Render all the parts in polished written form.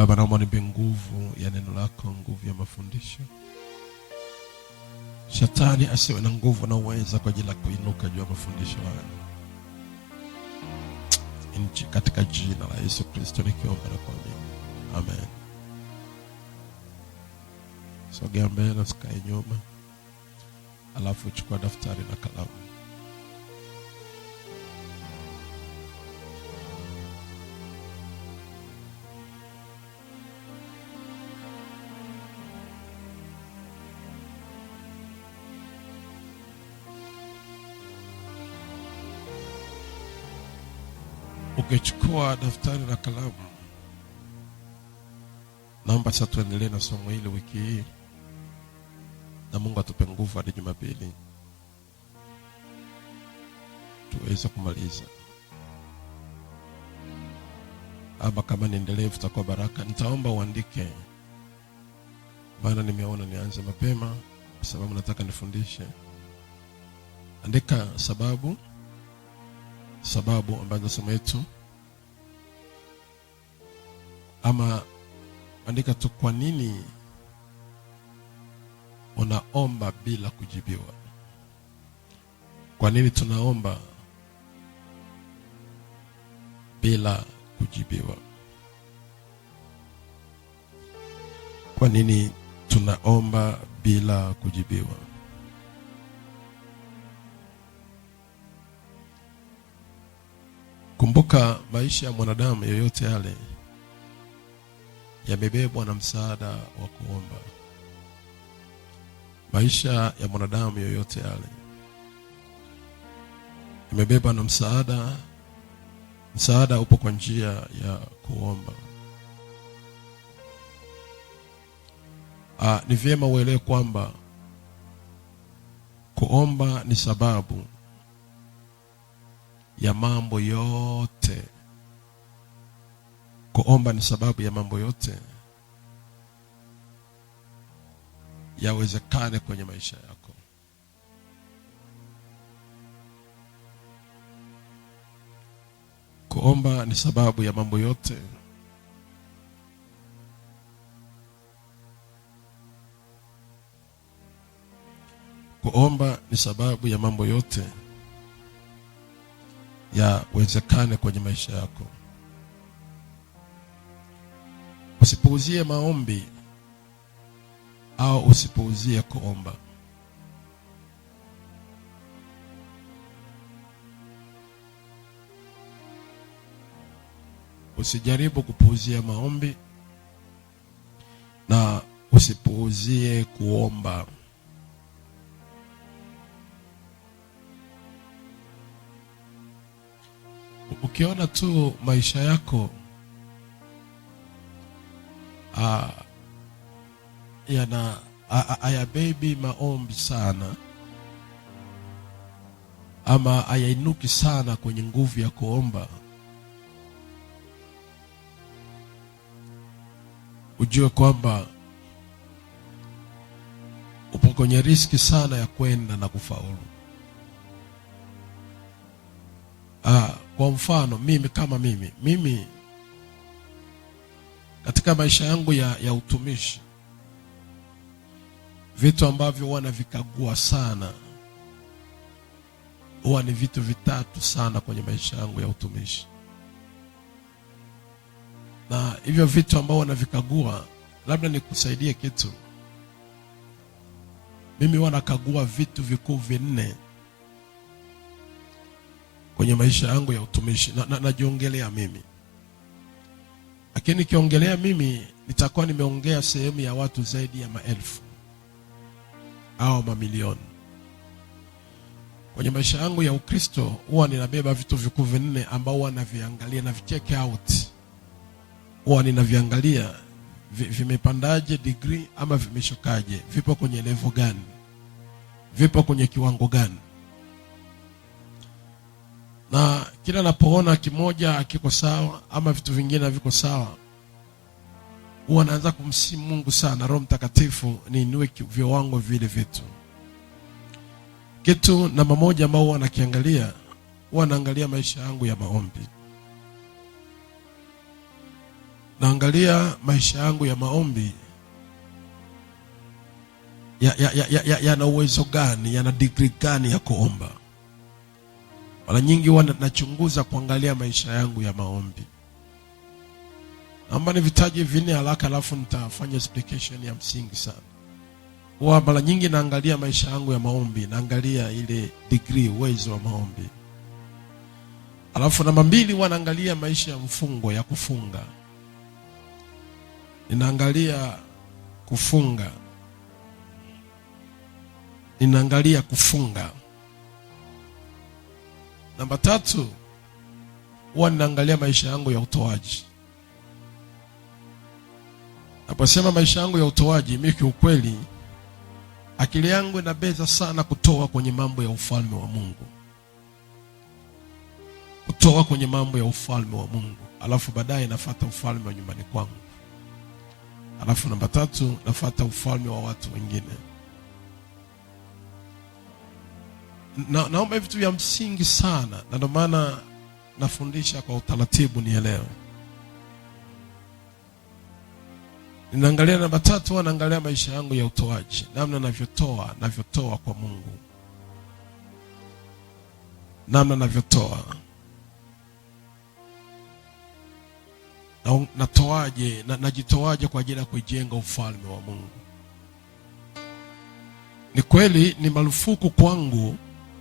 Baba, naomba nipe nguvu ya neno lako, nguvu ya mafundisho. Shetani asiwe na nguvu na uweza kwa ajili ya kuinuka juu ya mafundisho haya. Katika jina la Yesu Kristo nikiomba na kuamini. Amen. Sogea mbele, usikae nyuma. Alafu chukua daftari na kalamu. Ukichukua daftari na kalamu, naomba sasa tuendelee na somo hili wiki hii, na Mungu atupe nguvu hadi Jumapili tuweze kumaliza. Ama kama niendelee tutakuwa baraka. Nitaomba uandike, maana nimeona nianze mapema kwa sababu nataka nifundishe. Andika sababu ambazo somo letu, ama andika tu kwa nini unaomba bila kujibiwa. Kwa nini tunaomba bila kujibiwa? Kwa nini tunaomba bila kujibiwa? Kumbuka, maisha ya mwanadamu yoyote yale yamebebwa na msaada wa kuomba. Maisha ya mwanadamu yoyote yale yamebebwa na msaada. Msaada upo kwa njia ya kuomba. Ni vyema uelewe kwamba kuomba ni sababu ya mambo yote. Kuomba ni sababu ya mambo yote yawezekane kwenye maisha yako. Kuomba ni sababu ya mambo yote Kuomba ni sababu ya mambo yote yawezekane kwenye maisha yako. Usipuuzie maombi au usipuuzie kuomba. Usijaribu kupuuzia maombi na usipuuzie kuomba. Ukiona tu maisha yako hayabebi maombi sana, ama hayainuki sana kwenye nguvu ya kuomba, ujue kwamba upo kwenye riski sana ya kwenda na kufaulu. Kwa mfano, mimi katika maisha yangu ya utumishi, vitu ambavyo huwa navikagua sana huwa ni vitu vitatu sana kwenye maisha yangu ya utumishi. Na hivyo vitu ambavyo navikagua, labda nikusaidie kitu. Mimi huwa nakagua vitu vikuu 4 kwenye maisha yangu ya utumishi. Najiongelea mimi. Lakini nikiongelea mimi, nitakuwa nimeongea sehemu ya watu zaidi ya maelfu au mamilioni. Kwenye maisha yangu ya Ukristo huwa ninabeba vitu vikuu 4 ambao huwa naviangalia na vicheck out. Huwa ninaviangalia vimepandaje degree ama vimeshukaje, vipo kwenye level gani, vipo kwenye kiwango gani. Na kila napoona kimoja kiko sawa ama vitu vingine haviko sawa, huwa naanza kumsihi Mungu sana, Roho Mtakatifu niinue viwango vile vitu. Kitu namba moja ambao huwa nakiangalia, huwa naangalia maisha yangu ya maombi. naangalia maisha yangu ya maombi yana uwezo gani, yana degree gani ya kuomba. Mara nyingi huwa nachunguza kuangalia maisha yangu ya maombi. Naomba nivitaje vinne haraka alafu nitafanya explication ya msingi sana. Huwa mara nyingi naangalia maisha yangu ya maombi, naangalia ile degree, uwezo wa maombi. Alafu namba 2 huwa naangalia maisha ya mfungo, ya kufunga. Ninaangalia kufunga. Ninaangalia kufunga. Namba 3 huwa ninaangalia maisha yangu ya utoaji. Naposema maisha yangu ya utoaji, mimi kiukweli akili yangu inabeza sana kutoa kwenye mambo ya ufalme wa Mungu. Kutoa kwenye mambo ya ufalme wa Mungu. Alafu baadaye nafuata ufalme wa nyumbani kwangu. Alafu namba 3 nafuata ufalme wa watu wengine. Naomba vitu vya msingi sana, na ndio maana nafundisha kwa utaratibu nielewe. Ninaangalia namba 3, naangalia maisha yangu ya utoaji, namna navyotoa kwa Mungu. Namna navyotoa. Natoaje, najitoaje kwa ajili ya kujenga ufalme wa Mungu. Ni kweli ni marufuku kwangu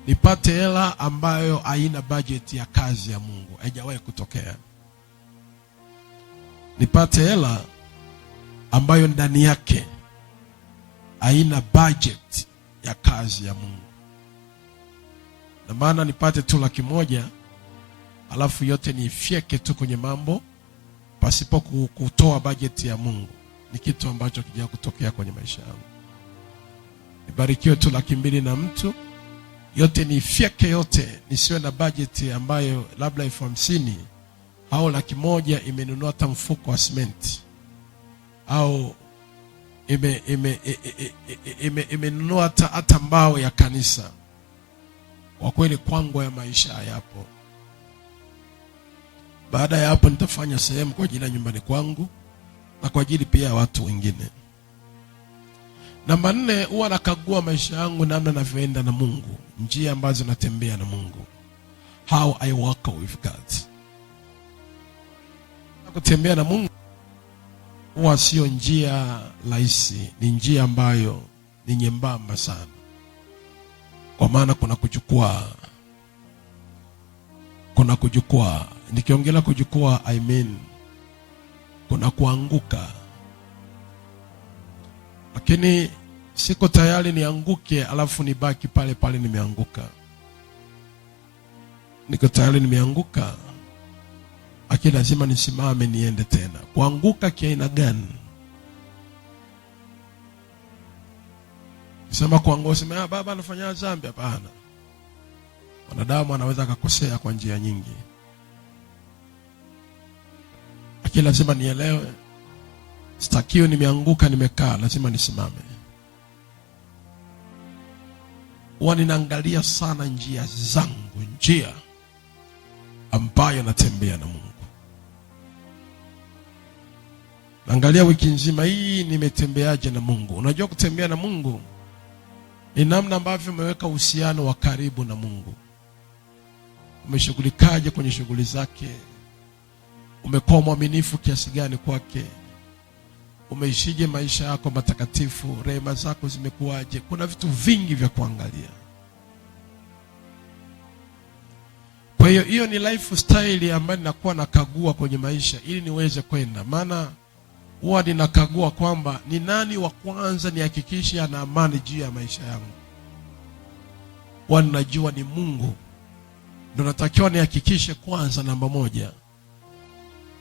nipate hela ambayo haina budget ya kazi ya Mungu. Haijawahi kutokea. Nipate hela ambayo ndani yake haina budget ya kazi ya Mungu. Na maana nipate tu 100,000 alafu yote niifyeke tu kwenye mambo pasipo kutoa budget ya Mungu. Ni kitu ambacho kija kutokea kwenye maisha yangu. Nibarikiwe tu 200,000 na mtu, yote niifyeke yote, nisiwe na budget ambayo labda 50,000 au 100,000 imenunua hata mfuko wa simenti, au imenunua hata mbao ya kanisa. Kwa kweli kwangu ya maisha hayapo. Baada ya hapo nitafanya sehemu kwa ajili ya nyumbani kwangu na kwa ajili pia ya watu wengine. Namba 4 huwa nakagua maisha yangu, namna ninavyoenda na Mungu, njia ambazo natembea na Mungu. How I walk with God. Kutembea na Mungu huwa sio njia rahisi, ni njia ambayo ni nyembamba sana. Kwa maana kuna kujukwaa. Nikiongelea kujukwaa, I mean kuna kuanguka. Lakini siko tayari nianguke alafu nibaki pale pale nimeanguka. Niko tayari nimeanguka, lakini lazima nisimame niende tena. Kuanguka kiaina gani? Sema kuanguka sema baba anafanya dhambi, hapana. Wanadamu anaweza akakosea kwa njia nyingi. Lakini lazima nielewe, sitakiwi nimeanguka nimekaa, lazima nisimame. Huwa ninaangalia sana njia zangu, njia ambayo natembea na Mungu. Naangalia wiki nzima hii nimetembeaje na Mungu. Unajua kutembea na Mungu ni namna ambavyo umeweka uhusiano wa karibu na Mungu. Umeshughulikaje kwenye shughuli zake? Umekuwa mwaminifu kiasi gani kwake? Umeishije maisha yako matakatifu? Rehema zako zimekuwaje? Kuna vitu vingi vya kuangalia. Kwa hiyo ni lifestyle ambayo ninakuwa nakagua kwenye maisha ili niweze kwenda. Maana huwa ninakagua kwamba ni nani wa kwanza nihakikishe ana amani juu ya maisha yangu. Huwa ninajua ni Mungu ndio natakiwa nihakikishe kwanza, namba 1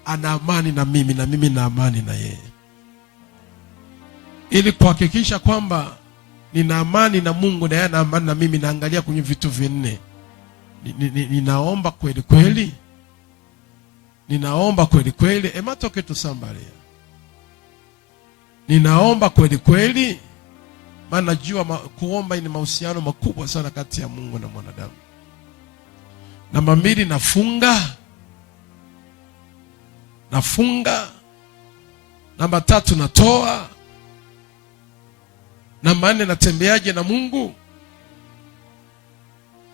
ana amani na mimi na amani na yeye. Ili kuhakikisha kwamba nina amani na Mungu na yeye ana amani na mimi, naangalia kwenye vitu vinne. Ninaomba kweli kweli. Ninaomba kweli kweli. Ematoke tu somebody. Ninaomba kweli kweli. Maana najua kuomba ni mahusiano makubwa sana kati ya Mungu na mwanadamu. Namba 2, nafunga. Namba 3, natoa. Namba 4, natembeaje na Mungu?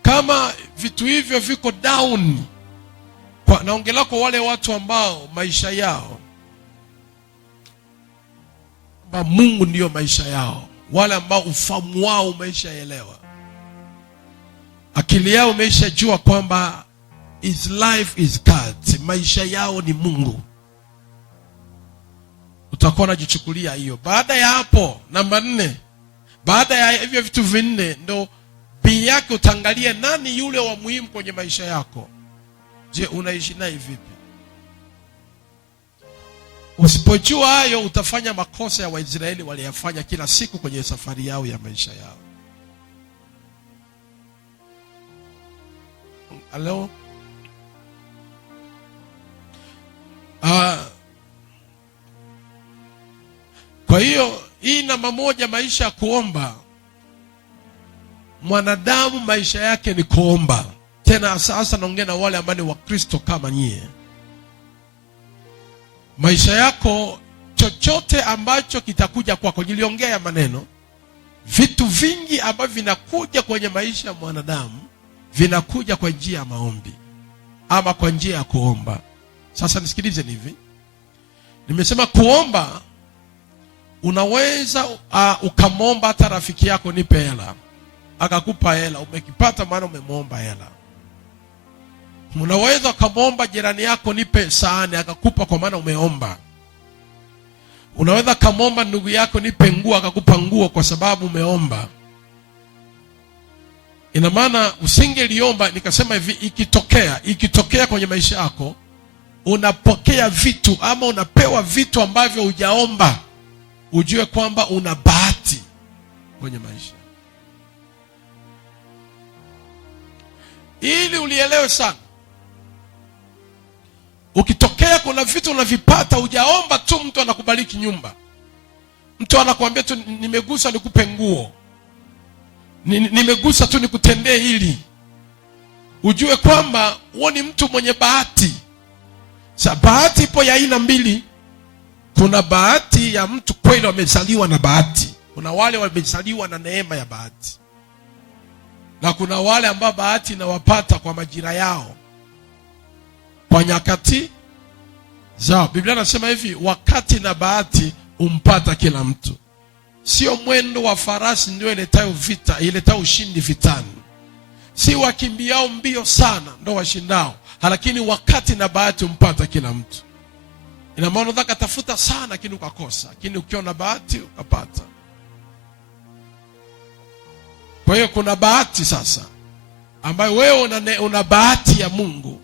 Kama vitu hivyo viko down, naongelea kwa wale watu ambao maisha yao Mungu ndiyo maisha yao, wale ambao ufahamu wao umeshaelewa, akili yao umeshajua kwamba his life is God, maisha yao ni Mungu, utakuwa unajichukulia hiyo. Baada ya hapo, namba 4, baada ya hivyo vitu vinne, ndo bii yake utaangalia nani yule wa muhimu kwenye maisha yako. Je, unaishi naye vipi? Usipojua hayo, utafanya makosa ya Waisraeli waliyafanya kila siku kwenye safari yao ya maisha yao. Hello? Kwa hiyo hii namba 1, maisha ya kuomba. Mwanadamu maisha yake ni kuomba. Tena sasa naongea na wale ambao ni Wakristo kama nyie. Maisha yako, chochote ambacho kitakuja kwako, niliongea ya maneno, vitu vingi ambavyo vinakuja kwenye maisha ya mwanadamu vinakuja kwa njia ya maombi ama kwa njia ya kuomba. Sasa nisikilize hivi. Nimesema kuomba, unaweza ukamwomba hata rafiki yako, nipe hela, akakupa hela, umekipata maana umemwomba hela. Unaweza ukamwomba jirani yako, nipe sahani, akakupa kwa maana umeomba. Unaweza kumwomba ndugu yako, nipe nguo, akakupa nguo kwa sababu umeomba. Ina maana usingeliomba. Nikasema hivi, ikitokea kwenye maisha yako unapokea vitu ama unapewa vitu ambavyo hujaomba, ujue kwamba una bahati kwenye maisha. Ili ulielewe sana. Ukitokea kuna vitu unavipata hujaomba tu, mtu anakubariki nyumba, mtu anakuambia tu nimegusa nikupe nguo, nimegusa tu nikutendee hili, ujue kwamba huo ni mtu mwenye bahati. Sasa bahati ipo ya aina mbili. Kuna bahati ya mtu kweli wamezaliwa na bahati, kuna wale wamezaliwa na neema ya bahati, na kuna wale ambao bahati inawapata kwa majira yao, kwa nyakati zao. Biblia inasema hivi, wakati na bahati umpata kila mtu. Sio mwendo wa farasi ndio iletayo vita, iletayo ushindi vitani. Si wakimbiao mbio sana ndio washindao, lakini wakati na bahati umpata kila mtu. Ina maana unataka tafuta sana lakini ukakosa, lakini ukiwa na bahati ukapata. Kwa hiyo kuna bahati sasa ambayo wewe una bahati ya Mungu.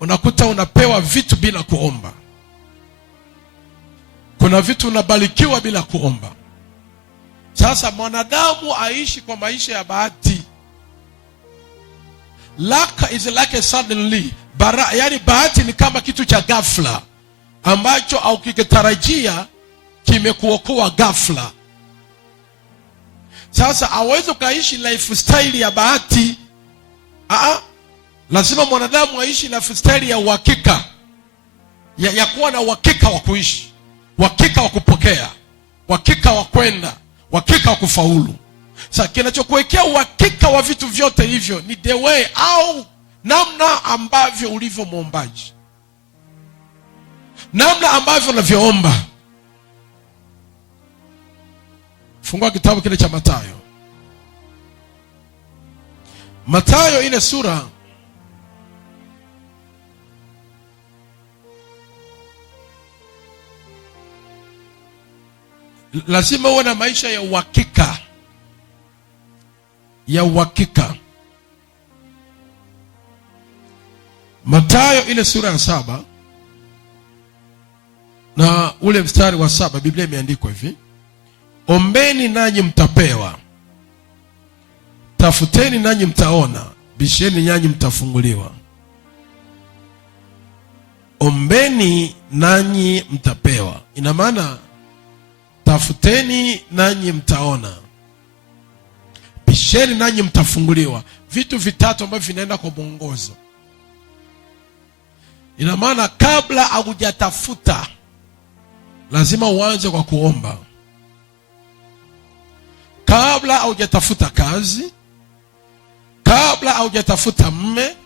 Unakuta unapewa vitu bila kuomba. Kuna vitu unabarikiwa bila kuomba. Sasa mwanadamu aishi kwa maisha ya bahati. Luck is like a suddenly. Yani bahati ni kama kitu cha ghafla ambacho au kikitarajia kimekuokoa ghafla. Sasa hawezi ukaishi lifestyle ya bahati. Lazima mwanadamu aishi lifestyle ya uhakika, ya kuwa na uhakika wa kuishi, uhakika wa kupokea, uhakika wa kwenda, uhakika wa kufaulu. Sasa kinachokuwekea uhakika wa vitu vyote hivyo ni the way au namna ambavyo ulivyo muombaji, namna ambavyo unavyoomba. Fungua kitabu kile cha Mathayo. Mathayo ile sura lazima uwe na maisha ya uhakika, ya uhakika. Mathayo ile sura ya 7 na ule mstari wa 7, Biblia imeandikwa hivi: ombeni nanyi mtapewa, tafuteni nanyi mtaona, bisheni nanyi mtafunguliwa. Ombeni nanyi mtapewa, ina maana tafuteni nanyi mtaona, bisheni nanyi mtafunguliwa. Vitu vitatu ambavyo vinaenda kwa mwongozo. Ina maana kabla hujatafuta lazima uanze kwa kuomba. Kabla haujatafuta kazi, kabla haujatafuta mme,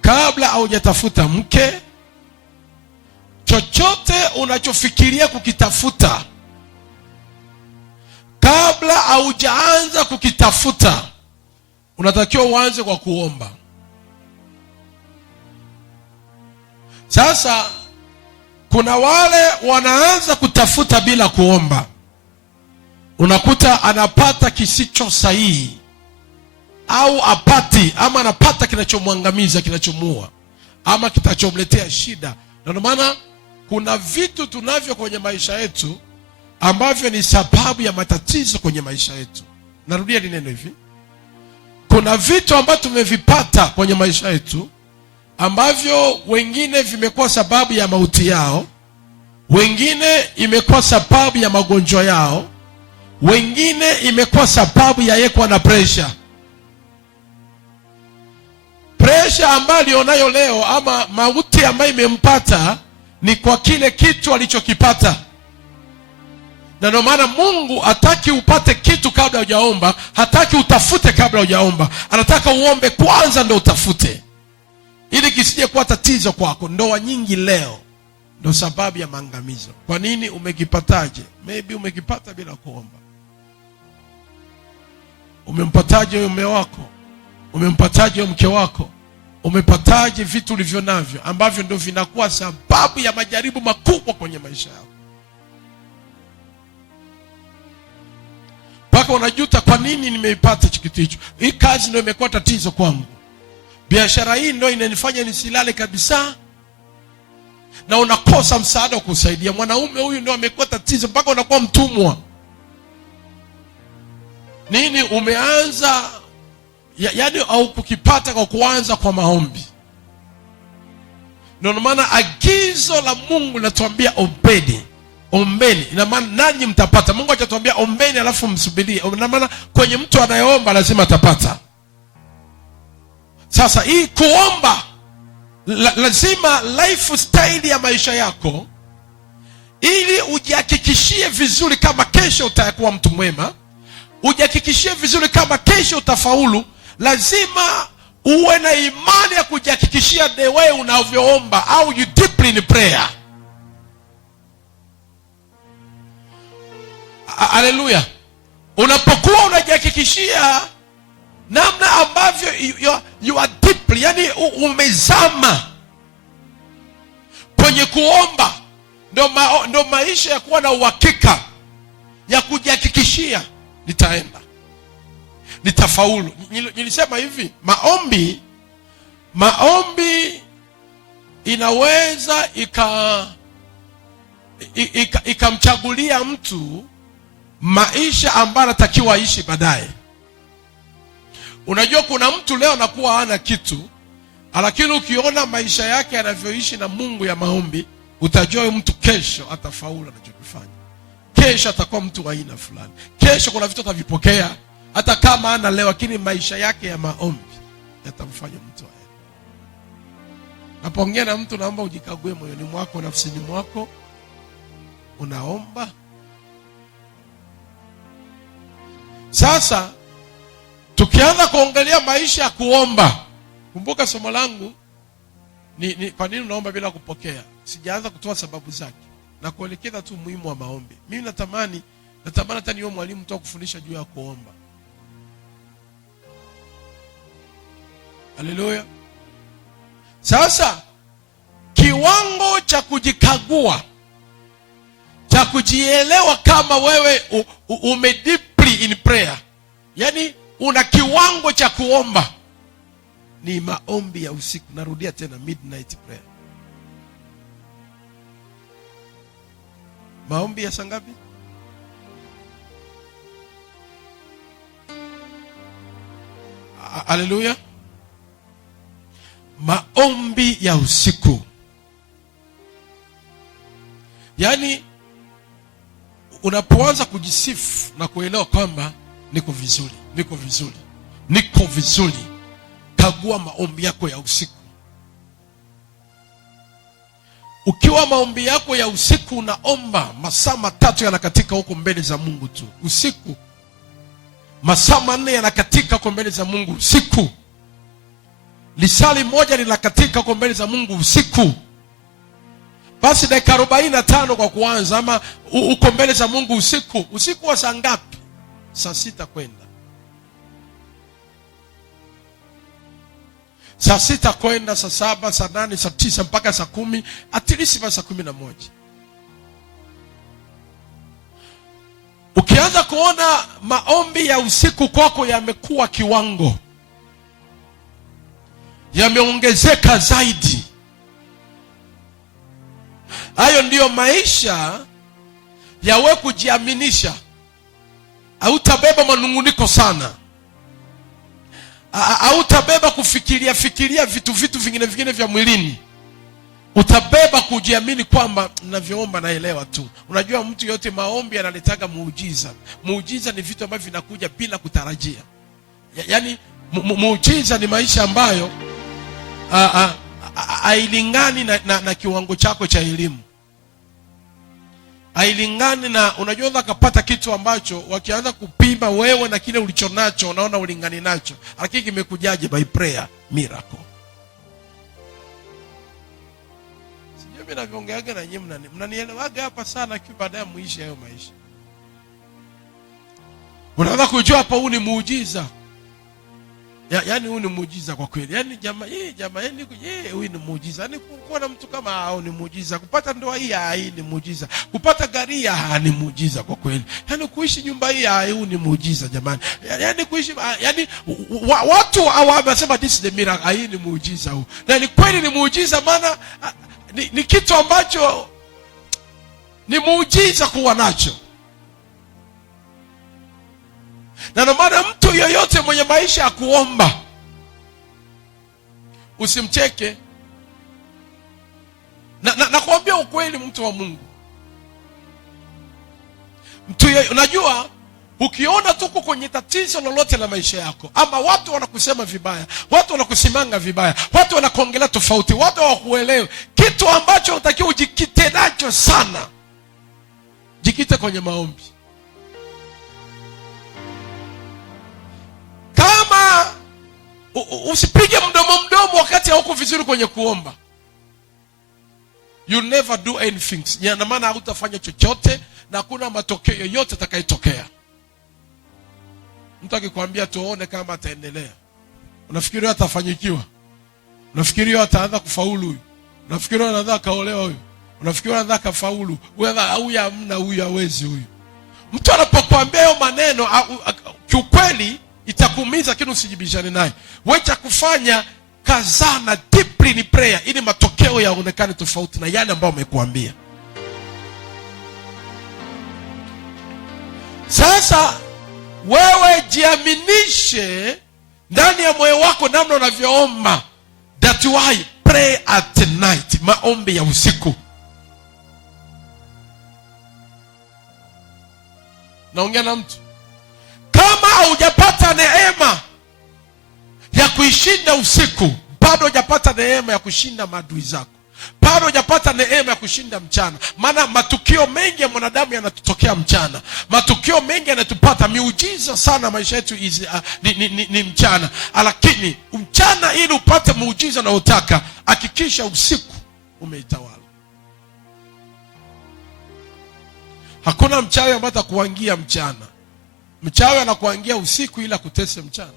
kabla haujatafuta mke, chochote unachofikiria kukitafuta, kabla haujaanza kukitafuta, unatakiwa uanze kwa kuomba. Sasa kuna wale wanaanza kutafuta bila kuomba. Unakuta anapata kisicho sahihi, au apati, ama anapata kinachomwangamiza, kinachomuua, ama kitachomletea shida. Na ndio maana kuna vitu tunavyo kwenye maisha yetu ambavyo ni sababu ya matatizo kwenye maisha yetu. Narudia neno hivi. Kuna vitu ambavyo tumevipata kwenye maisha yetu ambavyo wengine vimekuwa sababu ya mauti yao, wengine imekuwa sababu ya magonjwa yao, wengine imekuwa sababu ya yeye kuwa na pressure. Pressure ambayo alionayo leo, ama mauti ambayo imempata, ni kwa kile kitu alichokipata. Na ndio maana Mungu hataki upate kitu kabla hujaomba, hataki utafute kabla hujaomba. Anataka uombe kwanza ndio utafute, ili kisije kuwa tatizo kwako. Ndoa nyingi leo ndio sababu ya maangamizo. Kwa nini? Umekipataje? Maybe umekipata bila kuomba. Umempataje huyo mume wako? Umempataje huyo mke wako? Umepataje vitu ulivyo navyo ambavyo ndio vinakuwa sababu ya majaribu makubwa kwenye maisha yako? Mpaka unajuta, kwa nini nimeipata kitu hicho? Hii kazi ndio imekuwa tatizo kwangu. Biashara hii ndio inanifanya nisilale kabisa. Na unakosa msaada wa kusaidia. Mwanaume huyu ndio amekuwa tatizo, mpaka unakuwa mtumwa. Nini? Umeanza yaani au kukipata kwa kuanza kwa maombi. Ndio maana agizo la Mungu linatuambia ombeni. Ombeni. Ina maana nanyi mtapata. Mungu hajatuambia ombeni alafu msubirie. Ina maana kwenye mtu anayeomba lazima atapata. Sasa hii kuomba, lazima lifestyle ya maisha yako, ili ujihakikishie vizuri kama kesho utakuwa mtu mwema, ujihakikishie vizuri kama kesho utafaulu, lazima uwe na imani ya kujihakikishia the way unavyoomba, au you deeply in prayer. Haleluya. Unapokuwa unajihakikishia namna ambavyo you are deeply, yani umezama kwenye kuomba, ndio maisha ya kuwa na uhakika ya kujihakikishia nitaenda, nitafaulu. Nilisema hivi, maombi inaweza ikamchagulia mtu maisha ambayo anatakiwa aishi baadaye. Unajua kuna mtu leo anakuwa hana kitu, lakini ukiona maisha yake yanavyoishi na Mungu ya maombi, utajua mtu kesho atafaulu anachokifanya. Kesho atakuwa mtu wa aina fulani. Kesho kuna vitu atavipokea hata kama hana leo, lakini maisha yake ya maombi yatamfanya mtu aende. Napoongea na mtu, naomba ujikague moyoni mwako, nafsini mwako. Unaomba? Sasa tukianza kuongelea maisha ya kuomba, kumbuka somo langu ni kwa nini unaomba bila kupokea. Sijaanza kutoa sababu zake, na kuelekeza tu muhimu wa maombi. Mimi natamani hata niwe mwalimu tu kufundisha juu ya kuomba. Haleluya. Sasa kiwango cha kujikagua, cha kujielewa kama wewe ume deeply in prayer, yani una kiwango cha kuomba, ni maombi ya usiku. Narudia tena, midnight prayer. Maombi ya saa ngapi? Haleluya. Maombi ya usiku. Yaani unapoanza kujisifu na kuelewa kwamba niko vizuri, kagua maombi yako ya usiku. Ukiwa maombi yako ya usiku unaomba masaa 3 yanakatika huko mbele za Mungu tu usiku, masaa 4 yanakatika huko mbele za Mungu usiku, lisali moja linakatika huko mbele za Mungu usiku, basi dakika 45 kwa kuanza, ama uko mbele za Mungu usiku. Usiku wa saa ngapi? Saa 6 kwenda, saa 6 kwenda, saa 7, saa 8, saa 9 mpaka saa 10, at least saa 11. Ukianza kuona maombi ya usiku kwako yamekuwa kiwango, yameongezeka zaidi, hayo ndiyo maisha yawe kujiaminisha. Hautabeba manunguniko sana, hautabeba kufikiria vitu vingine vya mwilini. Utabeba kujiamini kwamba ninavyoomba naelewa tu. Unajua mtu yote maombi analetaga muujiza. Muujiza ni vitu ambavyo vinakuja bila kutarajia. Yaani muujiza ni maisha ambayo hailingani na kiwango chako cha elimu. Hailingani na, unajua ukapata kitu ambacho wakianza kupima wewe na kile ulichonacho unaona ulingani nacho, lakini kimekujaje? By prayer, miracle. Sijui mimi naviongeaga na nyinyi mnanielewaga hapa sana, kwa baadaye muishi hayo maisha. Unaanza kujua hapa huu ni muujiza. Yaani huu ni muujiza kwa kweli. Yaani huyu ni muujiza. Yaani kuwa na mtu kama hao ni muujiza. Kupata ndoa hii ni muujiza. Kupata gari ni muujiza kwa kweli. Yaani kuishi nyumba hii huu ni muujiza jamani. Yaani kuishi watu wanasema this is the miracle. Hii ni muujiza huu. Na ni kweli ni muujiza, maana ni kitu ambacho ni muujiza kuwa nacho. Na ndio maana mtu yoyote mwenye maisha ya kuomba usimcheke. Na kuambia ukweli, mtu wa Mungu, unajua ukiona tuko kwenye tatizo lolote la maisha yako, ama watu wanakusema vibaya, watu wanakusimanga vibaya, watu wanakuongelea tofauti, watu hawakuelewi, kitu ambacho unatakiwa ujikite nacho sana, jikite kwenye maombi. Usipige mdomo wakati hauko vizuri kwenye kuomba. You never do anything. Na maana hutafanya chochote na hakuna matokeo yoyote atakayotokea. Mtu akikwambia tuone kama ataendelea, unafikiri atafanyikiwa? Unafikiri ataanza kufaulu huyu? Unafikiri anaanza kaolewa huyu? Unafikiri anaanza kafaulu? Huyu hamna, huyu hawezi huyu. Mtu anapokuambia hayo maneno kiukweli itakuumiza, lakini usijibishane naye. Wewe cha kufanya, kazana deeply in prayer ili matokeo yaonekane tofauti na yale ambayo umekuambia. Sasa wewe jiaminishe ndani ya moyo wako namna unavyoomba. That's why pray at night, maombi ya usiku. Naongea na mtu, kama hujapata neema ya kuishinda usiku, bado hujapata neema ya kushinda maadui zako, bado hujapata neema ya kushinda mchana. Maana matukio mengi ya mwanadamu yanatutokea mchana, matukio mengi yanatupata, miujiza sana maisha yetu ni mchana. Lakini mchana, ili upate muujiza na utaka, hakikisha usiku umeitawala. Hakuna mchawi ambaye atakuangia mchana. Mchawi anakuangia usiku ila kutese mchana.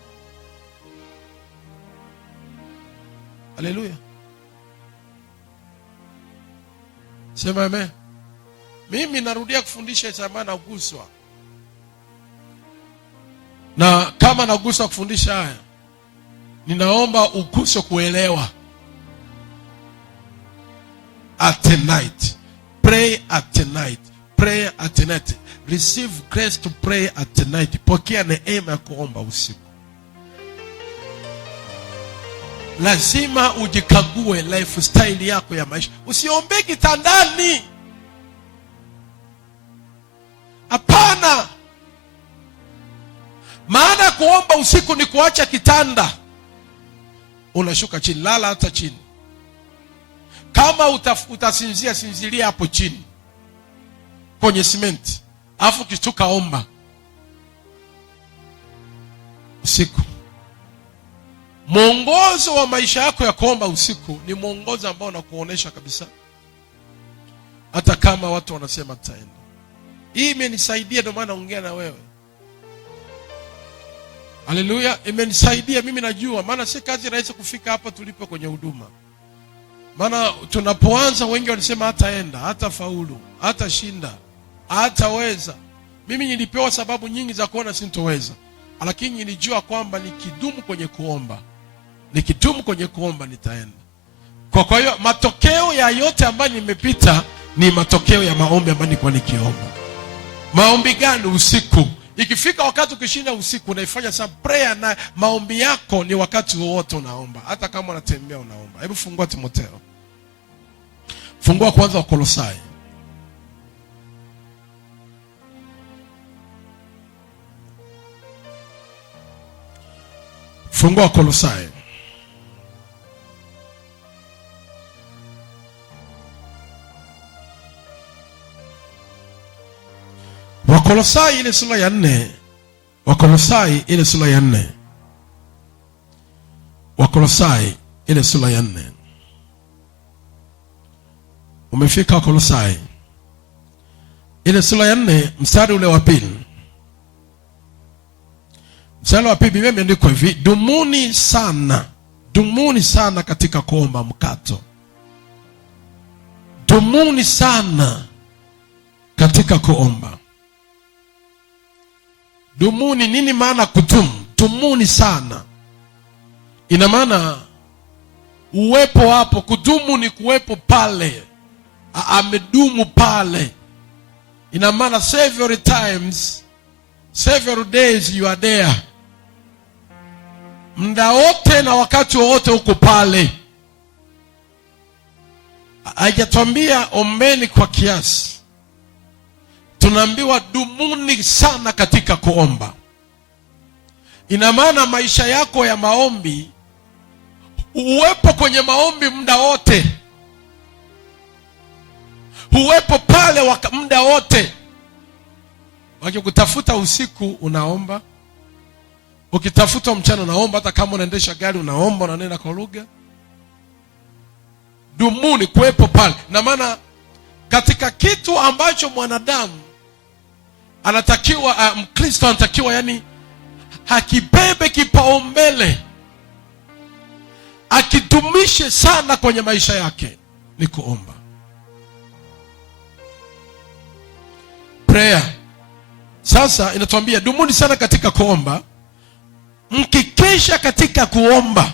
Haleluya. Sema amen. Mimi narudia kufundisha sana, naguswa. Na kama naguswa kufundisha haya, ninaomba uguswe kuelewa. At night. Pray at night. Pray at night. Receive grace to pray at night. Pokea neema ya kuomba usiku. Lazima ujikague lifestyle yako ya maisha. Usiombe kitandani. Hapana. Maana kuomba usiku ni kuacha kitanda, unashuka chini. Lala hata chini. Kama utasinzia, sinzilia hapo chini kwenye simenti, afu kishtuka omba usiku. Mwongozo wa maisha yako ya kuomba usiku ni mwongozo ambao unakuonesha kabisa, hata kama watu wanasema tutaenda. Hii imenisaidia, ndio maana naongea na wewe. Haleluya, imenisaidia mimi, najua maana si kazi rahisi kufika hapa tulipo kwenye huduma. Maana tunapoanza wengi walisema hataenda, hata faulu, hata shinda, hataweza. Mimi nilipewa sababu nyingi za kuona sintoweza, lakini nilijua kwamba nikidumu kwenye kuomba, nitaenda. Kwa hiyo matokeo ya yote ambayo nimepita ni matokeo ya maombi ambayo nilikuwa nikiomba. Maombi gani? Usiku. Ikifika wakati ukishinda usiku, unaifanya some prayer, na maombi yako ni wakati wowote unaomba, hata kama unatembea unaomba. Hebu fungua Timotheo, fungua kwanza Wakolosai. Fungua Wakolosai. Wakolosai ile sura ya 4. Wakolosai ile sura ya 4. Wakolosai ile sura ya 4. Umefika Wakolosai ile sura ya 4 mstari ule wa 2. Mstari wa 2 Biblia imeandikwa hivi: dumuni sana katika kuomba mkato. Dumuni sana katika kuomba. Dumuni, nini maana kudumu? Dumuni sana ina maana uwepo hapo. Kudumu ni kuwepo pale, amedumu pale. Ina maana several times, several days you are there. Muda wote na wakati wote uko pale. Haijatuambia ombeni kwa kiasi, tunaambiwa dumuni sana katika kuomba. Ina maana maisha yako ya maombi, uwepo kwenye maombi muda wote, uwepo pale muda wote. Wakikutafuta usiku unaomba, ukitafuta mchana unaomba, hata kama unaendesha gari unaomba, unanena kwa lugha. Dumuni, kuwepo pale. Na maana katika kitu ambacho mwanadamu anatakiwa, Mkristo anatakiwa yani hakibebe kipaumbele, akidumishe sana kwenye maisha yake, ni kuomba. Prayer. Sasa inatuambia dumuni sana katika kuomba, mkikesha katika kuomba.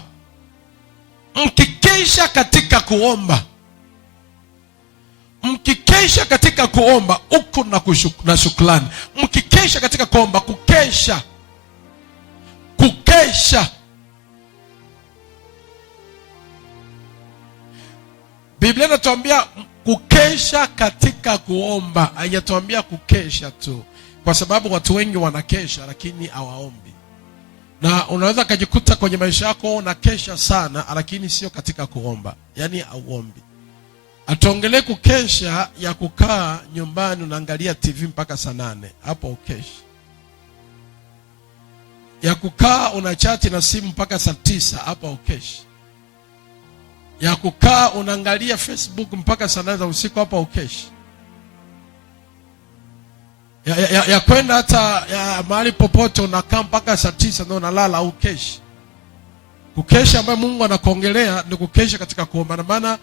Mkikesha katika kuomba. Mkikesha katika kuomba uko na shukrani. Mkikesha katika kuomba, kukesha. Biblia inatuambia kukesha katika kuomba, haijatuambia kukesha tu, kwa sababu watu wengi wanakesha lakini hawaombi. Na unaweza kujikuta kwenye maisha yako unakesha sana lakini sio katika kuomba, yani hauombi. Atuongelee kukesha ya kukaa nyumbani unaangalia TV mpaka saa 8, hapo ukeshi. Ya kukaa unachati na simu mpaka saa 9, hapa ukeshi. Ya kukaa unaangalia Facebook mpaka saa 8 za usiku, hapa ukeshi. Ya kwenda hata mahali popote unakaa mpaka saa 9 ndio unalala, au ukeshi. Kukesha ambaye Mungu anakuongelea ni kukesha katika kuomba. Na maana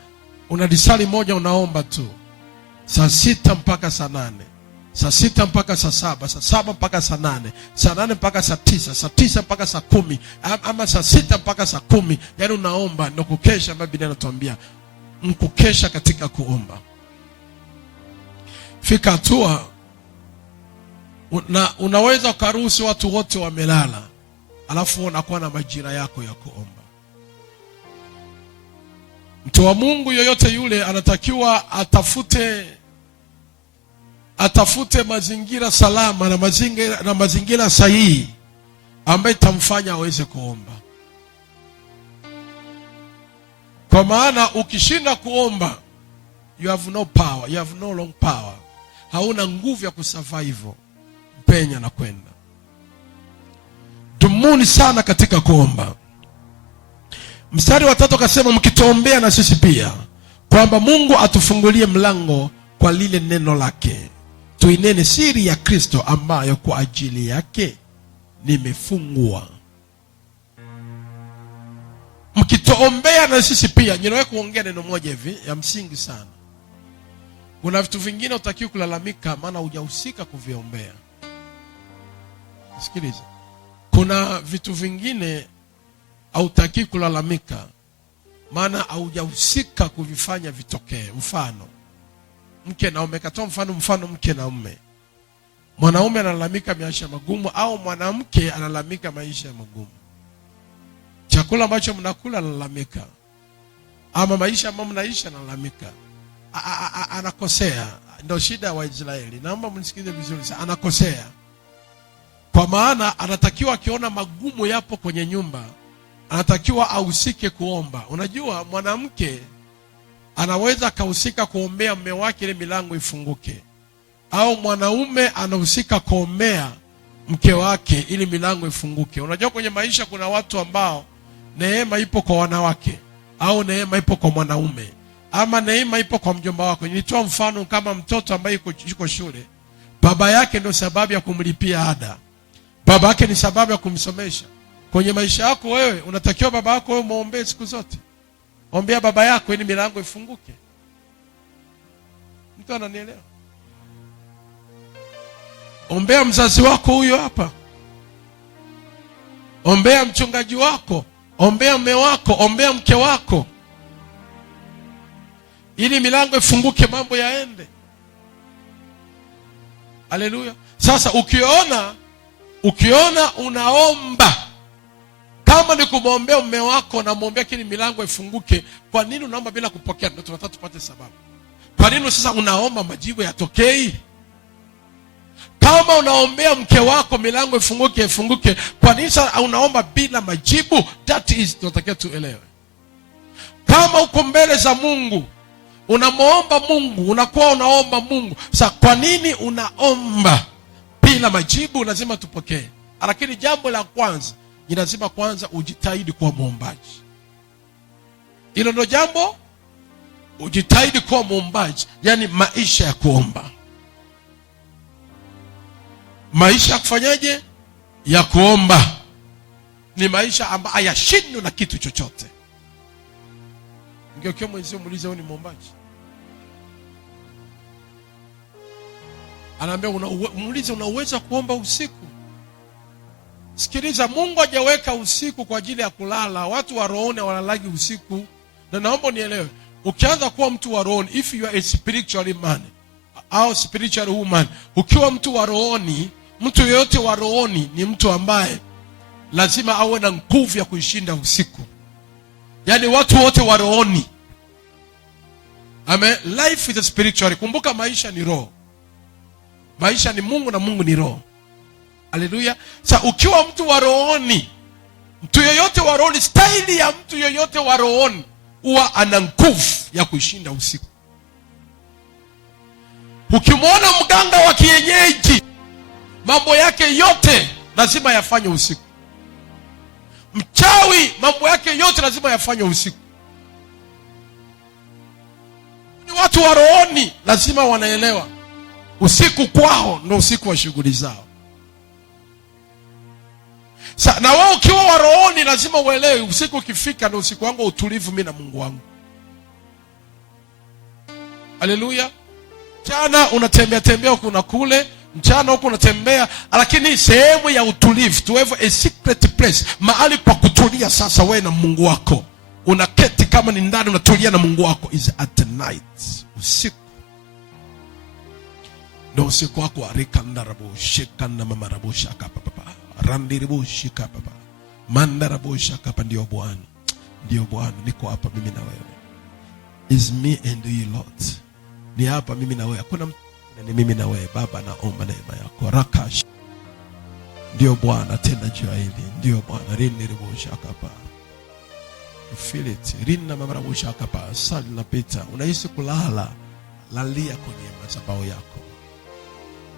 unadisali moja unaomba tu, saa 6 mpaka saa 8, saa 6 mpaka saa 7, saa 7 mpaka saa 8, saa 8 mpaka saa 9, saa 9 mpaka saa 10, ama saa 6 mpaka saa 10. Yaani unaomba, ndio kukesha ambaye Biblia inatuambia mkukesha katika kuomba. Fika hatua unaweza ukaruhusu watu wote wamelala, alafu unakuwa na majira yako ya kuomba. Mtu wa Mungu yoyote yule anatakiwa atafute mazingira salama na mazingira sahihi ambaye tamfanya aweze kuomba. Kwa Kwa maana ukishinda kuomba, you have no power, you have no long power. Hauna nguvu ya kusurvive. Penya na kwenda. Dumuni sana katika kuomba. Mstari wa 3 akasema mkituombea na sisi pia, kwamba Mungu atufungulie mlango kwa lile neno lake, tuinene siri ya Kristo ambayo kwa ajili yake nimefungwa. Mkituombea na sisi pia, ninawe kuongea neno moja hivi ya msingi sana. Kuna vitu vingine utakiwa kulalamika maana hujahusika kuviombea. Sikiliza. Kuna vitu vingine hautaki kulalamika maana haujahusika kuvifanya vitokee. Mfano mke na mume, katoa mfano mke na mume. Mwanaume analalamika maisha magumu au mwanamke analalamika maisha magumu. Chakula ambacho mnakula analalamika, ama maisha ambayo mnaishi analalamika. Anakosea. Ndio shida wa Israeli. Naomba mnisikize vizuri sana. Anakosea. Kwa maana anatakiwa akiona magumu yapo kwenye nyumba, anatakiwa ahusike kuomba. Unajua mwanamke anaweza kahusika kuombea mume wake ile milango ifunguke, au mwanaume anahusika kuombea mke wake ili milango ifunguke. Unajua kwenye maisha kuna watu ambao neema ipo kwa wanawake, au neema ipo kwa mwanaume, ama neema ipo kwa mjomba wako. Nilitoa mfano kama mtoto ambaye yuko shule, baba yake ndio sababu ya kumlipia ada, baba yake ni sababu ya kumsomesha. Kwenye maisha yako wewe unatakiwa baba yako wewe muombee siku zote. Ombea baba yako ili milango ifunguke. Mtu ananielewa? Ombea mzazi wako huyo hapa. Ombea mchungaji wako, ombea mume wako, ombea mke wako, ili milango ifunguke, mambo yaende. Haleluya. Sasa ukiona unaomba kama ni kumwombea mume wako na muombea kile milango ifunguke, kwa nini unaomba bila kupokea? Ndio tunataka tupate sababu. Kwa nini sasa unaomba majibu yatokei? Kama unaombea mke wako milango ifunguke, kwa nini sasa unaomba bila majibu? That is, tunatakiwa tuelewe. Kama uko mbele za Mungu, unamuomba Mungu, unakuwa unaomba Mungu, sasa kwa nini unaomba bila majibu? Lazima tupokee. Lakini jambo la kwanza, ni lazima kwanza ujitahidi kuwa muombaji. Hilo ndio jambo, ujitahidi kuwa muombaji, yani maisha ya kuomba. Maisha ya kufanyaje? Ya kuomba. Ni maisha ambayo hayashindwi na kitu chochote. Ngeukia mwenzio muulize, wewe ni muombaji? Anaambia muulize, unaweza kuomba usiku? Sikiliza, Mungu hajaweka usiku kwa ajili ya kulala. Watu wa rohoni walalagi usiku. Na naomba nielewe, ukianza kuwa mtu wa rohoni, if you are a spiritual man au spiritual woman, ukiwa mtu wa rohoni, mtu yeyote wa rohoni ni mtu ambaye lazima awe na nguvu ya kuishinda usiku. Yaani watu wote wa rohoni. Amen. Life is a spiritual. Kumbuka maisha ni roho. Maisha ni Mungu na Mungu ni roho. Haleluya. Sasa ukiwa mtu wa rohoni, mtu yeyote wa rohoni, staili ya mtu yeyote wa rohoni huwa ana nguvu ya kuishinda usiku. Ukimwona mganga wa kienyeji, mambo yake yote lazima yafanye usiku. Mchawi, mambo yake yote lazima yafanye usiku. Ni watu wa rohoni lazima wanaelewa usiku kwao ndio usiku wa shughuli zao. Na wewe ukiwa wa rohoni lazima uelewe usiku ukifika ndio usiku wangu utulivu mimi na Mungu wangu. Haleluya. Mchana unatembea huko na kule, mchana huko unatembea, lakini sehemu ya utulivu, to have a secret place, mahali pa kutulia. Sasa wewe na Mungu wako unaketi, kama ni ndani unatulia na Mungu wako, is at night. Usiku ndio usiku wako. Arikandarabo shikana mamarabu shaka papa randiribu shika papa mandarabu shaka papa. Ndio Bwana, ndio Bwana, niko hapa mimi na wewe, is me and you Lord. Ni hapa mimi na wewe, hakuna ni mimi na wewe. Baba, naomba neema yako rakash. Ndio Bwana, tena jua hili. Ndio Bwana, rindiribu shaka papa Feel it. Rina mamarabusha kapa. Sali napita. Unahisi kulala. Lalia kwenye madhabahu yako.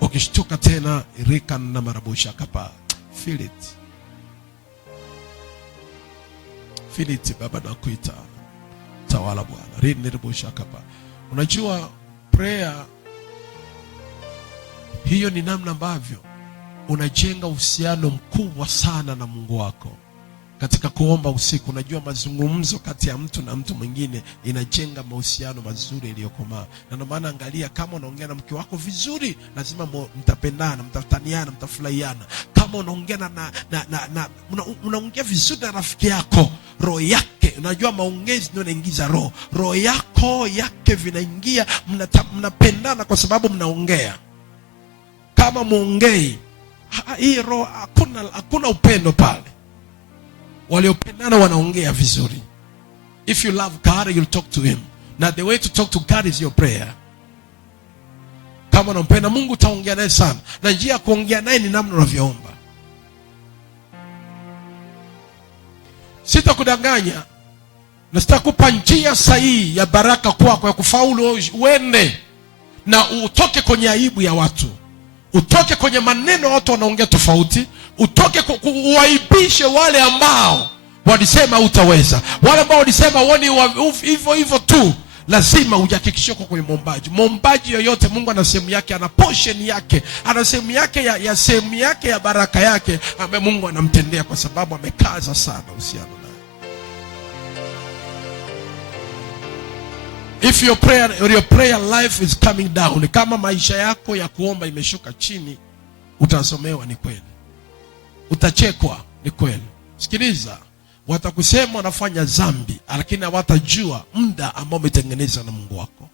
Ukishtuka tena rika na marabusha kapa. Feel it. Feel it. Baba nakuita. Tawala Bwana. Rina ribusha kapa. Unajua prayer hiyo ni namna ambavyo unajenga uhusiano mkubwa sana na Mungu wako. Katika kuomba usiku, unajua mazungumzo kati ya mtu na mtu mwingine inajenga mahusiano mazuri yaliyokomaa. Na ndio maana angalia, kama unaongea na mke wako vizuri, lazima mtapendana, mtafutaniana, mtafurahiana. Kama unaongea unaongea vizuri na rafiki yako, roho yake, unajua maongezi ndio yanaingiza roho yake vinaingia, mnapendana kwa sababu mnaongea. Kama muongei, hii roho hakuna upendo pale. Waliopendana wanaongea vizuri. If you love God, you'll talk to him. Now the way to talk to God is your prayer. Kama unampenda Mungu utaongea naye sana. Na njia ya kuongea naye ni namna unavyoomba. Sitakudanganya. Na sitakupa njia sahihi ya baraka kwako ya kufaulu uende na utoke kwenye aibu ya watu. Utoke kwenye maneno watu wanaongea tofauti. Utoke uwaibishe wale ambao walisema utaweza. Wale ambao walisema woni hivyo tu. Lazima ujihakikishie kwa kwenye muombaji. Muombaji yoyote Mungu ana sehemu yake, ana portion yake, ana sehemu yake ya sehemu yake ya baraka yake ambaye Mungu anamtendea kwa sababu amekaza sana uhusiano naye. If your prayer life is coming down, kama maisha yako ya kuomba imeshuka chini, utasomewa ni kweli. Utachekwa ni kweli. Sikiliza, watakusema wanafanya dhambi, lakini hawatajua muda ambao umetengenezwa na Mungu wako.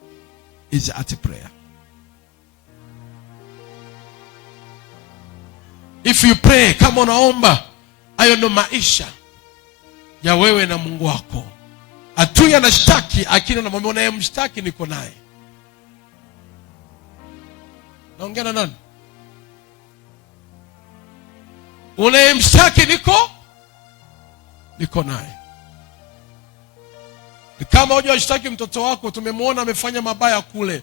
Is at prayer. If you pray, kama unaomba, hayo ndo maisha ya wewe na Mungu wako. Adui anashtaki, akina na mwambie unayemshtaki niko naye. Naongea na nani? Unayemshtaki niko naye. Ni kama hoja washtaki mtoto wako, tumemwona amefanya mabaya kule.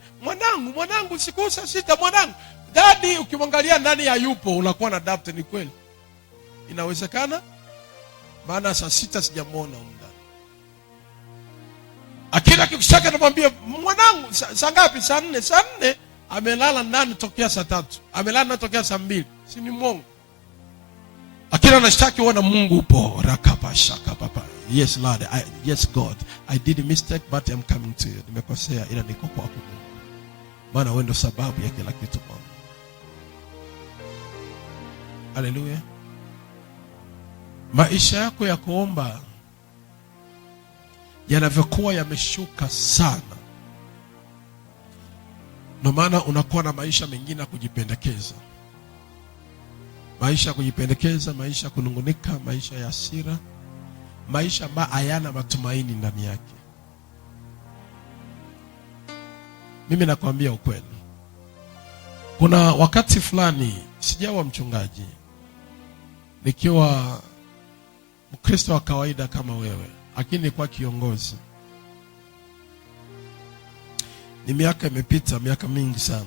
Mwanangu siku saa 6 mwanangu. Daddy, ukimwangalia ndani ya yupo unakuwa na doubt. Ni kweli? Inawezekana? Maana saa 6 sijamuona huko. Akila kikushtaki anamwambia mwanangu saa ngapi? Saa 4. Saa 4 amelala ndani tokea saa 3. Amelala ndani tokea saa 2. Si ni Mungu? Akila anashtaki wana Mungu upo. Rakabasha papa. Yes Lord, yes God. I did a mistake but I'm coming to you. Nimekosea ila niko kwako Mungu. Maana wewe ndio sababu ya kila kitu Mungu. Haleluya. Maisha yako ya kuomba yanavyokuwa yameshuka sana, ndio maana unakuwa na maisha mengine ya kujipendekeza. Maisha ya kujipendekeza, maisha kunungunika, maisha ya hasira, maisha ambayo hayana matumaini ndani yake. Mimi nakwambia ukweli. Kuna wakati fulani sijawa mchungaji, nikiwa Mkristo wa kawaida kama wewe, lakini kwa kiongozi. Ni miaka imepita, miaka mingi sana.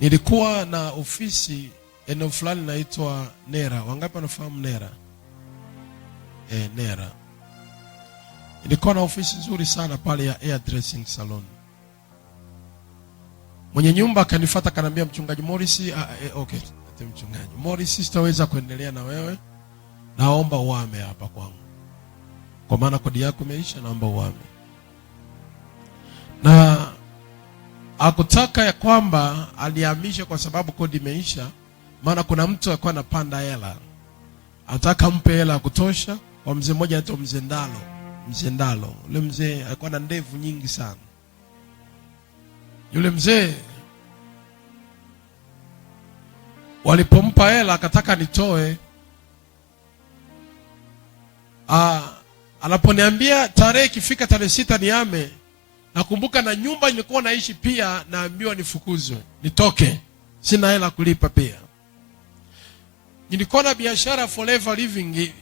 Nilikuwa na ofisi eneo fulani inaitwa Nera. Wangapi wanafahamu Nera? Nera. Nilikuwa na ofisi nzuri sana pale ya hairdressing salon. Mwenye nyumba akanifuata akaniambia, mchungaji Morris, okay, mchungaji Morris, sitaweza kuendelea na wewe. Naomba uame hapa kwangu. Kwa maana kodi yako imeisha, naomba uame. Na hakutaka ya kwamba alihamisha kwa sababu kodi imeisha, maana kuna mtu alikuwa anapanda hela. Anataka mpe hela ya kutosha kwa mzee mmoja anaitwa Mzee Ndalo. Yule mzee alikuwa na ndevu nyingi sana. Yule mzee walipompa hela akataka nitoe. Anaponiambia tarehe ikifika tarehe 6 niame, nakumbuka na nyumba nilikuwa naishi pia, naambiwa nifukuzwe, nitoke. Sina hela kulipa pia. Nilikuwa na biashara Forever Living,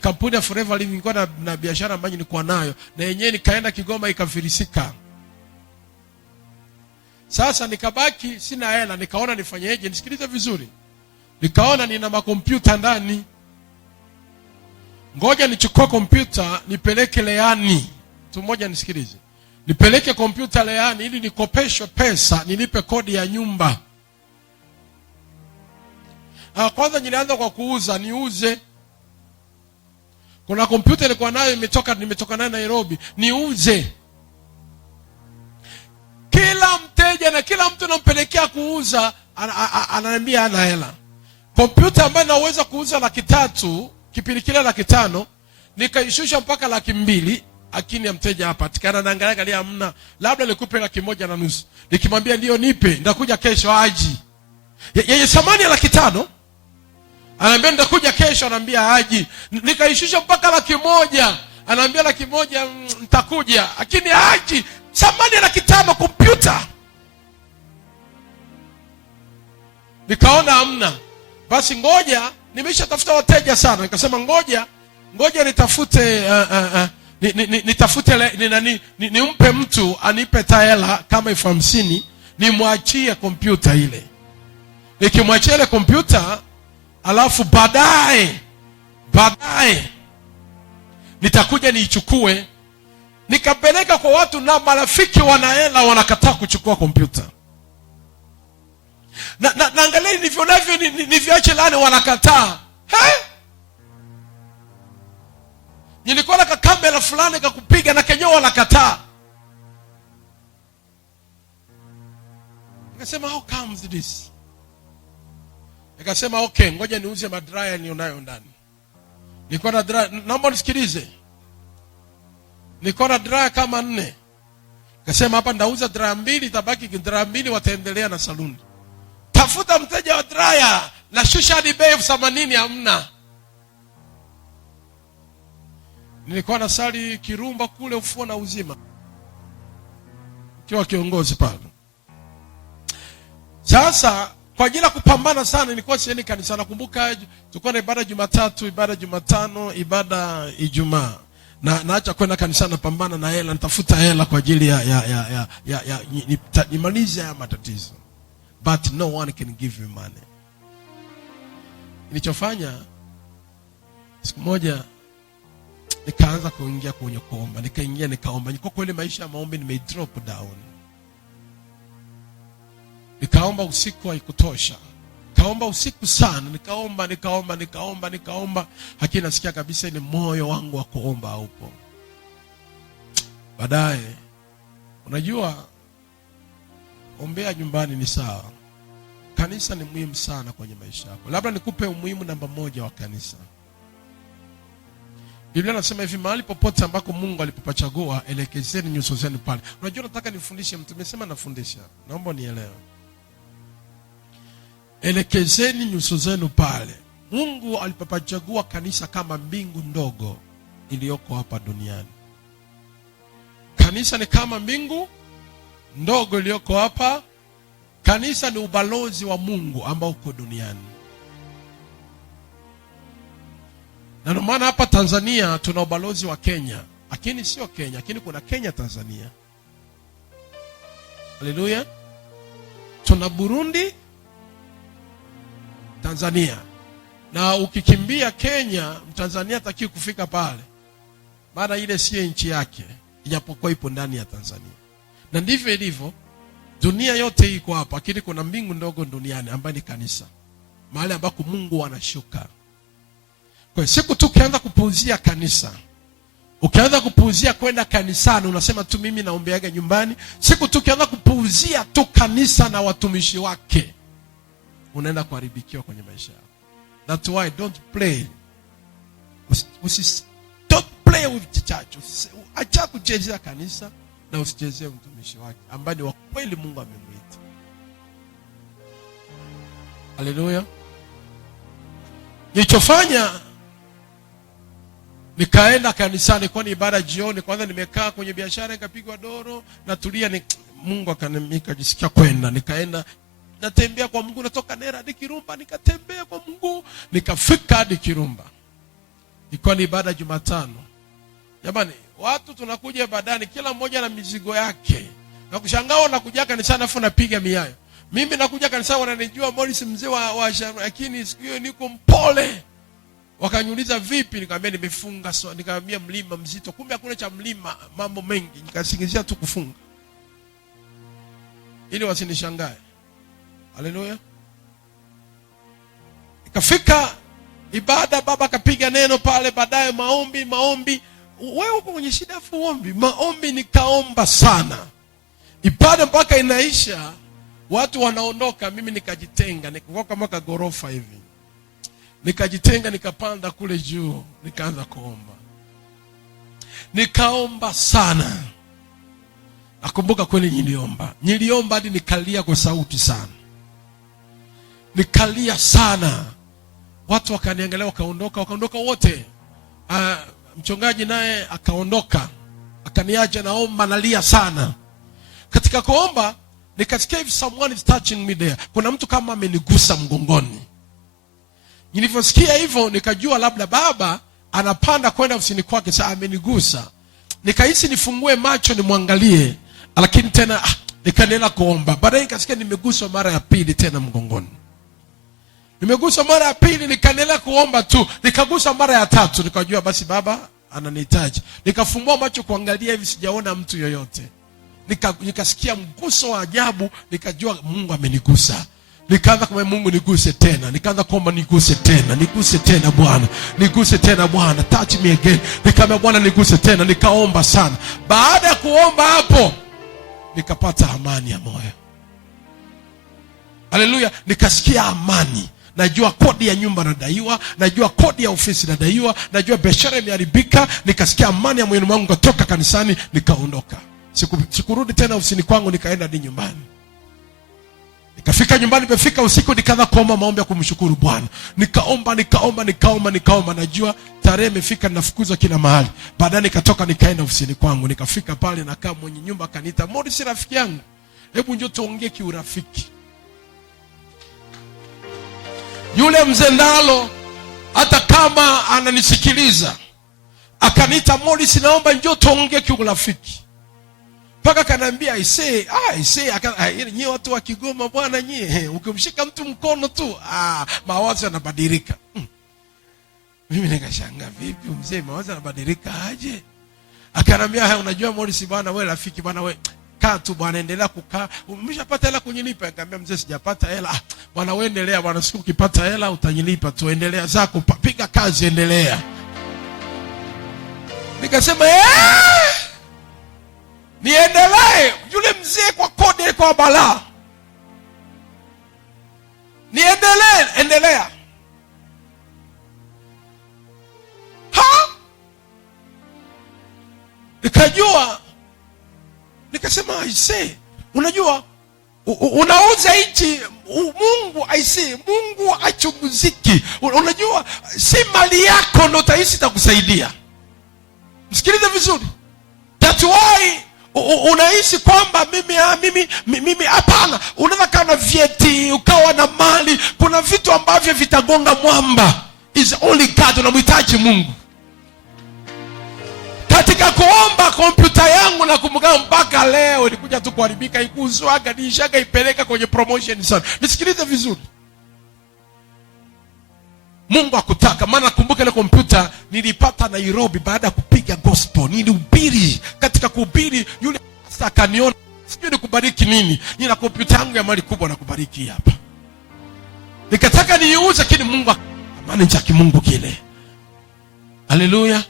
kampuni ya Forever Living, nilikuwa na biashara ambayo nilikuwa nayo, na yenyewe nikaenda Kigoma ikafilisika. Sasa nikabaki sina hela, nikaona nifanyeje? Nisikilize vizuri. Nikaona nina makompyuta ndani. Ngoja nichukue kompyuta nipeleke Leani. Mtu mmoja nisikilize. Nipeleke kompyuta Leani ili nikopeshwe pesa, nilipe kodi ya nyumba. Kwanza nilianza kwa kuuza, niuze. Kuna kompyuta nilikuwa nayo nimetoka nayo Nairobi, niuze. Kila mteja na kila mtu nampelekea kuuza ananiambia hana hela. Kompyuta ambayo naweza kuuza 300,000, kipindi kile 500,000, nikaishusha mpaka 200,000, lakini ya mteja hapatikana. Na angalia hamna, labda nikupe 1,500,000. Nikimwambia ndio nipe, nitakuja kesho, aji. Yeye thamani ya 500,000, ananiambia nitakuja kesho, ananiambia aji. Nikaishusha mpaka 100,000, ananiambia 100,000 nitakuja, lakini aji. Thamani ya 500,000 kompyuta. Nikaona hamna. Basi ngoja, nimeshatafuta wateja sana. Nikasema ngoja nitafute nimpe mtu anipe hela kama 50,000, nimwachie kompyuta ile. Nikimwachia ile kompyuta, alafu baadaye nitakuja niichukue, nikapeleka kwa watu, na marafiki wana hela wanakataa kuchukua kompyuta. Na angalia nilivyo navyo, niviache Leani, wanakataa. Nilikuwa na kamera fulani kakupiga na kenyewe wanakataa. Nikasema how comes this? Nikasema okay, ngoja niuze madraya nionayo ndani. Nilikuwa na draya, naomba nisikilize. Nilikuwa na draya kama 4. Nikasema hapa ndauza draya 2, itabaki draya 2, wataendelea na saluni. Tafuta mteja wa draya, na shusha hadi bei 80,000, hamna. Nilikuwa na sali Kirumba kule Ufuo na Uzima, kiwa kiongozi pale. Sasa kwa ajili ya kupambana sana, nilikuwa sieni kanisa. Nakumbuka tulikuwa na ibada Jumatatu, ibada Jumatano, ibada Ijumaa. Na naacha kwenda kanisa, napambana na hela, nitafuta hela kwa ajili ya nimalize haya matatizo. But no one can give you money. Nilichofanya, siku moja nikaanza kuingia kwenye kuomba. Nikaomba. Kwa kweli maisha ya maombi drop down. Nikaomba usiku haikutosha. Nikaomba usiku sana, nikaomba. Hakika nasikia kabisa ile moyo wangu wa kuomba haupo. Baadaye, unajua ombea nyumbani ni sawa. Kanisa ni muhimu sana kwenye maisha yako. Labda nikupe umuhimu namba 1 wa kanisa. Biblia inasema hivi, mahali popote ambako Mungu alipopachagua, elekezeni nyuso zenu pale. Unajua nataka nifundishe mtu, nimesema nafundisha. Naomba nielewe. Elekezeni nyuso zenu pale. Mungu alipopachagua kanisa kama mbingu ndogo iliyoko hapa duniani. Kanisa ni kama mbingu ndogo iliyoko hapa. Kanisa ni ubalozi wa Mungu ambao uko duniani. Na ndio maana hapa Tanzania tuna ubalozi wa Kenya, lakini sio Kenya, lakini kuna Kenya Tanzania. Haleluya. Tuna Burundi, Tanzania. Na ukikimbia Kenya, Mtanzania hataki kufika pale, maana ile sio nchi yake, ijapokuwa ipo ndani ya Tanzania. Na ndivyo ilivyo. Dunia yote iko hapa, lakini kuna mbingu ndogo duniani ambayo ni kanisa, mahali ambako Mungu anashuka. Kwa siku tu ukianza kupuuzia kanisa, ukianza kupuuzia kwenda kanisani, unasema tu mimi naombeaga nyumbani, siku tu ukianza kupuuzia tu kanisa na watumishi wake, unaenda kuharibikiwa kwenye maisha yako. That's why don't play. Don't play with the church. Acha kuchezea kanisa na usichezee mtumishi wake ambaye ni wa kweli Mungu amemwita. Haleluya. Nilichofanya, nikaenda kanisani kwa ibada jioni. Kwanza nimekaa kwenye biashara, nikapigwa doro, natulia, Mungu akanikajisikia kwenda. Nikaenda natembea kwa mguu, natoka Nera hadi Kirumba, nikatembea kwa mguu, nikafika hadi Kirumba. Ilikuwa ni ibada Jumatano. Jamani, watu tunakuja ibadani kila mmoja na mizigo yake. Na kushangaa unakuja kanisani afu napiga miayo. Mimi nakuja kanisani wananijua Morris mzee wa lakini siku hiyo niko mpole. Wakaniuliza vipi, nikamwambia nimefunga, nikamwambia mlima mzito. Kumbe hakuna cha mlima, mambo mengi. Nikasingizia tu kufunga, ili wasinishangae. Haleluya. Ikafika ibada, baba kapiga neno pale, baadaye maombi. Wewe uko kwenye shida afu maombi, nikaomba sana. Ibada mpaka inaisha, watu wanaondoka, mimi nikajitenga, nikakuwa kama gorofa hivi. Nikajitenga, nikapanda kule juu, nikaanza kuomba. Nikaomba sana. Nakumbuka kweli niliomba hadi nikalia kwa sauti sana. Nikalia sana. Watu wakaniangalia, wakaondoka wote. Mchungaji naye akaondoka. Akaniacha naomba, nalia sana. Katika kuomba nikasikia if someone is touching me there. Kuna mtu kama amenigusa mgongoni. Nilivyosikia hivyo nikajua labda baba anapanda kwenda ofisini kwake, sasa amenigusa. Nikahisi nifungue macho nimwangalie, lakini tena nikaendelea kuomba. Baadaye nikasikia nimeguswa mara ya pili tena mgongoni. Nimeguswa mara ya pili, nikaendelea kuomba tu. Nikagusa mara ya tatu, nikajua basi baba ananihitaji. Nikafumbua macho kuangalia hivi, sijaona mtu yoyote. Nikasikia mguso wa ajabu, nikajua Mungu amenigusa. Nikaanza kumwambia Mungu niguse tena. Nikaanza kuomba niguse tena Bwana. Niguse tena Bwana. Touch me again. Nikamwambia Bwana niguse tena. Nikaomba sana. Baada ya kuomba hapo, nikapata amani ya moyo. Haleluya. Nikasikia amani. Najua kodi ya nyumba nadaiwa, najua kodi ya ofisi nadaiwa, najua biashara imeharibika. Nikasikia amani ya moyo wangu, kutoka kanisani nikaondoka. Sikurudi tena ofisini kwangu, nikaenda hadi nyumbani. Nikafika nyumbani, nimefika usiku, nikaanza kuomba maombi ya kumshukuru Bwana. Nikaomba. Najua tarehe imefika, ninafukuzwa kila mahali. Baadaye nikatoka, nikaenda ofisini kwangu. Nikafika pale, nakaa, mwenye nyumba akaniita, Morris rafiki yangu, hebu njoo tuongee kiurafiki. Yule mzee Ndalo hata kama ananisikiliza, akaniita, Morris naomba njoo tuongee kiurafiki. Paka kanambia aisee, nyie watu wa Kigoma bwana, nyie ukimshika mtu mkono tu mawazo yanabadilika. Mimi nikashangaa, vipi mzee mawazo yanabadilika aje? Akanambia unajua Morris bwana, wewe rafiki bwana, wewe kaa tu bwana, endelea kukaa. Umeshapata hela kunilipa? Akamwambia mzee sijapata hela. Bwana wewe endelea bwana, siku ukipata hela utanilipa tu, endelea zako, piga kazi, endelea. Nikasema niendelee? Yule mzee kwa kodi kwa balaa. Niendelee? Endelea. Nikajua, nikasema aisee, unajua unauza hichi Mungu, aisee, Mungu achunguziki. Unajua si mali yako ndio taisi itakusaidia. Msikilize vizuri. That's why unaishi kwamba mimi hapana. Unaweza kuwa na vyeti, ukawa na mali, kuna vitu ambavyo vitagonga mwamba. Is only God, unamhitaji Mungu. Katika kuomba kompyuta yangu na kumbuka mpaka leo ilikuja tu kuharibika, ikuzwaga nishaga ipeleka kwenye promotion sana. Nisikilize vizuri. Mungu akutaka, maana kumbuka ile kompyuta nilipata Nairobi baada ya kupiga gospel. Nilihubiri, katika kuhubiri yule pastor akaniona, sijui nikubariki nini, nina kompyuta yangu ya mali kubwa na kubariki hapa. Nikataka niiuze, lakini Mungu amani cha kimungu kile. Haleluya.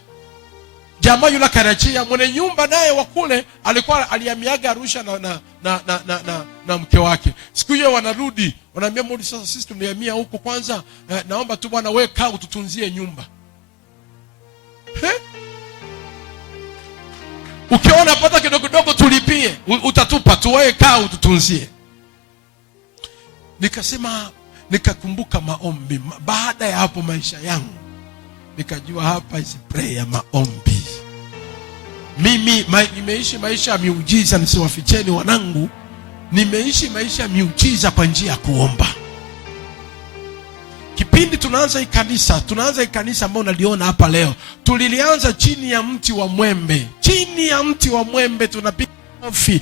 Jamaa yule karachia, mwenye nyumba naye wa kule alikuwa aliamiaga Arusha na mke wake. Siku hiyo wanarudi, wanaambia Morris, sasa sisi tumehamia huko, kwanza naomba tu bwana wewe kaa ututunzie nyumba. Ukiona pata kidogo tulipie, utatupa tu, wewe kaa ututunzie. Nikasema, nikakumbuka maombi. Baada ya hapo maisha yangu nikajua hapa is prayer, maombi. Mimi nimeishi maisha ya miujiza, nisiwaficheni wanangu. Nimeishi maisha ya miujiza kwa njia ya kuomba. Kipindi tunaanza hii kanisa ambao unaliona hapa leo, tulilianza chini ya mti wa mwembe. Chini ya mti wa mwembe tunapiga makofi.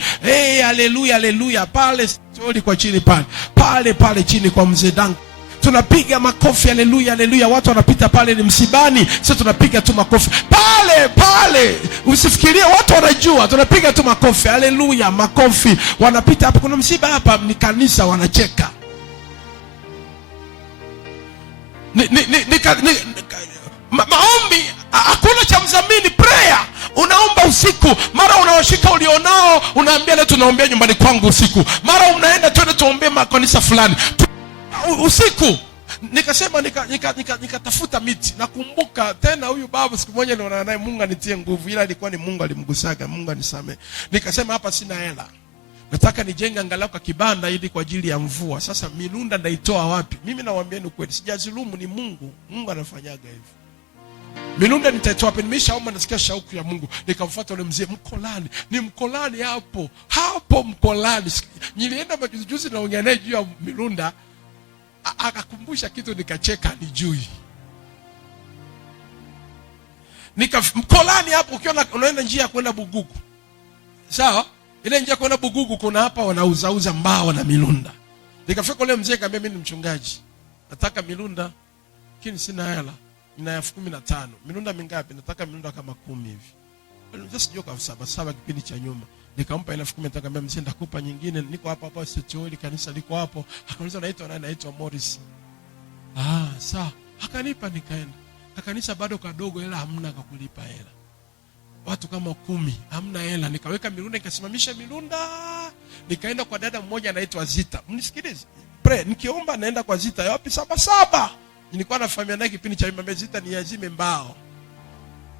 Haleluya, haleluya. Pale stori kwa chini pale chini kwa mzee Dangu. Tunapiga makofi, haleluya, haleluya. Watu wanapita pale, ni msibani, sisi tunapiga tu makofi. Pale. Usifikirie watu wanajua, tunapiga tu makofi, haleluya, makofi. Wanapita hapa, kuna msiba hapa, ni kanisa, wanacheka. Maombi hakuna cha mzamini. Prayer unaomba usiku, mara unawashika ulionao, unaambia leo tunaombea nyumbani kwangu usiku, mara unaenda twende tuombee makanisa fulani usiku. Nikasema nikatafuta miti. Nakumbuka tena huyu baba siku moja niliona naye, Mungu anitie nguvu, ila ilikuwa ni Mungu alimgusaga, Mungu anisamee. Nikasema hapa sina hela, nataka nijenge angalau kwa kibanda ili kwa ajili ya mvua. Sasa milunda ndaitoa wapi? Mimi nawaambieni ukweli, sijazulumu, ni Mungu anafanyaga hivyo. Milunda nitaitoa wapi? Nimeshaomba, nasikia shauku ya Mungu. Nikamfuata yule mzee Mkolani. Ni Mkolani hapo Mkolani. Nilienda majuzi naongea naye juu ya milunda, akakumbusha kitu, nikacheka, nijui. Mkolani hapo, ukiona unaenda njia ya kwenda Bugugu. Sawa? Ile njia kwenda Bugugu kuna hapa wanauzauza mbao na milunda. Nikafika yule mzee, akamwambia mimi ni mchungaji, nataka milunda, lakini sina hela. Nina 15,000. Milunda mingapi? Nataka milunda kama 10 hivi. Just joke of saba kipindi cha nyuma. Nikampa 10,000, nikamwambia mzee, ndakupa nyingine, niko hapa Sitioli, kanisa liko hapo. Akauliza unaitwa nani? Naitwa Morris. Sawa. Akanipa, nikaenda. Kanisa bado kadogo, hela hamna kukulipa hela. Watu kama 10, hamna hela. Nikaweka milunda, nikasimamisha milunda. Nikaenda kwa dada mmoja anaitwa Zita. Mnisikilize. Nikiomba naenda kwa Zita, wapi? Saba. Nilikuwa na familia naye kipindi cha mimi, Zita ni yazime mbao.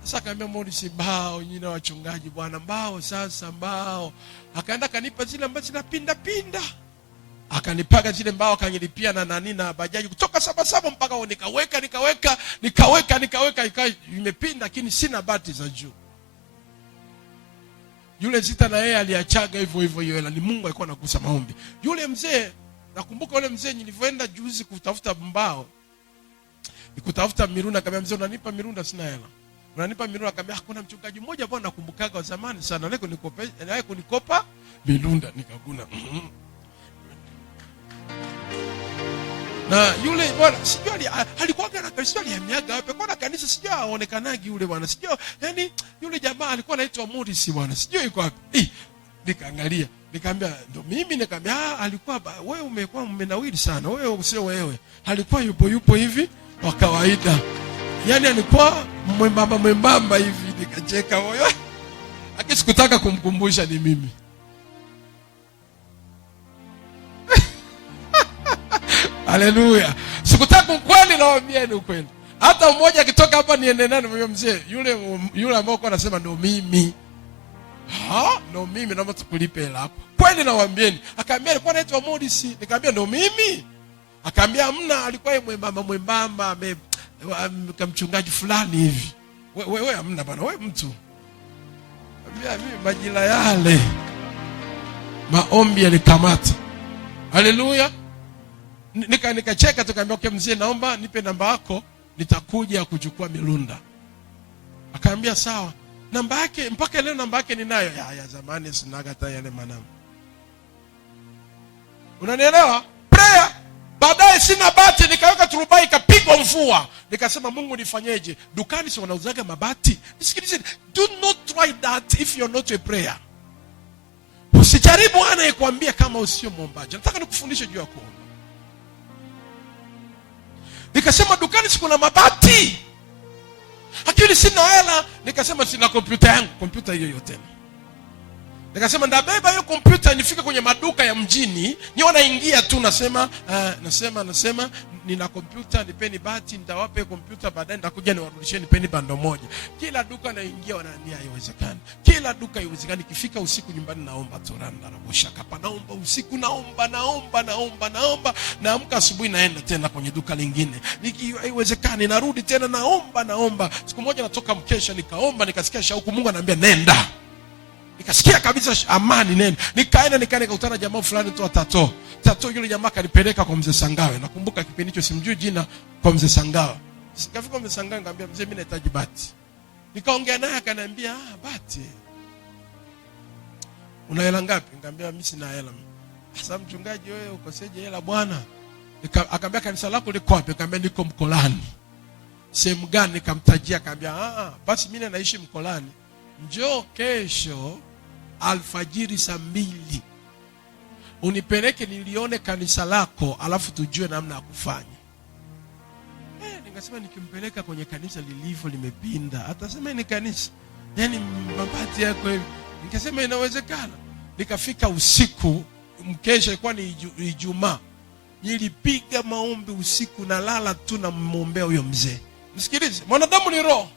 Sasa akaambia Morris, mbao nyinyi wachungaji bwana, mbao sasa mbao. Akaenda kanipa zile ambazo zinapinda. Akanipaga zile mbao, akanilipia na bajaji kutoka Saba mpaka nikaweka ikawa imepinda, lakini sina bati za juu. Yule Zita na yeye aliachaga hivyo hiyo hela, ni Mungu alikuwa anakusa maombi. Yule mzee, nakumbuka yule mzee nilivyoenda juzi kutafuta mbao, nikutafuta mirunda, akamwambia mzee, unanipa mirunda? Sina hela. Unanipa mirunda? Akamwambia hakuna mchungaji mmoja bwana nakumbukaga wa zamani sana, leo kunikopa mirunda. Nikaguna. Na yule bwana sijui alikuwa na kanisa ya miaga hapo kwa kanisa, sijui aonekanagi yule bwana, sijui yani yule jamaa alikuwa anaitwa Morris bwana, sijui yuko wapi. Nikaangalia, nikamwambia ndo mimi, nikamwambia alikuwa wewe umekuwa mmenawili sana, wewe sio wewe. Alikuwa yupo hivi wa kawaida, yani alikuwa mwembamba hivi. Nikacheka moyo, akisikutaka kumkumbusha ni mimi. Haleluya. Sikutaka ukweli, nawaambia ni ukweli. Hata mmoja akitoka hapa niende nani mwenye mzee, yule ambao kwa anasema ndo mimi. Ndo mimi, naomba tukulipe hela hapo. Kweli nawaambieni. Akaambia alikuwa anaitwa Morris. Nikamwambia ndo mimi. Akaambia hamna, alikuwa mwembamba mchungaji fulani hivi. Wewe hamna bana, wewe mtu. Akaambia mimi majira yale maombi yalikamata. Haleluya. Nikacheka, tukaambia okay mzee, naomba nipe namba yako, nitakuja kuchukua milunda. Akaambia sawa. Namba yake mpaka leo namba yake ninayo. Ya zamani sinaga hata yale manamba. Unanielewa? Prayer. Baadaye sina bati, nikaweka turubai, ikapigwa mvua. Nikasema Mungu nifanyeje? Dukani si wanauzaga mabati. Nisikilize, do not try that if you're not a prayer. Usijaribu anayekwambia kama usio muombaji. Nataka nikufundishe juu ya kuomba. Nikasema dukani si kuna mabati. Lakini sina hela. Nikasema sina kompyuta yangu, kompyuta hiyo tena. Nikasema ndabeba hiyo kompyuta nifike kwenye maduka ya mjini, niwe naingia tu nasema nina kompyuta, nipeni bati, nitawape kompyuta, baadaye nitakuja niwarudishie, nipeni bando moja. Kila duka naingia wananiambia haiwezekani. Kila duka haiwezekani. Ikifika usiku nyumbani naomba toranda na boshaka. Naomba usiku, naomba. Naamka asubuhi naenda tena kwenye duka lingine. Haiwezekani, narudi tena naomba. Siku moja natoka mkesha nikaomba, nikasikia shauku, Mungu ananiambia nenda. Nikasikia kabisa amani nene. Nikaenda nikakutana jamaa fulani tu Tato. Tato yule jamaa kanipeleka kwa mzee Sangawe. Nakumbuka kipindi hicho simjui jina, kwa mzee Sangawe. Sikafika kwa mzee Sangawe nikamwambia mzee mimi nahitaji bati. Nikaongea naye akaniambia bati. Una hela ngapi? Nikamwambia mimi sina hela. Sasa mchungaji wewe ukoseje hela bwana? Akamwambia kanisa lako liko wapi? Nikamwambia niko Mkolani. Sehemu gani? Nikamtajia, akamwambia basi mimi naishi Mkolani. Njoo kesho alfajiri 2:00 unipeleke nilione kanisa lako, alafu tujue namna ya kufanya. Nikasema nikimpeleka kwenye kanisa lilivyo limepinda, atasema ni kanisa yani mabati yako hivi. Nikasema inawezekana. Nikafika usiku, mkesha ilikuwa ni Ijumaa. Nilipiga maombi usiku, na lala tu na muombea huyo mzee. Msikilize, mwanadamu ni roho.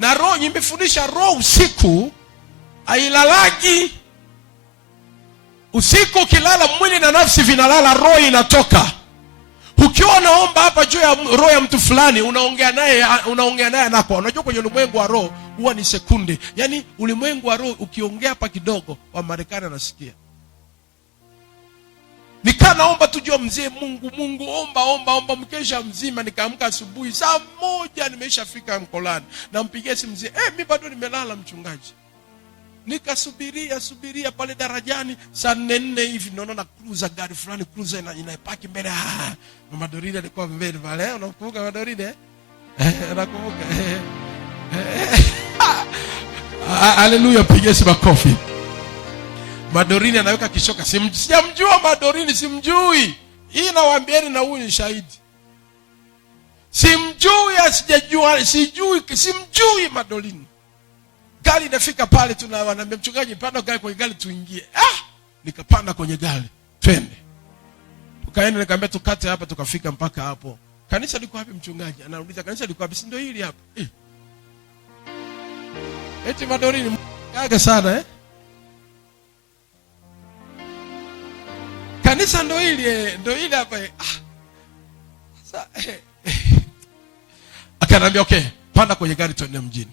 Na roho nimefundisha, roho usiku hailalagi. Usiku ukilala mwili na nafsi vinalala, roho inatoka. Ukiwa unaomba hapa juu ya roho ya mtu fulani, unaongea naye anako. Unajua kwenye ulimwengu wa roho huwa ni sekunde. Yaani ulimwengu wa roho ukiongea hapa kidogo, wa Marekani anasikia. Nikanaomba tu juu mzee, Mungu omba mkesha mzima. Nikaamka asubuhi 1:00 nimeshafika Mkolani. Nampigia simu mzee, mimi bado nimelala mchungaji. Nikasubiria pale darajani 4:04 hivi naona cruiser, gari fulani cruiser inapaki mbele. Mama Dorine alikuwa mbele pale. Unakumbuka Mama Dorine? Nakumbuka. Haleluya, pigia simu makofi. Madorine anaweka kishoka. Sijamjua Madorine, simjui. Hii nawaambieni, na huyu ni shahidi. Simjui Madorine. Gari inafika pale, tunamwambia mchungaji panda gari, kwenye gari tuingie. Nikapanda kwenye gari. Twende. Tukaenda, nikamwambia tukate hapa, tukafika mpaka hapo. Kanisa liko wapi mchungaji? Anauliza kanisa liko wapi? Si ndio hili hapa. Eti Madorine mgaga sana Kanisa ndo hili hapa. Sasa akanambia okay, panda kwenye gari tuende mjini.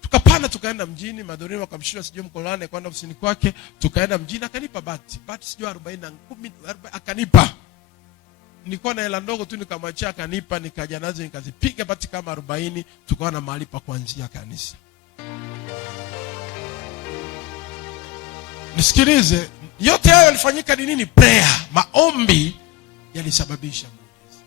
Tukapanda tukaenda mjini. Madorine wakamshusha sijui Mkolani kwenda ofisini kwake. Tukaenda mjini, akanipa bati sijui 40 na 10 akanipa. Nilikuwa na hela ndogo tu, nikamwachia akanipa, nikaja nazo nikazipiga bati kama 40. Tukawa na mahali pa kuanzia kanisa. Nisikilize, yote hayo yalifanyika ni nini? Prayer, maombi yalisababisha muujiza.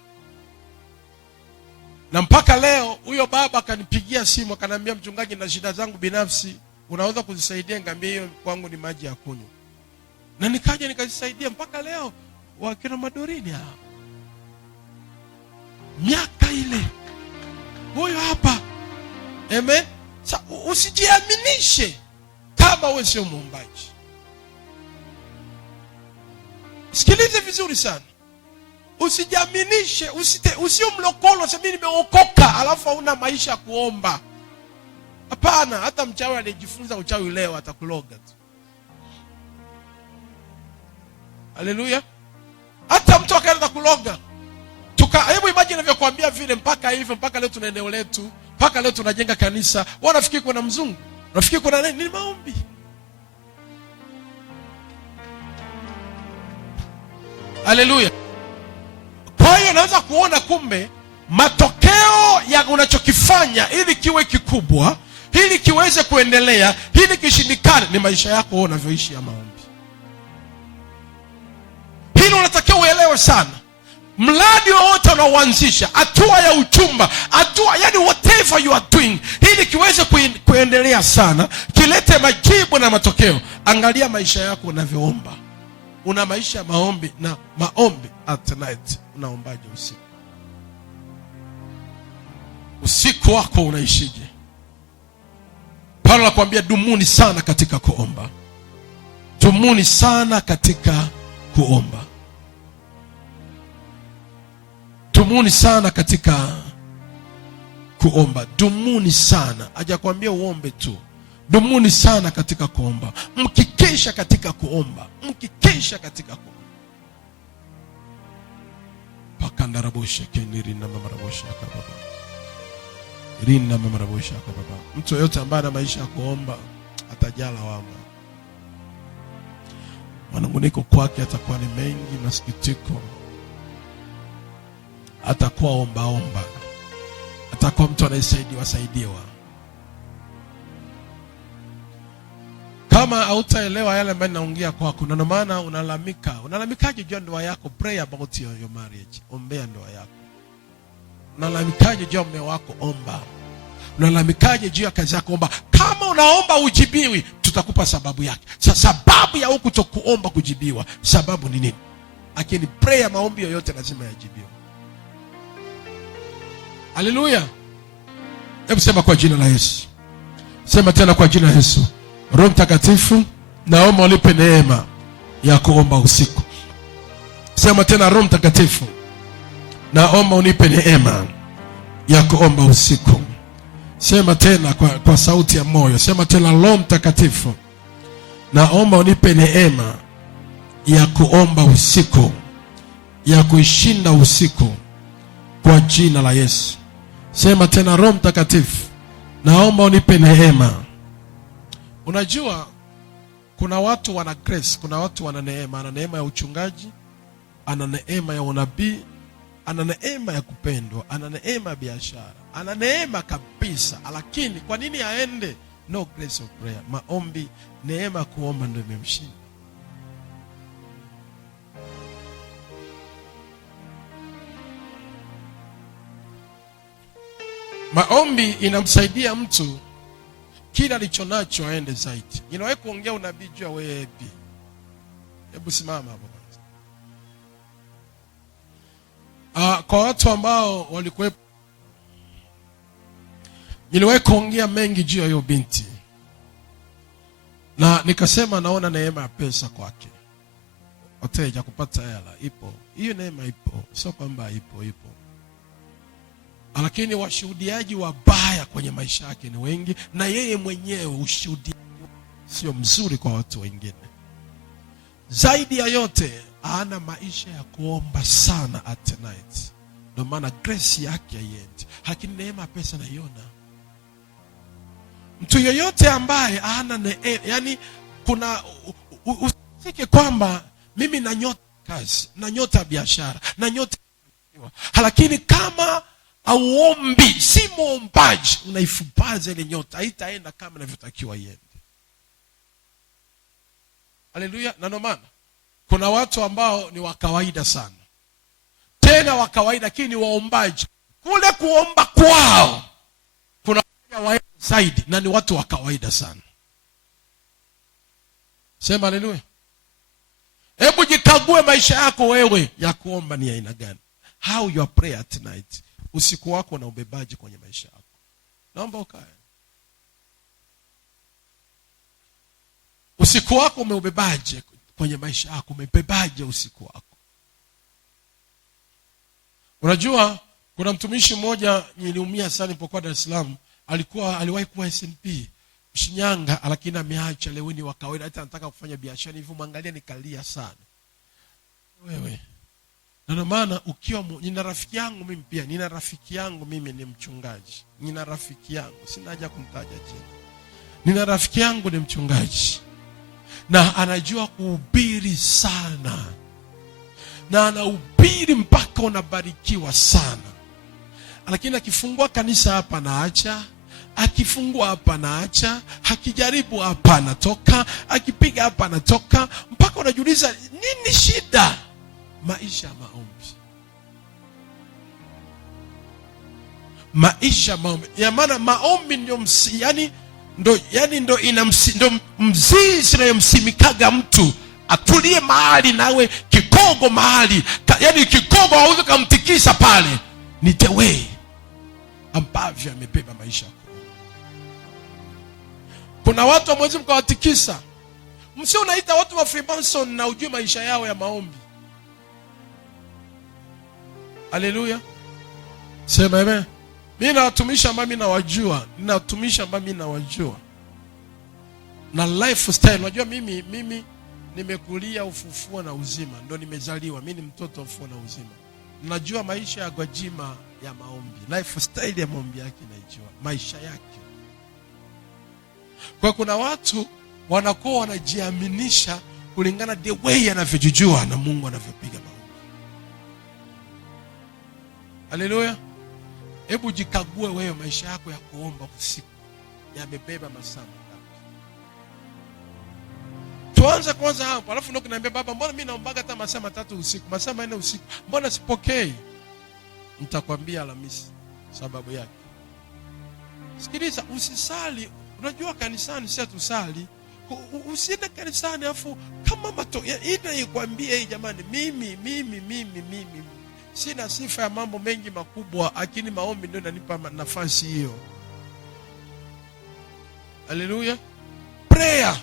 Na mpaka leo huyo baba akanipigia simu akaniambia, mchungaji na shida zangu binafsi, unaweza kuzisaidia? Ngambia hiyo kwangu ni maji ya kunywa. Na nikaja nikazisaidia mpaka leo wakina Madorine hao. Miaka ile. Huyo hapa. Amen. Usijiaminishe kama wewe sio muombaji. Sikilize vizuri sana. Usijaminishe, usio mlokolo sema nimeokoka alafu hauna maisha ya kuomba. Hapana, hata mchawi alijifunza uchawi leo atakuloga tu. Haleluya. Hata mtu akaanza kuloga. Hebu imagine ninavyokuambia vile, mpaka hivyo, mpaka leo tuna eneo letu, mpaka leo tunajenga kanisa. Wanafikiri kuna mzungu, wanafikiri kuna nini? Ni maombi. Haleluya. Kwa hiyo naweza kuona kumbe matokeo ya unachokifanya ili kiwe kikubwa, ili kiweze kuendelea, ili kishindikane, ni maisha yako wewe unavyoishi ya maombi. Hilo unatakiwa uelewe sana. Mradi wote unaoanzisha, hatua ya uchumba, hatua yani whatever you are doing, ili kiweze kuendelea sana, kilete majibu na matokeo, angalia maisha yako unavyoomba. Una maisha ya maombi, na maombi at night. Unaombaje usiku? Usiku wako unaishije? Paulo anakuambia dumuni sana katika kuomba. Dumuni sana katika kuomba. Dumuni sana katika kuomba. Dumuni sana. Hajakwambia uombe tu. Dumuni sana katika kuomba. Mkikesha katika kuomba. Mkikesha katika kuomba. Pakandaraboshe keniri na mamaraboshe akababa. Rinda mama rabosha kwa baba. Mtu yote ambaye ana maisha ya kuomba atajaa lawama. Manunguniko kwake atakuwa ni mengi, masikitiko. Atakuwa omba. Atakuwa mtu anayesaidiwa. Kama hautaelewa yale ambayo naongea kwako, na maana unalalamikaje juu ya ndoa yako? Pray about your marriage. Ombea ndoa yako. Unalalamikaje juu ya mume wako? Omba. Unalalamikaje juu ya kazi yako? Omba. Kama unaomba ujibiwi, tutakupa sababu yake. Sababu ya kutokuomba kujibiwa, sababu ni nini? Lakini prayer, maombi yoyote lazima yajibiwe. Haleluya. Hebu sema kwa jina la Yesu. Sema tena kwa jina la Yesu. Roho Mtakatifu, naomba unipe neema ya kuomba usiku. Sema tena, Roho Mtakatifu, naomba unipe neema ya kuomba usiku. Sema tena kwa sauti ya moyo. Sema tena, Roho Mtakatifu, naomba unipe neema ya kuomba usiku, ya kuishinda usiku kwa jina la Yesu. Sema tena, Roho Mtakatifu, naomba unipe neema. Unajua kuna watu wana grace, kuna watu wana neema. Ana neema ya uchungaji, ana neema ya unabii, ana neema ya kupendwa, ana neema ya biashara, ana neema kabisa. Lakini kwa nini aende? No grace of prayer. Maombi, neema ya kuomba ndio imemshinda. Maombi inamsaidia mtu kila alichonacho aende zaidi. Ninawahi kuongea unabii juu ya wewe. Hebu simama hapo kwanza. Kwa watu ambao walikuwa, niliwahi kuongea mengi juu ya hiyo binti. Na nikasema naona neema ya pesa kwake. Wateja kupata hela ipo. Hiyo neema ipo. Sio kwamba ipo. Lakini washuhudiaji wabaya kwenye maisha yake ni wengi, na yeye mwenyewe ushuhudiaji sio mzuri kwa watu wengine. Zaidi ya yote, ana maisha ya kuomba sana at night. Ndio maana grace yake haiendi. Lakini neema ya pesa naiona. Mtu yeyote ambaye ana yani kuna usike kwamba mimi na nyota kazi, na nyota biashara, na nyota, lakini kama auombi, si muombaji, unaifupaza ile nyota, haitaenda kama inavyotakiwa iende. Haleluya. Na ndio maana kuna watu ambao ni wa kawaida sana, tena wa kawaida, lakini ni waombaji. Kule kuomba kwao kuna watu zaidi, na ni watu wa kawaida sana. Sema haleluya. Hebu jikague maisha yako wewe ya kuomba ni aina gani? How your prayer at night. Usiku wako na ubebaji kwenye maisha yako. Naomba ukae. Usiku wako umeubebaje kwenye maisha yako? Umebebaje usiku wako? Unajua kuna mtumishi mmoja niliumia sana nilipokuwa Dar es Salaam. Aliwahi kuwa SNP Shinyanga, lakini ameacha. Leo ni wa kawaida, hata anataka kufanya biashara hivi. Mwangalia nikalia sana. Wewe. Na ndio maana ukiwa nina rafiki yangu mimi pia, nina rafiki yangu mimi ni mchungaji. Nina rafiki yangu, sina haja kumtaja jina. Nina rafiki yangu ni mchungaji. Na anajua kuhubiri sana. Na anahubiri mpaka unabarikiwa sana. Lakini akifungua kanisa hapa naacha, akifungua hapa naacha, akijaribu hapa anatoka, akipiga hapa anatoka, mpaka unajiuliza nini shida? Maisha maombi. Maisha maombi. Ya maana maombi ndio ndo mzizi na msimikaga mtu atulie mahali, nawe kikogo mahali. Yani kikogo hauwezi kumtikisa pale. Ni the way ambavyo amebeba maisha. Kuna watu hamwezi mkawatikisa. Msio unaita watu wa Freemason na ujue maisha yao ya maombi. Haleluya. Sema amen. Mimi nawatumisha ambao mimi nawajua. Ninatumisha ambao mimi nawajua. Na lifestyle, unajua mimi nimekulia ufufuo na uzima. Ndio nimezaliwa. Mimi ni mtoto wa ufufuo na uzima. Najua maisha ya Gwajima ya maombi, lifestyle ya maombi yake inaijua, maisha yake. Kwa kuna watu wanakuwa wanajiaminisha kulingana the way anavyojijua na Mungu anavyopiga maombi. Haleluya. Hebu jikague wewe, maisha yako ya kuomba usiku yamebeba masaa mangapi? Tuanze kwanza hapo, alafu ndio kuniambia baba, mbona mimi naombaga hata masaa 3 usiku, masaa 4 usiku, mbona sipokei? Nitakwambia Alhamisi sababu yake. Sikiliza, usisali. Unajua kanisani sisi tusali. Usiende kanisani afu kama ina ikwambie hii jamani, mimi sina sifa ya mambo mengi makubwa, lakini maombi ndio inanipa nafasi hiyo. Haleluya. Prayer.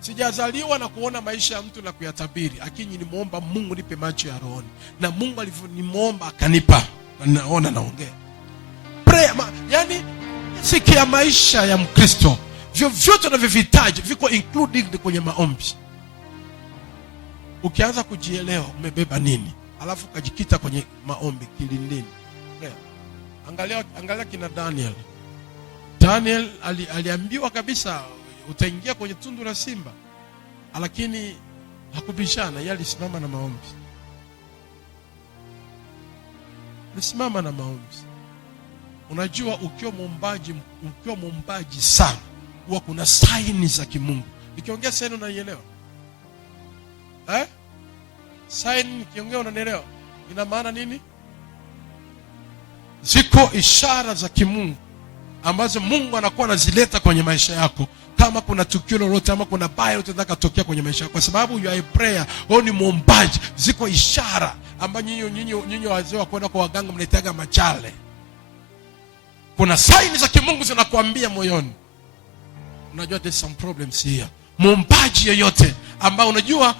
Sijazaliwa na kuona maisha ya mtu na kuyatabiri, lakini nimuomba Mungu nipe macho ya rohoni, na Mungu alivyonimuomba akanipa, na naona naongea. Prayer, yani sikia maisha ya Mkristo, vyovyote unavyovihitaji viko included kwenye maombi. Ukianza kujielewa umebeba nini, alafu ukajikita kwenye maombi kilindini. Angalia kina Daniel aliambiwa kabisa utaingia kwenye tundu la simba, lakini hakubishana, yeye alisimama na maombi. Alisimama na maombi. Unajua ukiwa muombaji sana, huwa kuna saini za kimungu. Nikiongea saini unanielewa? Saini nikiongea unanielewa? Ina maana nini? Ziko ishara za kimungu ambazo Mungu anakuwa anazileta kwenye maisha yako, kama kuna tukio lolote ama kuna baya lolote linataka kutokea kwenye maisha yako, kwa sababu you are a prayer, wewe ni muombaji. Ziko ishara ambazo nyinyi wazee wa kwenda kwa waganga mnaitaga machale. Kuna saini za kimungu zinakuambia moyoni. Unajua there's some problems here. Muombaji yoyote ambao unajua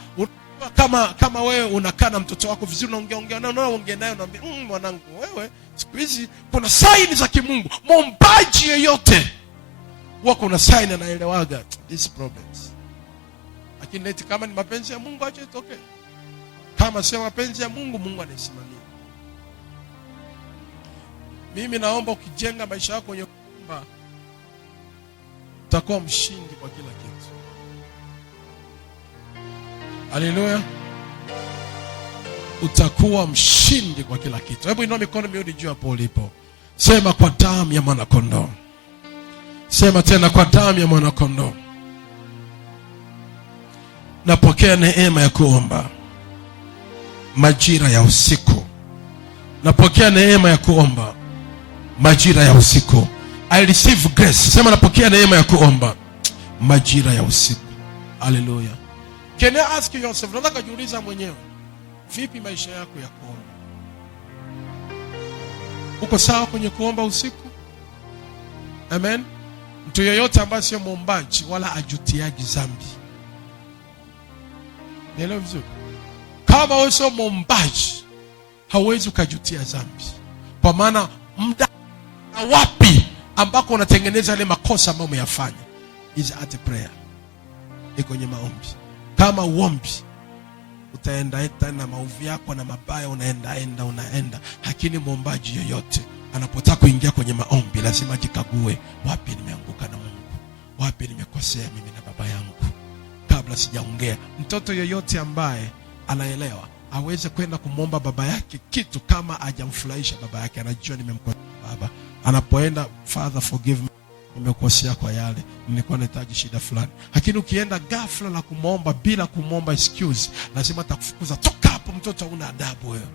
kama wewe unakaa na mtoto wako vizuri, unaongea naye unamwambia mwanangu wewe siku hizi kuna saini za kimungu. Muombaji yoyote huwa kuna saini anaelewaga these problems. Lakini eti kama ni mapenzi ya Mungu acha itokee. Kama sio mapenzi ya Mungu, Mungu anasimamia. Mimi naomba ukijenga maisha yako kwenye kuomba, utakuwa mshindi kwa kila kitu. Haleluya. Utakuwa mshindi kwa kila kitu. Hebu inua mikono miwili juu hapo ulipo. Sema kwa damu ya mwana kondoo. Sema tena kwa damu ya mwana kondoo. Napokea neema ya kuomba majira ya usiku. Napokea neema ya kuomba majira ya usiku. I receive grace. Sema napokea neema ya kuomba majira ya usiku. Haleluya. Can you ask yourself, nataka kujiuliza mwenyewe, vipi maisha yako ya kuomba? Uko sawa kwenye kuomba usiku? Amen. Mtu yeyote ambaye sio muombaji wala ajutiaji dhambi. Nielewe vizuri. Kama wewe sio muombaji, hauwezi kujutia dhambi. Kwa maana muda wapi ambako unatengeneza ile makosa ambayo umeyafanya is at prayer. Iko kwenye maombi. Kama uombi, utaenda na maovu yako na mabaya unaenda. Lakini muombaji yoyote anapotaka kuingia kwenye maombi lazima jikague, wapi nimeanguka na Mungu, wapi nimekosea mimi na baba yangu kabla sijaongea. Mtoto yoyote ambaye anaelewa aweze kwenda kumwomba baba yake kitu kama hajamfurahisha baba yake, anajua nimemkosea baba. Anapoenda, Father forgive me, nimekosea kwa yale, nilikuwa nahitaji shida fulani. Lakini ukienda ghafla la kumwomba bila kumwomba excuse, lazima atakufukuza, toka hapo mtoto, una adabu wewe.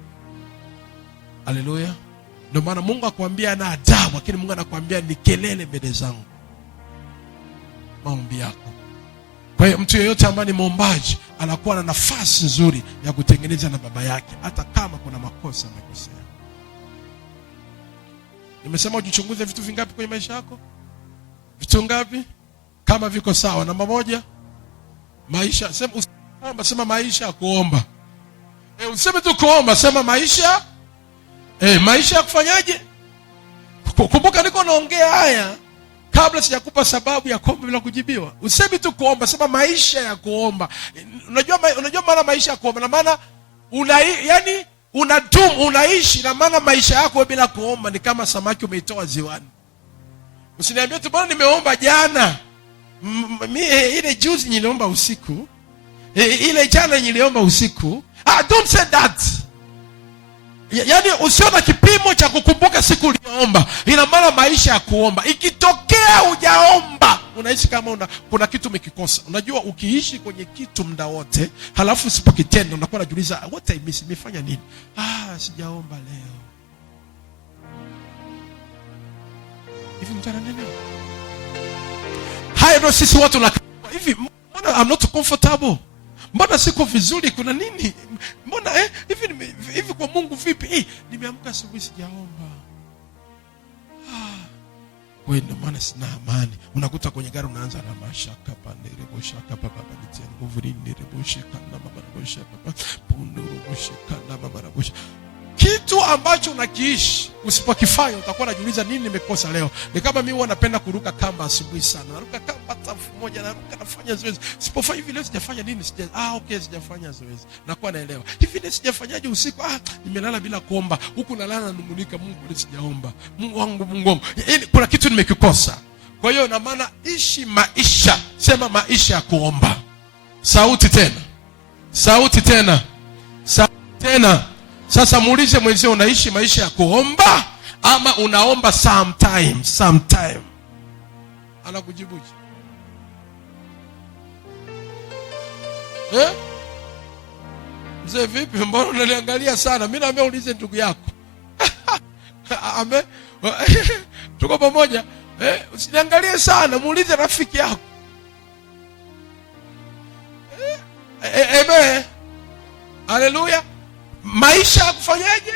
Haleluya. Ndio maana Mungu akwambia ana adabu, lakini Mungu anakuambia ni kelele mbele zangu maombi yako. Kwa hiyo mtu yeyote ambaye ni muombaji anakuwa na nafasi nzuri ya kutengeneza na baba yake, hata kama kuna makosa amekosea. Nimesema ujichunguze vitu vingapi kwenye maisha yako? Vitu ngapi? Kama viko sawa. Namba 1, maisha. Sema maisha ya kuomba. Useme tu kuomba, sema maisha. Maisha ya kufanyaje? Kumbuka niko naongea haya kabla sijakupa sababu ya kuomba bila kujibiwa. Useme tu kuomba, sema maisha ya kuomba. Unajua maana maisha ya kuomba, na maana yani unadumu, unaishi. Na maana maisha yako bila kuomba ni kama samaki umeitoa ziwani. Usiniambie tu bwana nimeomba jana. Ile juzi niliomba usiku. Ile jana niliomba usiku. Don't say that. Yaani usiona kipimo cha kukumbuka siku uliyoomba. Ina maana maisha ya kuomba. Ikitokea hujaomba, unaishi kama kuna kitu umekikosa. Unajua ukiishi kwenye kitu muda wote, halafu usipokitenda unakuwa unajiuliza what I miss, nimefanya nini? Sijaomba leo. Hivi mtana nini? Hayo ndio sisi watu na hivi, mbona I'm not comfortable? Mbona siko vizuri, kuna nini? Mbona hivi kwa Mungu vipi? Nimeamka asubuhi sijaomba. Wewe ndio maana sina amani. Unakuta kwenye gari unaanza na mashaka pande reboshaka papa nitie nguvu ni reboshaka na baba reboshaka papa pundu reboshaka na baba reboshaka. Kitu ambacho unakiishi usipokifanya utakuwa unajiuliza nini nimekosa leo. Ni kama mimi huwa napenda kuruka kamba asubuhi sana. Naruka kamba tafu moja, naruka nafanya zoezi. Sipofanya hivi leo sijafanya nini? Okay, sijafanya zoezi. Nakuwa naelewa. Hivi leo sijafanyaje usiku? Nimelala bila kuomba. Huku nalala nanung'unika, Mungu leo sijaomba. Mungu wangu. Kuna kitu nimekikosa. Kwa hiyo na maana ishi maisha. Sema maisha ya kuomba. Sauti tena. Sauti tena. Sauti tena. Sasa muulize mwenzio, unaishi maisha ya kuomba ama unaomba sometime? Anakujibuje? Mzee vipi, mbona unaniangalia sana? Mimi naambia uulize ndugu yako. Amen. Tuko pamoja. Usiniangalie sana, muulize rafiki yako. Amen. Haleluya. Maisha ya kufanyaje?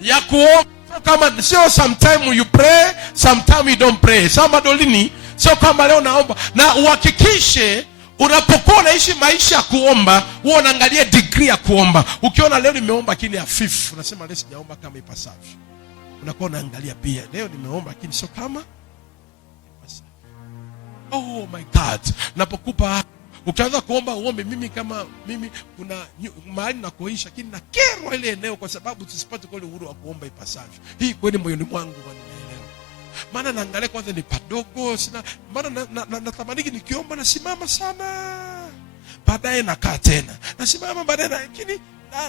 Ya kuomba. Kama sio sometime you pray, sometime you don't pray. Samba dolini, sio kama leo naomba. Na uhakikishe unapokuwa unaishi maisha ya kuomba, wewe unaangalia degree ya kuomba. Ukiona leo nimeomba lakini hafifu, unasema leo sijaomba kama ipasavyo. Unakuwa unaangalia pia, leo nimeomba lakini sio kama ipasavyo. Oh my God. Napokupa ukianza kuomba uombe, mimi kuna mahali na kuisha lakini na kero ile eneo kwa sababu tusipate kule uhuru wa kuomba ipasavyo. Hii kweli moyoni mwangu wanaelewa. Maana naangalia kwanza ni padogo, sina maana natamaniki nikiomba nasimama sana. Baadaye nakaa tena. Nasimama baadaye lakini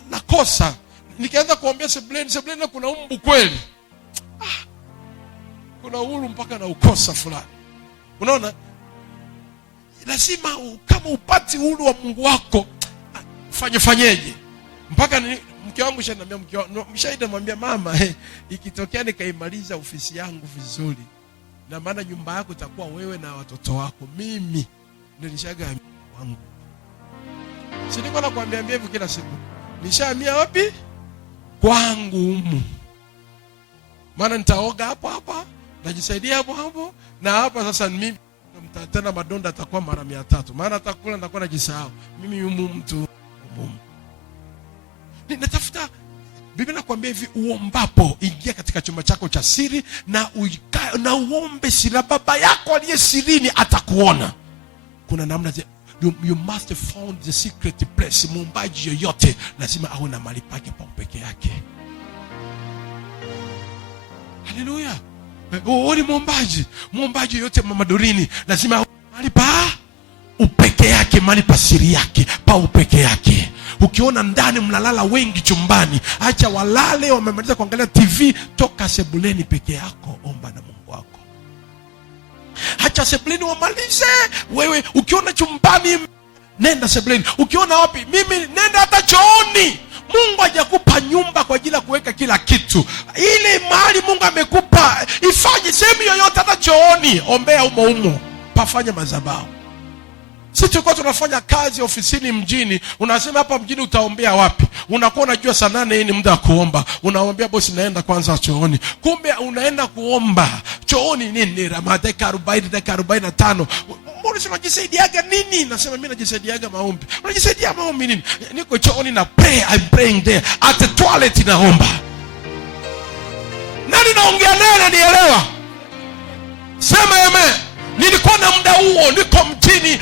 nakosa. Nikianza kuombea sebuleni kuna umbu kweli. Kuna uhuru mpaka na ukosa fulani. Unaona? Lazima kama upati uhuru wa Mungu wako fanyeje? Mpaka mke wangu mshaidamwambia mama, ikitokea nikaimaliza ofisi yangu vizuri, na maana nyumba yako itakuwa wewe na watoto wako, mimi ndio nishaga wangu. Si niko nakwambia hivyo kila siku. Nishahamia wapi? Kwangu humu. Maana nitaoga hapa, najisaidia hapo, na hapa sasa mimi tena madonda atakuwa mara 300. Maana atakula nitakuwa najisahau. Mimi mtu ninatafuta. Biblia inakuambia hivi, uombapo ingia katika chumba chako cha siri na uombe siri, baba yako aliye sirini atakuona. Kuna namna you must have found the secret place. Muombaji yoyote lazima awe na mahali pake pa pekee yake. Haleluya. Ni muombaji yote mamadorini lazima mahali pa upeke yake, mahali pa siri yake, pa upeke yake. Ukiona ndani mnalala wengi chumbani, acha walale wamemaliza kuangalia TV, toka sebuleni peke yako, omba na Mungu wako. Acha sebuleni wamalize, wewe ukiona chumbani nenda sebuleni. Ukiona wapi? Mimi nenda hata chooni. Mungu hajakupa nyumba kwa ajili ya kuweka kila kitu. Ile mahali Mungu amekupa, ifanye sehemu yoyote, hata chooni, ombea humo. Pafanye madhabahu. Sisi tulikuwa tunafanya kazi ofisini mjini, unasema hapa mjini utaombea wapi? Unakuwa unajua saa 8 ni muda wa kuomba. Unaombea bosi naenda kwanza chooni. Kumbe unaenda kuomba chooni nini? Dakika 40, dakika 45. Mbona unajisaidiaga nini? Nasema mimi najisaidiaga maombi. Unajisaidia maombi nini? Niko chooni na pray, I'm praying there. At the toilet naomba. Nani naongea naye ananielewa? Sema amen. Nilikuwa na muda huo niko mjini,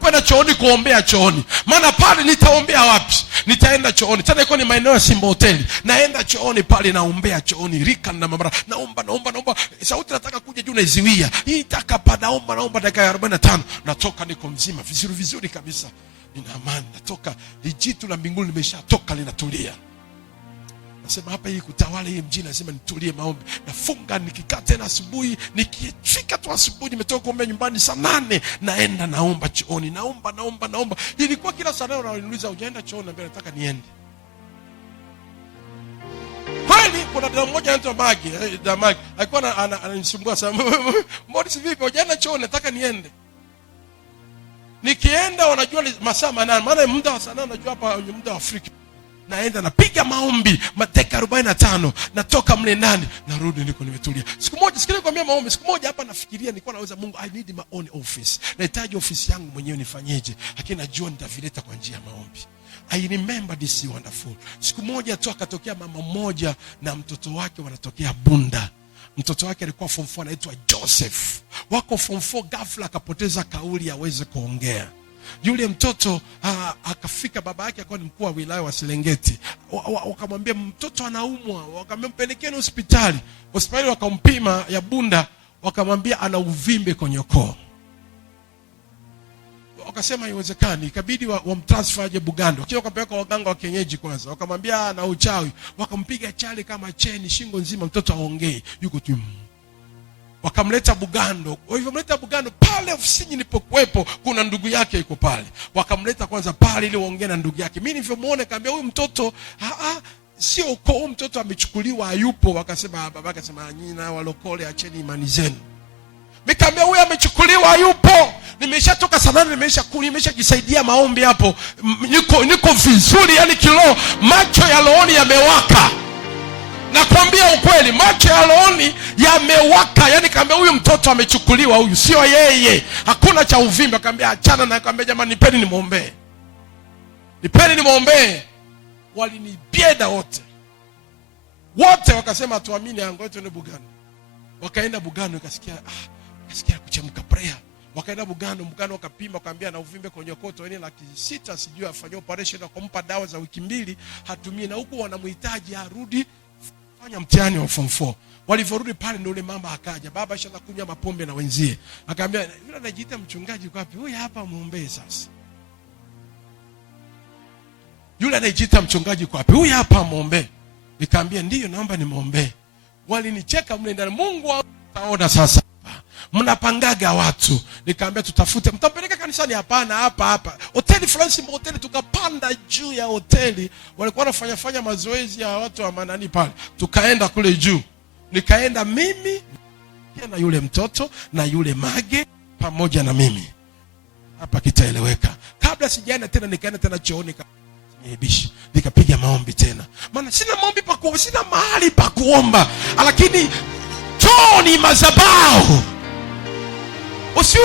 kwenda chooni kuombea chooni. Maana pale nitaombea wapi? Nitaenda chooni. Tena iko ni maeneo ya Simba Hoteli. Naenda chooni pale, naombea chooni. Rika na mara naomba. Sauti nataka kuja juu naiziwia. Hii takapa naomba dakika 45. Natoka niko mzima vizuri kabisa. Nina amani. Natoka lijitu la mbinguni limeshatoka linatulia. Nasema hapa hii kutawala hii mjini, nasema nitulie maombi. Nafunga, nikikaa tena asubuhi, nikifika tu asubuhi nimetoka kuombea nyumbani saa 8, naenda naomba chooni. Naomba. Ilikuwa kila saa leo unaniuliza hujaenda chooni, na nataka niende. Kweli kuna dada mmoja anaitwa Magi, alikuwa ananisumbua sana. Mbona si vipi hujaenda chooni, nataka niende. Nikienda wanajua masaa 8, maana muda wa sana unajua hapa ni muda wa Afrika. Naenda napiga maombi mateka 45, natoka mle ndani, narudi niko nimetulia. Siku moja sikile kwambia maombi, siku moja hapa nafikiria nilikuwa naweza, Mungu, I need my own office. Nahitaji ofisi yangu mwenyewe, nifanyeje? Lakini najua nitavileta kwa njia ya maombi. I remember this wonderful. Siku moja tu akatokea mama mmoja na mtoto wake wanatokea Bunda. Mtoto wake alikuwa form 4 anaitwa Joseph. Wako form 4, ghafla akapoteza kauli aweze kuongea. Yule mtoto akafika, baba yake alikuwa ni mkuu wa wilaya wa Serengeti. Wakamwambia mtoto anaumwa, wakampelekea hospitali. Hospitali wakampima ya Bunda, wakamwambia ana uvimbe kwenye koo. Wakasema haiwezekani, ikabidi wamtransfer aje Bugando. Kisha wakapeleka waganga wa kienyeji kwanza. Wakamwambia ana uchawi, wakampiga chale kama cheni shingo nzima, mtoto aongee, yuko tu. Wakamleta Bugando. Walivyomleta Bugando, pale ofisini nilipokuepo kuna ndugu yake yuko pale. Wakamleta kwanza pale ili waongee na ndugu yake. Mimi nilivyomuona kaambia huyu mtoto sio uko, huyu mtoto amechukuliwa, hayupo. Wakasema baba akasema nyina walokole, acheni imani zenu. Nikamwambia huyu amechukuliwa, hayupo. Nimeshatoka sana, nimeshajisaidia maombi hapo. Niko vizuri, yani kiroho, macho ya rohoni yamewaka. Nakwambia ukweli, macho ya rohoni yamewaka. Yani kaambia huyu mtoto amechukuliwa, huyu sio yeye. Hakuna cha uvimbe. Kaambia achana na, kaambia jamani nipeni nimwombee. Walinibieda wote wakasema tuamini, angoe tuende Bugando. Wakaenda Bugando, ikasikia kuchemka prayer. Wakaenda Bugando wakapima, wakaambia na uvimbe kwenye koto, yani $600 sijui afanye operation, akampa dawa za wiki 2 hatumii, na huko wanamhitaji arudi fanya mtihani wa form 4. Walivyorudi pale ndio yule mama akaja, baba ashaanza kunywa mapombe na wenzie. Akaambia yule anajiita mchungaji yuko wapi? Huyu hapa muombe sasa. Yule anajiita mchungaji yuko wapi? Huyu hapa muombe. Nikamwambia ndio, naomba nimuombe. Walinicheka mle ndani, Mungu ataona sasa. Mnapangaga watu. Nikamwambia tutafute, mtapeleka kanisani? Hapana, hapa hoteli fulani, Simba Hoteli. Tukapanda juu ya hoteli, walikuwa wanafanya mazoezi ya watu wa manani pale. Tukaenda kule juu, nikaenda mimi na yule mtoto na yule Mage pamoja na mimi. Hapa kitaeleweka. Kabla sijaenda tena, nikaenda tena chooni nibishi, nikapiga maombi tena, maana sina maombi pa kuomba, sina mahali pa kuomba. Lakini chooni madhabahu. Usiwe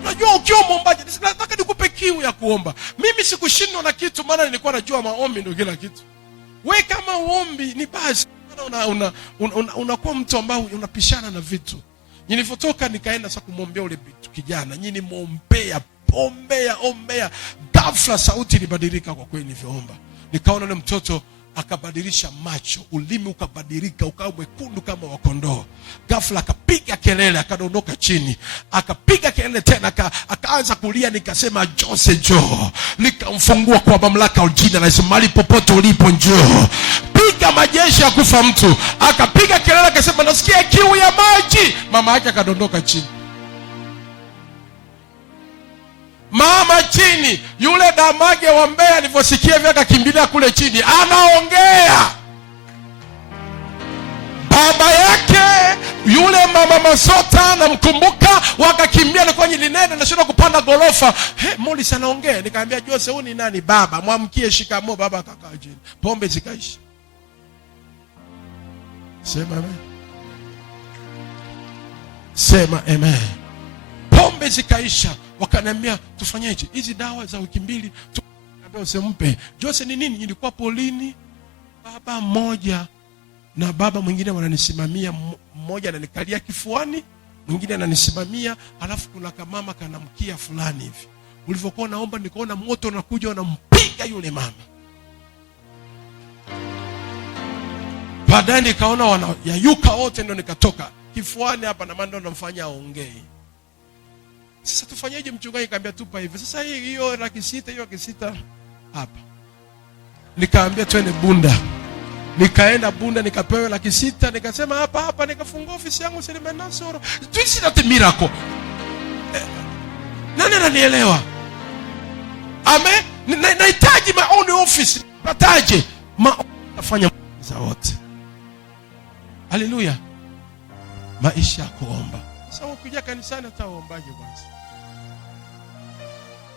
unajua ukiwa muombaji, nataka nikupe kiu ya kuomba. Mimi sikushindwa na kitu, maana nilikuwa najua maombi ndio kila kitu. Wewe kama uombi ni basi, unakuwa mtu ambao unapishana na vitu. Nilipotoka nikaenda sasa kumwombea ule kijana, nyinyi muombea, ombea. Ghafla sauti ilibadilika kwa kweli nilivyoomba. Nikaona yule mtoto akabadilisha macho, ulimi ukabadilika, ukawa mwekundu kama wa kondoo. Ghafla akapiga kelele, akadondoka chini. Akapiga kelele tena, akaanza kulia. Nikasema Jose njoo. Nikamfungua kwa mamlaka ya jina la Yesu, mahali popote ulipo njoo. Piga majeshi ya kufa mtu. Akapiga kelele akasema nasikia kiu ya maji. Mama yake akadondoka chini. Mama chini. Yule damage wa Mbeya alivyosikia hivyo akakimbilia kule chini, anaongea. Baba yake yule mama Masota namkumbuka, wakakimbia. Alikuwa nyilinene na shida kupanda gorofa. Molisi anaongea. Nikamwambia Jose, huyu ni nani? Baba. Mwamkie shikamo. Baba akakaa chini. Pombe zikaisha. Sema amen. Sema amen. Pombe zikaisha. Wakaniambia tufanyeje? Hizi dawa za wiki 2 tuambia usimpe. Jose ni nini? Nilikuwa polini. Baba mmoja na baba mwingine wananisimamia, mmoja ananikalia kifuani, mwingine ananisimamia, alafu kuna kamama kanamkia fulani hivi. Ulivyokuwa naomba nikaona moto unakuja unampiga yule mama. Baadaye nikaona wanayayuka wote, ndio nikatoka kifuani hapa na mando namfanya aongee. Sasa tufanyeje mchungaji? Nikamwambia tupa hivi. Sasa hiyo Laki6 hiyo Laki6 hapa. Nikaambia twende Bunda. Nikaenda Bunda nikapewa Laki6, nikasema hapa nikafungua ofisi yangu Selemani Nasoro. Tuisi not a miracle. Nani ananielewa? Amen. Nahitaji my own office. Nataje nafanya za wote. Haleluya. Maisha ya kuomba. Sasa ukija kanisani utaombaje kwanza?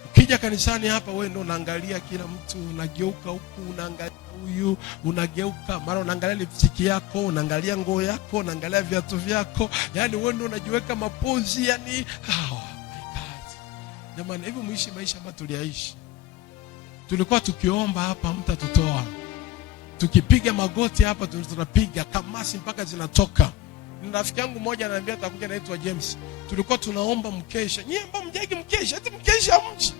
Ukija kanisani hapa wewe ndio unaangalia kila mtu, unageuka huku, unaangalia huyu, unageuka, mara unaangalia lipstick yako, unaangalia nguo yako, unaangalia viatu vyako. Yaani wewe ndio unajiweka mapozi, yani my God. Jamani, hivi muishi maisha ambayo tuliaishi. Tulikuwa tukiomba hapa mtatutoa. Tukipiga magoti hapa tunapiga kamasi mpaka zinatoka. Rafiki yangu mmoja ananiambia atakuja, anaitwa James. Tulikuwa tunaomba mkesha. Nyie ambao mjagi mkesha, eti mkesha mji.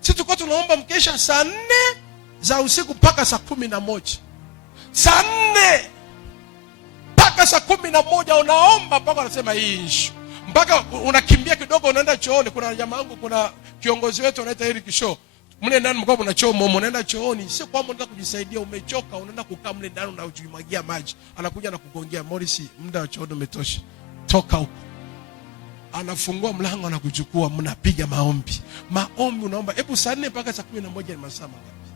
Sisi tulikuwa tunaomba mkesha saa 4 za usiku mpaka saa 11. Saa 4 mpaka saa 11 unaomba mpaka unasema hii issue. Mpaka unakimbia kidogo unaenda chooni. Kuna jamaa wangu, kuna kiongozi wetu anaitwa Eric Show. Mle ndani mko mna choo momo, unaenda chooni, sio kwamba unataka kujisaidia, umechoka, unaenda kukaa mle ndani unajimwagia maji. Anakuja na kugongea, Morris, muda wa chooni umetosha. Toka huko. Anafungua mlango na kuchukua, mnapiga maombi. Maombi unaomba, hebu saa 4 mpaka saa 11 ni masaa mangapi?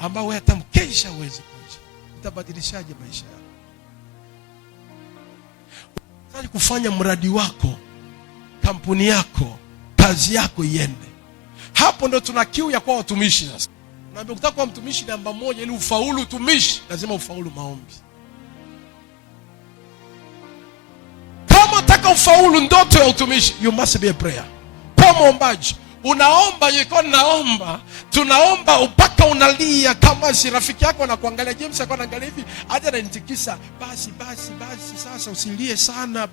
Ambao wewe hata mkesha uweze kuja. Utabadilishaje maisha yako? Unataka kufanya mradi wako, kampuni yako, kazi yako iende. Hapo ndo tuna kiu ya kuwa watumishi sasa. Naambia ukitaka kuwa mtumishi namba 1 ili ufaulu utumishi, lazima ufaulu maombi. Kama unataka ufaulu ndoto ya utumishi, you must be a prayer. Kwa muombaji, unaomba yuko naomba, tunaomba mpaka unalia. Kama si rafiki yako anakuangalia, James akawa anaangalia hivi, hata ananitikisa, basi sasa usilie sana,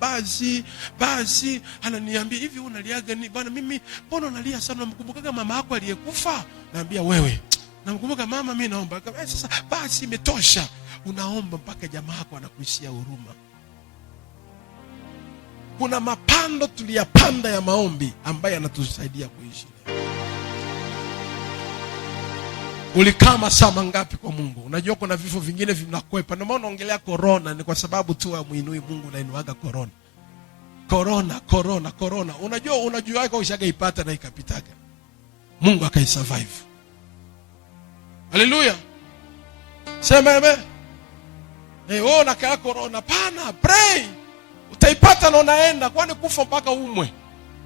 basi ananiambia hivi, unaliaga nini bwana? Mimi mbona unalia sana? Namkumbukaga mama yako aliyekufa. Naambia wewe, namkumbuka mama, mimi naomba. Sasa basi imetosha. Unaomba mpaka jamaa yako anakuishia huruma. Kuna mapando tuliyapanda ya maombi ambayo yanatusaidia kuishi. Ulikaa masaa mangapi kwa Mungu? Unajua kuna vifo vingine vinakwepa. Ndio maana naongelea corona, ni kwa sababu tu amuinui Mungu na inuaga corona. Unajua yako ushagaipata na ikapitaga. Mungu akaisurvive. Haleluya. Sema amen. Wewe unakaa corona, pana pray. Utaipata na unaenda, kwani kufa mpaka umwe.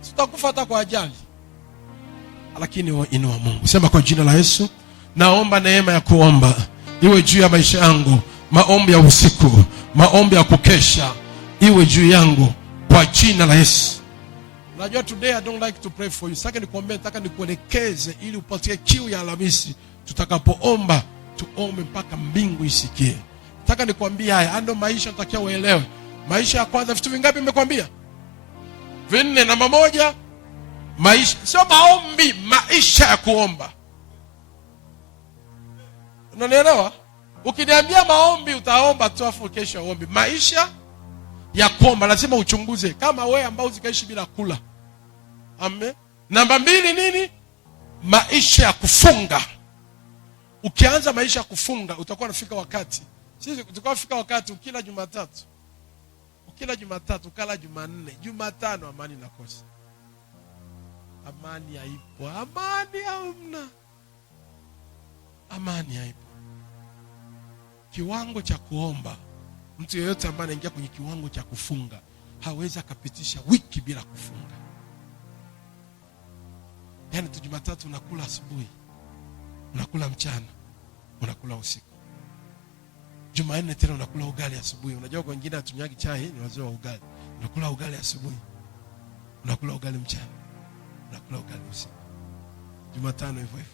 Sitakufa hata kwa ajali. Lakini inua Mungu. Sema kwa jina la Yesu, naomba neema ya kuomba iwe juu ya maisha yangu. Maombi ya usiku, maombi ya kukesha iwe juu yangu kwa jina la Yesu. Unajua today I don't like to pray for you. Sasa nikuombee, nataka nikuelekeze ili upatie kiu ya Alhamisi. Tutakapoomba, tuombe mpaka mbingu isikie. Nataka nikwambie haya, ndio maisha natakiwa uelewe. Maisha ya kwanza, vitu vingapi nimekwambia? 4. Namba 1, maisha, sio maombi, maisha ya kuomba. Unanielewa? Ukiniambia maombi utaomba tu afu kesho uombe. Maisha ya kuomba lazima uchunguze kama wewe ambao uzikaishi bila kula. Amen. Namba 2 nini? Maisha ya kufunga. Ukianza maisha ya kufunga utakuwa unafika wakati. Sisi tukafika wakati ukila Jumatatu, ukala Jumanne, Jumatano amani nakosa. Amani haipo. Amani hamna. Amani haipo. Kiwango cha kuomba, mtu yeyote ambaye anaingia kwenye kiwango cha kufunga hawezi akapitisha wiki bila kufunga. Yaani tu Jumatatu unakula asubuhi, unakula mchana, unakula usiku. Jumanne tena unakula ugali asubuhi. Unajua kwa wengine hatunyagi chai, ni wazee wa ugali. Unakula ugali asubuhi, unakula ugali mchana, unakula ugali usiku. Jumatano hivyo hivyo,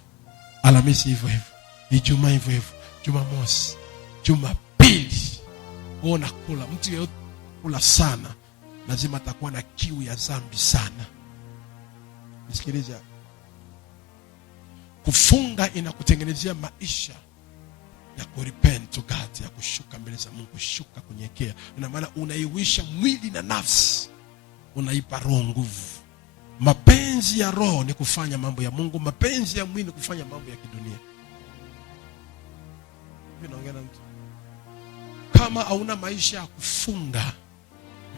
Alhamisi hivyo hivyo, Ijumaa hivyo hivyo, Jumamosi, Jumapili unakula. Mtu yeyote kula sana lazima atakuwa na kiu ya dhambi sana. Nisikilize. Kufunga inakutengenezea maisha ya kurepent to God, ya kushuka mbele za Mungu, kushuka kunyenyekea. Ina maana unaiwisha mwili na nafsi, unaipa roho nguvu. Mapenzi ya roho ni kufanya mambo ya Mungu, mapenzi ya mwili ni kufanya mambo ya kidunia. Mimi naongea na mtu. Kama hauna maisha ya kufunga,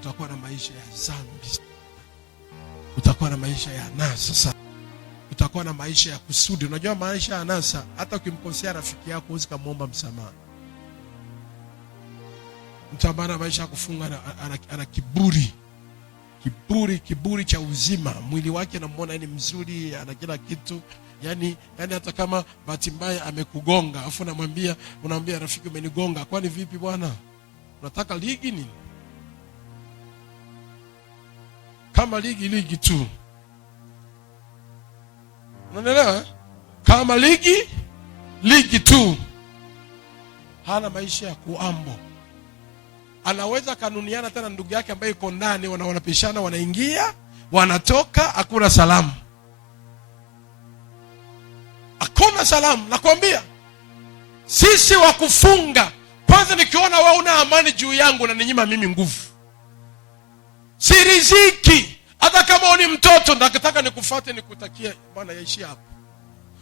utakuwa na maisha ya dhambi. Utakuwa na maisha ya anasa sana. Utakuwa na maisha ya kusudi. Unajua maisha ya anasa, hata ukimkosea rafiki yako huwezi kumuomba msamaha. Mtu ambaye ana maisha ya kufunga ana kiburi. Kiburi cha uzima. Mwili wake anamuona ni mzuri, ana kila kitu. Yani hata kama bahati mbaya amekugonga, afu unamwambia rafiki, umenigonga. Kwani vipi bwana? Unataka ligi nini? Kama ligi tu. Unaelewa? Kama ligi tu. Hana maisha ya kuambo. Anaweza kanuniana tena ndugu yake ambaye yuko ndani, wanapishana, wanaingia, wanatoka, hakuna salamu. Hakuna salamu. Nakwambia sisi wa kufunga, kwanza nikiona wewe una amani juu yangu na ninyima mimi nguvu. Si riziki. Hata kama ni mtoto nataka nikufuate nikutakia bwana yaishi hapo.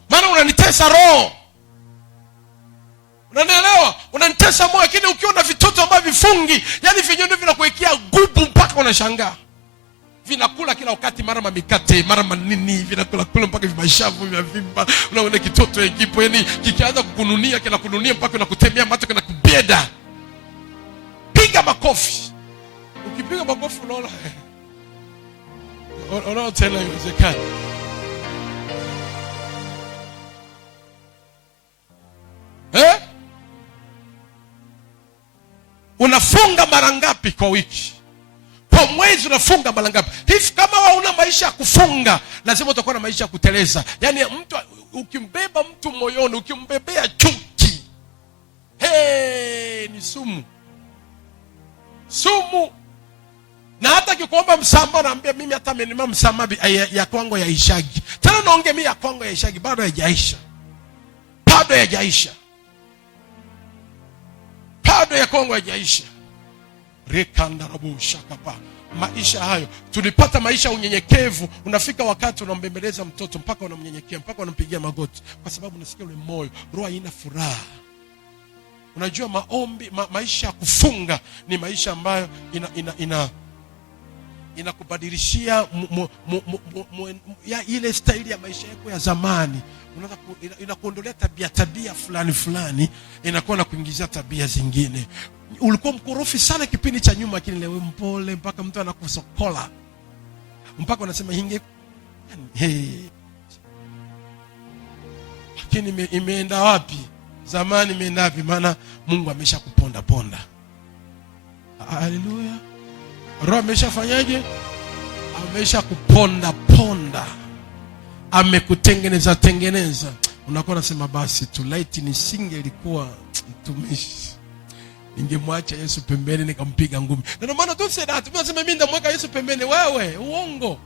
Maana unanitesa roho. Unanielewa? Unanitesa moyo. Lakini ukiona vitoto ambavyo vifungi, yani vinyondo vinakuwekea gubu mpaka unashangaa. Vinakula kila wakati, mara mamikate, mara manini, vinakula mpaka vimashavu vimavimba. Unaona kitoto kipo, yani kikianza kukununia kinakununia mpaka unakutemea macho, kinakubeda. Piga makofi. Ukipiga makofi unaona tena iwezekani. Unafunga mara ngapi kwa wiki? Kwa mwezi unafunga mara ngapi? Hivi kama wewe una maisha ya kufunga, lazima utakuwa na maisha ya kuteleza. Yaani mtu ukimbeba mtu moyoni, ukimbebea chuki, ni sumu. Na hata kikuomba msamaha, naambia mimi hata amenima msamaha ya kwangu yaishagi. Tena naongea mimi ya kwangu yaishagi, bado haijaisha. Bado ya kwangu haijaisha. Rekanda rabu shakapa. Maisha hayo tulipata, maisha unyenyekevu. Unafika wakati unambembeleza mtoto mpaka unamnyenyekea, mpaka unampigia magoti, kwa sababu unasikia ule moyo, roho ina furaha. Unajua maombi, maisha ya kufunga ni maisha ambayo inakubadilishia ile staili ya maisha yako ya zamani. Inakuondolea tabia fulani, inakuwa na kuingizia tabia zingine. Ulikuwa mkorofi sana kipindi cha nyuma, lakini leo mpole mpaka mtu anakusokola. Mpaka unasema lakini imeenda wapi? Zamani imeenda wapi? Maana Mungu amesha kuponda. Haleluya. Roho ameshafanyaje? Amesha kuponda. Amekutengeneza. Unakuwa unasema basi tulaiti nisingelikuwa mtumishi, ningemwacha Yesu pembeni nikampiga ngumi. Na ndio maana tu sasa tunasema mimi ndamweka Yesu pembeni. Wewe uongo.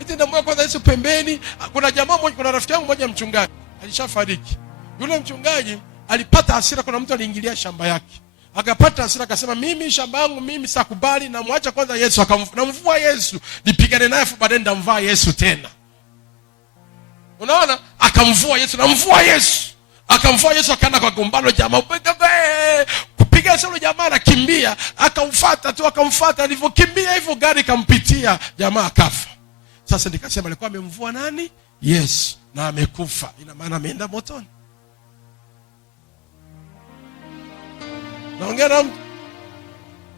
Eti ndamweka kwanza Yesu pembeni. Kuna jamaa mmoja, kuna rafiki yangu mmoja mchungaji, alishafariki. Yule mchungaji alipata hasira, kuna mtu aliingilia shamba yake. Akapata hasira, akasema mimi shamba yangu mimi sikubali, na muacha kwanza Yesu. Akamvua Yesu, nipigane naye afu baadaye ndamvaa Yesu tena. Unaona? Akamvua Yesu, akamvua Yesu, akaenda kwa gombano jamaa. Kupiga Yesu, jamaa anakimbia, akamfuata, alivyokimbia hivyo gari kampitia, jamaa akafa. Sasa nikasema alikuwa amemvua nani? Yesu, na amekufa. Ina maana ameenda motoni. Naongea na mtu.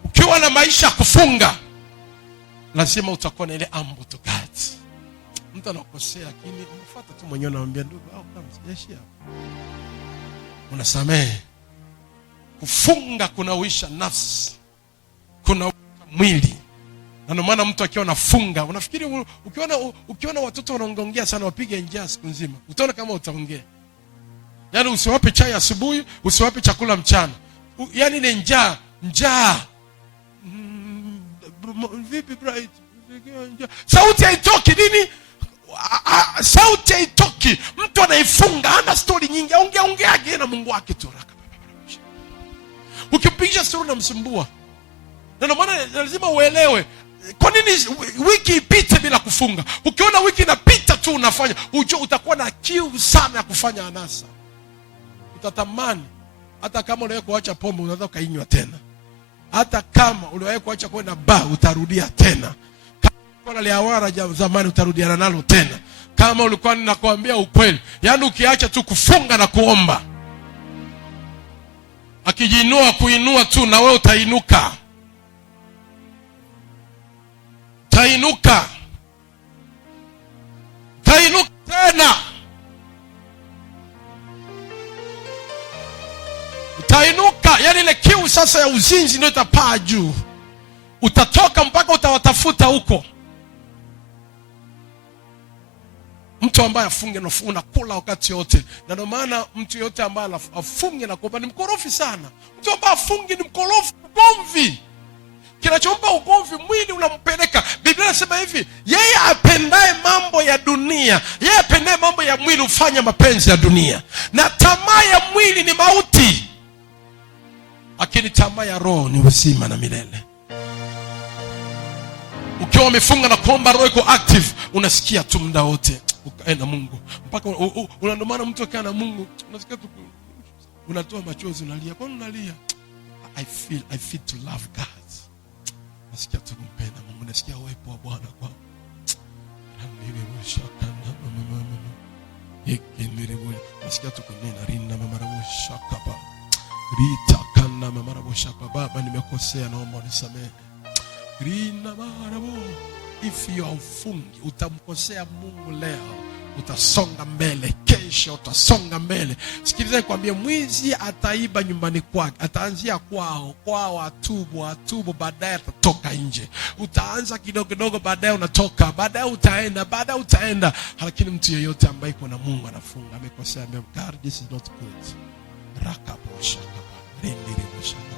Ukiwa na maisha kufunga, lazima utakuwa na ile ambu to God. Mtu anakosea, lakini unafuata tu mwenyewe, unamwambia ndugu, kama sijashia, unasamehe. Kufunga kunauisha nafsi, kunauisha mwili. Na ndio maana mtu akiwa anafunga, unafikiri ukiona watoto wanaongea sana, wapige njaa siku nzima, utaona kama utaongea. Yaani usiwape chai asubuhi, usiwape chakula mchana. Yaani ile njaa. Vipi bright? Sauti haitoki nini? Sauti haitoki. Mtu anaifunga, hana story nyingi, ongeaje na Mungu wake tu. Ukimpigisha stori unamsumbua. Na ndio maana lazima uelewe kwa nini wiki ipite bila kufunga. Ukiona wiki inapita tu unafanya, utakuwa na kiu sana ya kufanya anasa. Utatamani hata kama uliwahi kuacha pombe unaweza kainywa tena. Hata kama uliwahi kuacha kwenda bar utarudia tena. Kama liawara zamani utarudiana nalo tena. Kama ulikuwa ninakwambia ukweli, yaani ukiacha tu kufunga na kuomba, akijinua kuinua tu na wewe utainuka. Tainuka tena. Utainuka, yani ile kiu sasa ya uzinzi ndio itapaa juu. Utatoka mpaka utawatafuta huko. Mtu ambaye afunge na unakula wakati yote. Na ndio maana mtu yote ambaye afunge na kuomba ni mkorofi sana. Mtu ambaye afunge ni mkorofi, ugomvi. Kinachompa ugomvi mwili unampeleka. Biblia inasema hivi, yeye apendaye mambo ya dunia, yeye apendaye mambo ya mwili hufanya mapenzi ya dunia. Na tamaa ya mwili ni mauti, lakini tamaa ya roho ni uzima na milele. Ukiwa umefunga na kuomba, roho iko active, unasikia tu muda wote ukae na Mungu. Mpaka unanomana mtu akae na Mungu, unasikia tu unatoa machozi, unalia. Kwa nini unalia? I feel to love God. Nasikia tu kumpenda Mungu, nasikia uwepo wa Bwana kwa. Nasikia tu kunena rina mama shakaba. Rita kana mama shakaba. Baba, nimekosea, naomba unisamehe. Rina mama. If you are fungi, utamkosea Mungu leo, utasonga mbele. Kesho utasonga mbele. Sikiliza nikwambie, mwizi ataiba nyumbani kwake, ataanzia kwao atubu, baadaye atatoka nje. Utaanza kidogo kidogo, baadaye unatoka, baadaye utaenda. Lakini mtu yeyote ambaye iko na Mungu anafunga, amekosea, God, this is not good. Rakabosha kaba, rendiribosha kaba.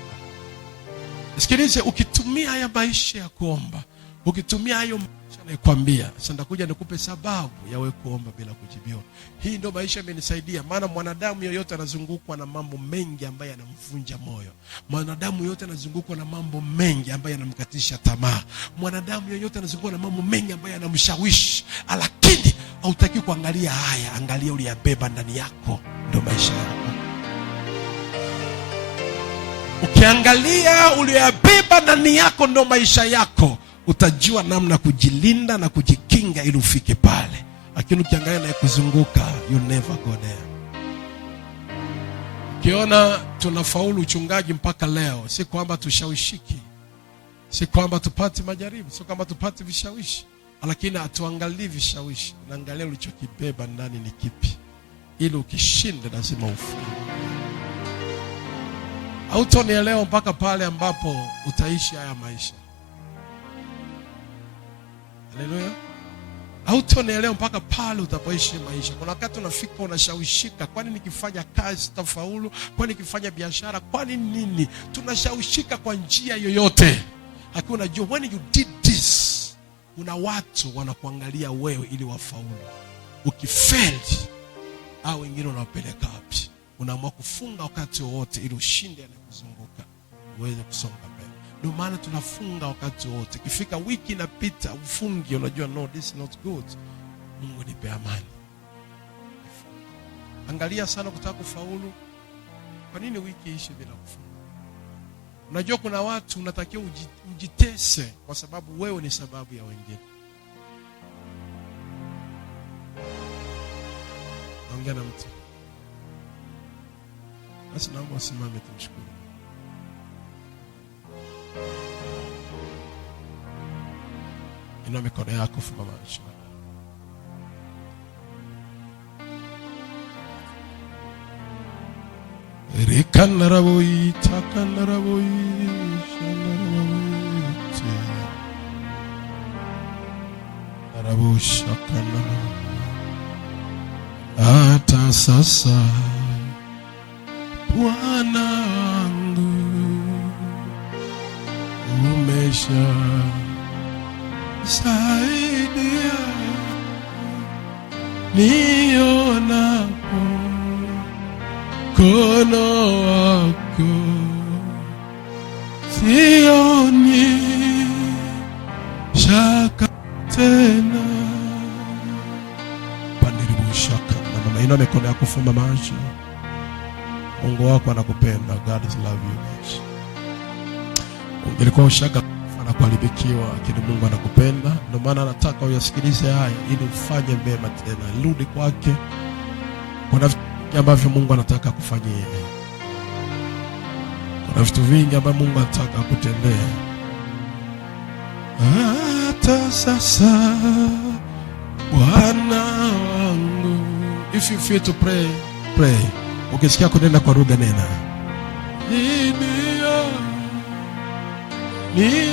Sikiliza, ukitumia haya maisha ya kuomba, ukitumia hayo maisha nakwambia, sasa ndakuja nikupe sababu ya wewe kuomba bila kujibiwa. Hii ndio maisha imenisaidia, maana mwanadamu yoyote anazungukwa na mambo mengi ambayo yanamvunja moyo. Mwanadamu yoyote anazungukwa na mambo mengi ambayo yanamkatisha tamaa. Mwanadamu yoyote anazungukwa na mambo mengi ambayo yanamshawishi. Lakini hautaki kuangalia haya, angalia uliyabeba ndani yako, ndio maisha yako. Ukiangalia uliyabeba ndani yako, ndio maisha yako. Utajua namna kujilinda na kujikinga ili ufike pale. Lakini ukiangalia na kuzunguka, you never go there. Ukiona tunafaulu uchungaji mpaka leo, si kwamba tushawishiki, si kwamba tupate majaribu, si kwamba tupate vishawishi, lakini hatuangalii vishawishi, unaangalia ulichokibeba ndani ni kipi. Ili ukishinde lazima ufunge. Hautonielewa mpaka pale ambapo utaishi haya maisha. Haleluya. Hautonielewa mpaka pale utapoishi maisha. Kuna wakati unafika unashawishika, kwani nikifanya kazi tafaulu, kwani nikifanya biashara, kwani nini? Tunashawishika kwa njia yoyote. Lakini unajua when you did this, una watu wanakuangalia wewe ili wafaulu. Ukifeli, hao wengine unawapeleka wapi? Unaamua kufunga wakati wote ili ushinde na kuzunguka, uweze kusonga mbele. Ndio maana tunafunga wakati wote. Ikifika wiki inapita ufungi, unajua no, this is not good. Mungu nipe amani. Angalia sana kutaka kufaulu. Kwa nini wiki ishi bila kufunga? Unajua kuna watu unatakiwa ujitese kwa sababu wewe ni sababu ya wengine. Ongea na mtu. Basi naomba usimame tumshukuru. Inua mikono yako, funga macho. Rikanaraboi takanaraboi shanaraboi narabosha kanana. Hata sasa Bwana wangu umesha saidia nionapo mkono wako sioni shaka tena. Pandiribu shaka na mama, inua mikono yako, fumba macho. Mungu wako anakupenda. God is love you much. Ungelikuwa ushaka na kuharibikiwa, lakini Mungu anakupenda. Ndio maana anataka uyasikilize haya ili ufanye mema tena. Rudi kwake. Kuna vitu ambavyo Mungu anataka kufanyia. Kuna vitu vingi ambavyo Mungu anataka kutendea. Hata sasa Bwana wangu. If you feel to pray, pray. Ukisikia kunena kwa lugha, nena. Ni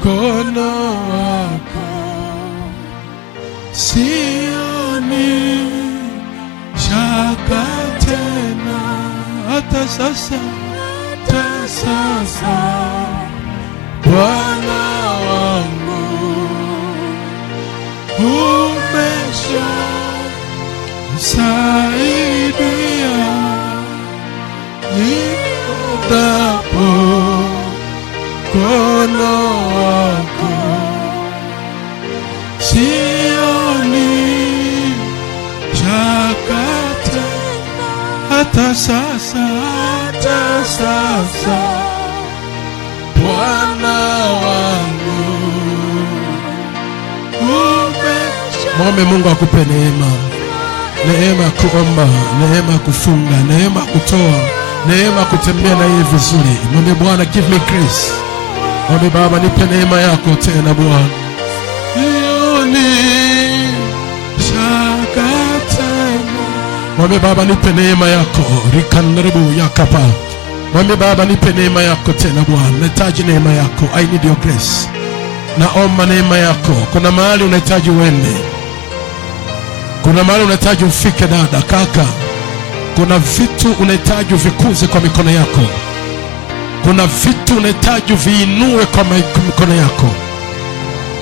mkono wako, sioni shaka tena. Hata sasa, hata sasa Bwana wangu umesha saidia. Nipatapo mkono wako, sioni shaka tena. Hata sasa, hata sasa Bwana wangu umesha. Mwombe Mungu akupe neema. Neema ya kuomba, neema ya kufunga, neema ya kutoa, neema ya kutembea na yeye vizuri. Mwombe Bwana, give me grace. Mwombe Baba, nipe neema yako tena Bwana. Sioni shaka tena. Mwombe Baba, nipe neema yako. Rikanaribu yakapa. Mwombe Baba, nipe neema yako tena Bwana. Nahitaji neema yako. I need your grace. Naomba neema yako. Kuna mahali unahitaji uende. Kuna mahali unahitaji ufike dada, kaka. Kuna vitu unahitaji uvikuze kwa mikono yako. Kuna vitu unahitaji viinue kwa mikono yako.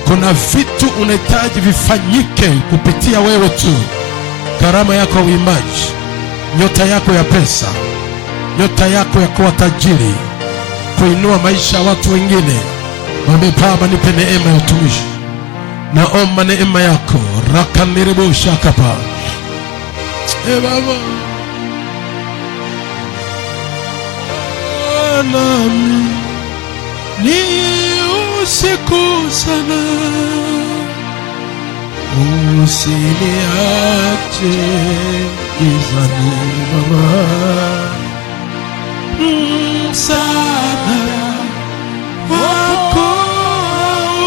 Kuna vitu unahitaji vifanyike kupitia wewe tu. Karama yako ya uimbaji, nyota yako ya pesa, nyota yako ya kuwa tajiri, kuinua maisha ya watu wengine. Mwambie Baba, nipe neema ya utumishi. Naomba neema yako. Rakaniribu shakapa. Baba, nami ni usiku sana, usiniache gizani Baba. Msaada wako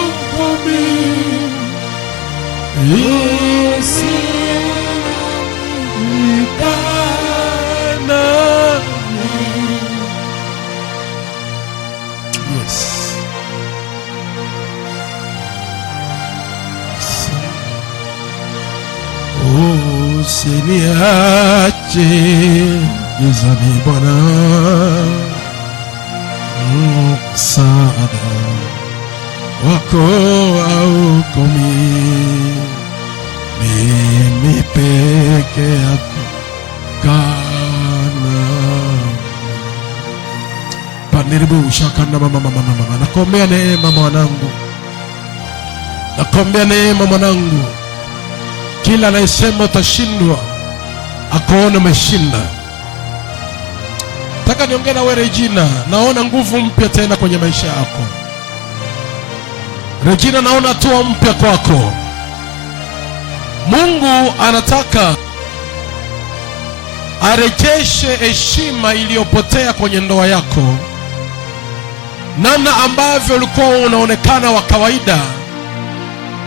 ukomi, yes. Usiniache gizani Bwana, msaada wako haukomi, mimi peke yako kana. Paniribu shakana mama. Nakuombea neema mwanangu. Nakuombea neema mwanangu. Kila anayesema utashindwa, akuone umeshinda. Nataka niongee na wewe Regina. Naona nguvu mpya tena kwenye maisha yako. Regina, naona hatua mpya kwako. Mungu anataka arejeshe heshima iliyopotea kwenye ndoa yako. Namna ambavyo ulikuwa unaonekana wa kawaida,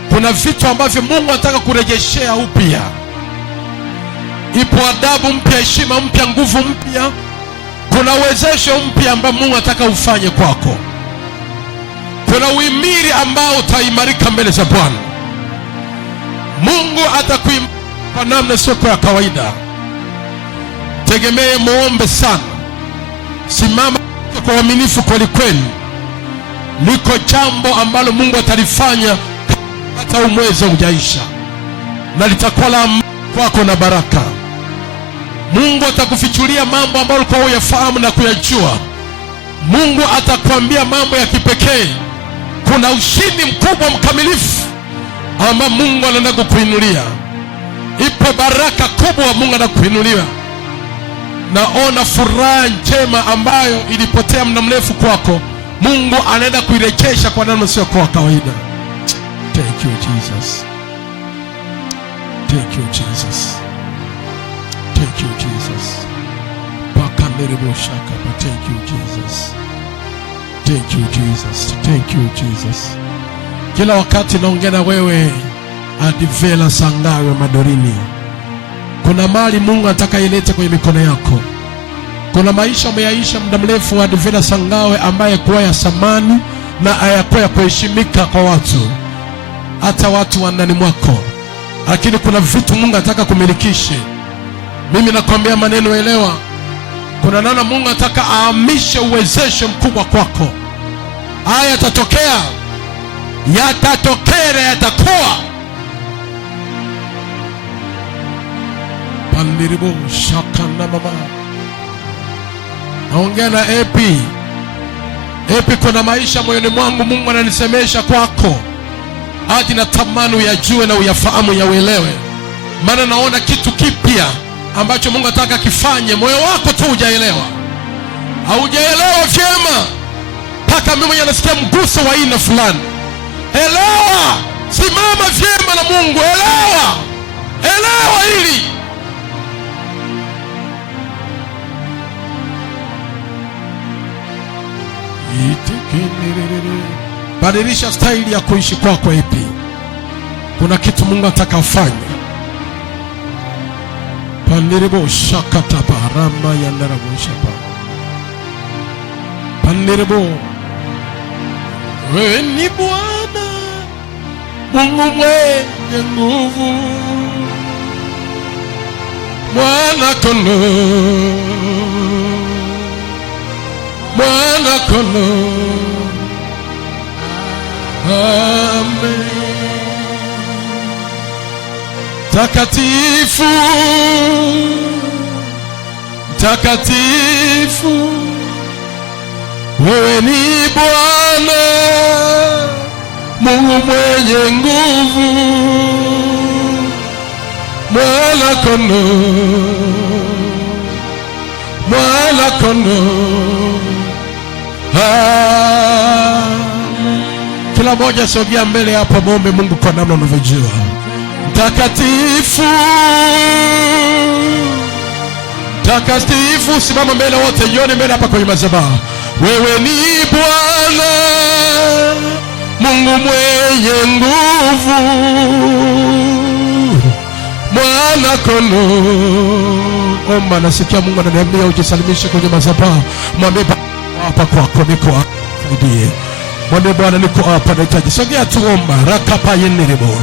kuna vitu ambavyo Mungu anataka kurejeshea upya. Ipo adabu mpya, heshima mpya, nguvu mpya. Kuna uwezesho mpya ambao Mungu anataka ufanye kwako. Kuna uimiri ambao utaimarika mbele za Bwana. Mungu atakuimarisha kwa namna sio ya kawaida. Tegemee, muombe sana. Simama kwa uaminifu kweli kweli. Liko jambo ambalo Mungu atalifanya hata umwezi hujaisha, na litakuwa la kwako na baraka. Mungu atakufichulia mambo ambayo ulikuwa huyafahamu na kuyajua. Mungu atakwambia mambo ya kipekee. Kuna ushindi mkubwa mkamilifu ambao Mungu anaenda kukuinulia. Ipo baraka kubwa Mungu anakuinulia. Naona furaha njema ambayo ilipotea muda mrefu kwako, Mungu anaenda kuirejesha kwa namna sio kwa kawaida. Thank you Jesus. Thank you Jesus. Thank you Jesus. Bakanderebo shaka. Thank you Jesus. Thank you Jesus. Thank you Jesus. Kila wakati naongea na wewe Adivela Sangawe Madorini, kuna mali Mungu anataka ilete kwenye mikono yako. Kuna maisha umeyaisha muda mrefu Adivela Sangawe ambaye kwa ya samani na hayakuwa ya kuheshimika kwa watu, hata watu wa ndani mwako. Lakini kuna vitu Mungu anataka kumilikishe. Mimi nakwambia maneno, elewa. Kuna nana Mungu anataka ahamishe uwezesho mkubwa kwako. Haya yatatokea, yatatokea, yatakuwa. Pandiribo shaka na mama. Naongea na Epi. Epi, kuna maisha moyoni mwangu Mungu ananisemesha kwako. Hadi natamani uyajue na uyafahamu, yauelewe. Maana naona kitu kipya ambacho Mungu anataka kifanye. Moyo wako tu hujaelewa. Haujaelewa vyema. Paka mimi mwenyewe nasikia mguso wa aina fulani. Elewa. Simama vyema na Mungu. Elewa. Elewa hili. Badilisha staili ya kuishi kwako Epi. Kuna kitu Mungu anataka afanye. Pandirebo shakata barama yandarabo shapa. Pandirebo, wewe ni Bwana Mungu mwenye nguvu, Mwana kondoo, Mwana kondoo. Amen. Takatifu, takatifu, wewe ni Bwana Mungu mwenye nguvu, Mwana kondoo, Mwana kondoo. Kila moja sogea mbele hapa, muombe Mungu kwa namna unavyojua. Takatifu, takatifu, simama mbele wote, jione mbele hapa kwenye madhabahu. Wewe ni Bwana Mungu mwenye nguvu, Mwana kondoo. Omba, nasikia Mungu ananiambia ujisalimishe kwenye madhabahu. Mwambie hapa kwako, niko hapa, saidie. Mwambie Bwana, niko hapa, nahitaji. Sogea tuomba. Rakapa yenderebo.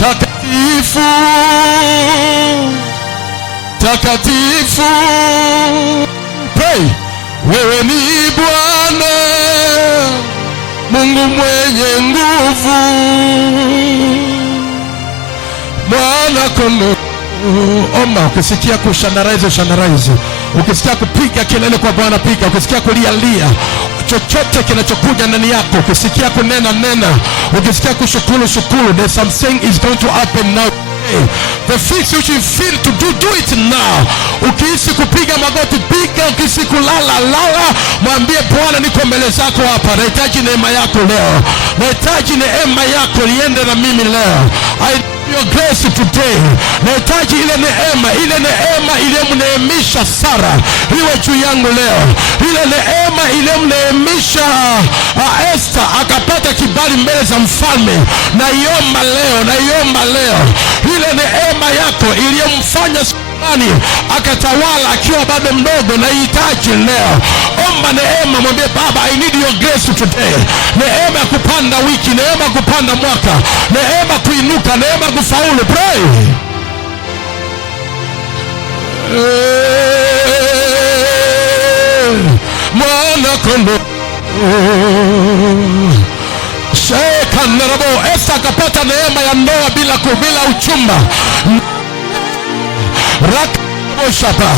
Takatifu, takatifu, pray. Wewe ni Bwana Mungu mwenye nguvu, Mwana kondoo. Omba, ukisikia kushandaraiza shandaraiza, ukisikia kupiga kelele kwa Bwana piga, ukisikia kulia lia, chochote kinachokuja ndani yako, ukisikia kunena nena, ukisikia kushukuru shukuru. There's something is going to happen now. The things which you feel to do it now. Ukihisi kupiga magoti piga, ukihisi kulala lala. Mwambie Bwana, niko mbele zako hapa, nahitaji neema yako leo, nahitaji neema yako liende na mimi leo. Your grace today. Nahitaji ile neema iliyomneemisha Sara iwe juu yangu leo. Ile neema iliyomneemisha Esther akapata kibali mbele za mfalme. Naiomba leo. Ile neema yako iliyomfanya Sulemani akatawala akiwa bado mdogo, nahitaji leo. Omba neema, mwambie Baba, I need your grace today. Neema ya kupanda wiki, neema ya kupanda mwaka, neema kuinuka, neema kufaulu. Pray. Mwana kondoo. Sheka ndarabo. Esther akapata neema ya ndoa bila uchumba. Shapa.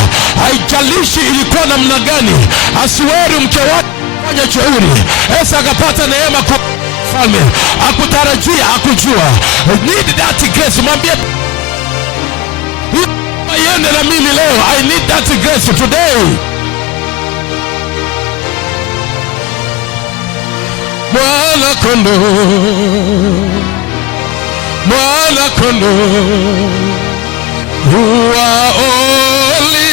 Haijalishi ilikuwa namna gani, Asueri mke wake fanya jeuri, Esta akapata neema kwa mfalme, akutarajia, akujua. Need that grace. Mwambie yende na mimi leo, I need that grace today. Mwana kondoo, mwana kondoo, you are holy,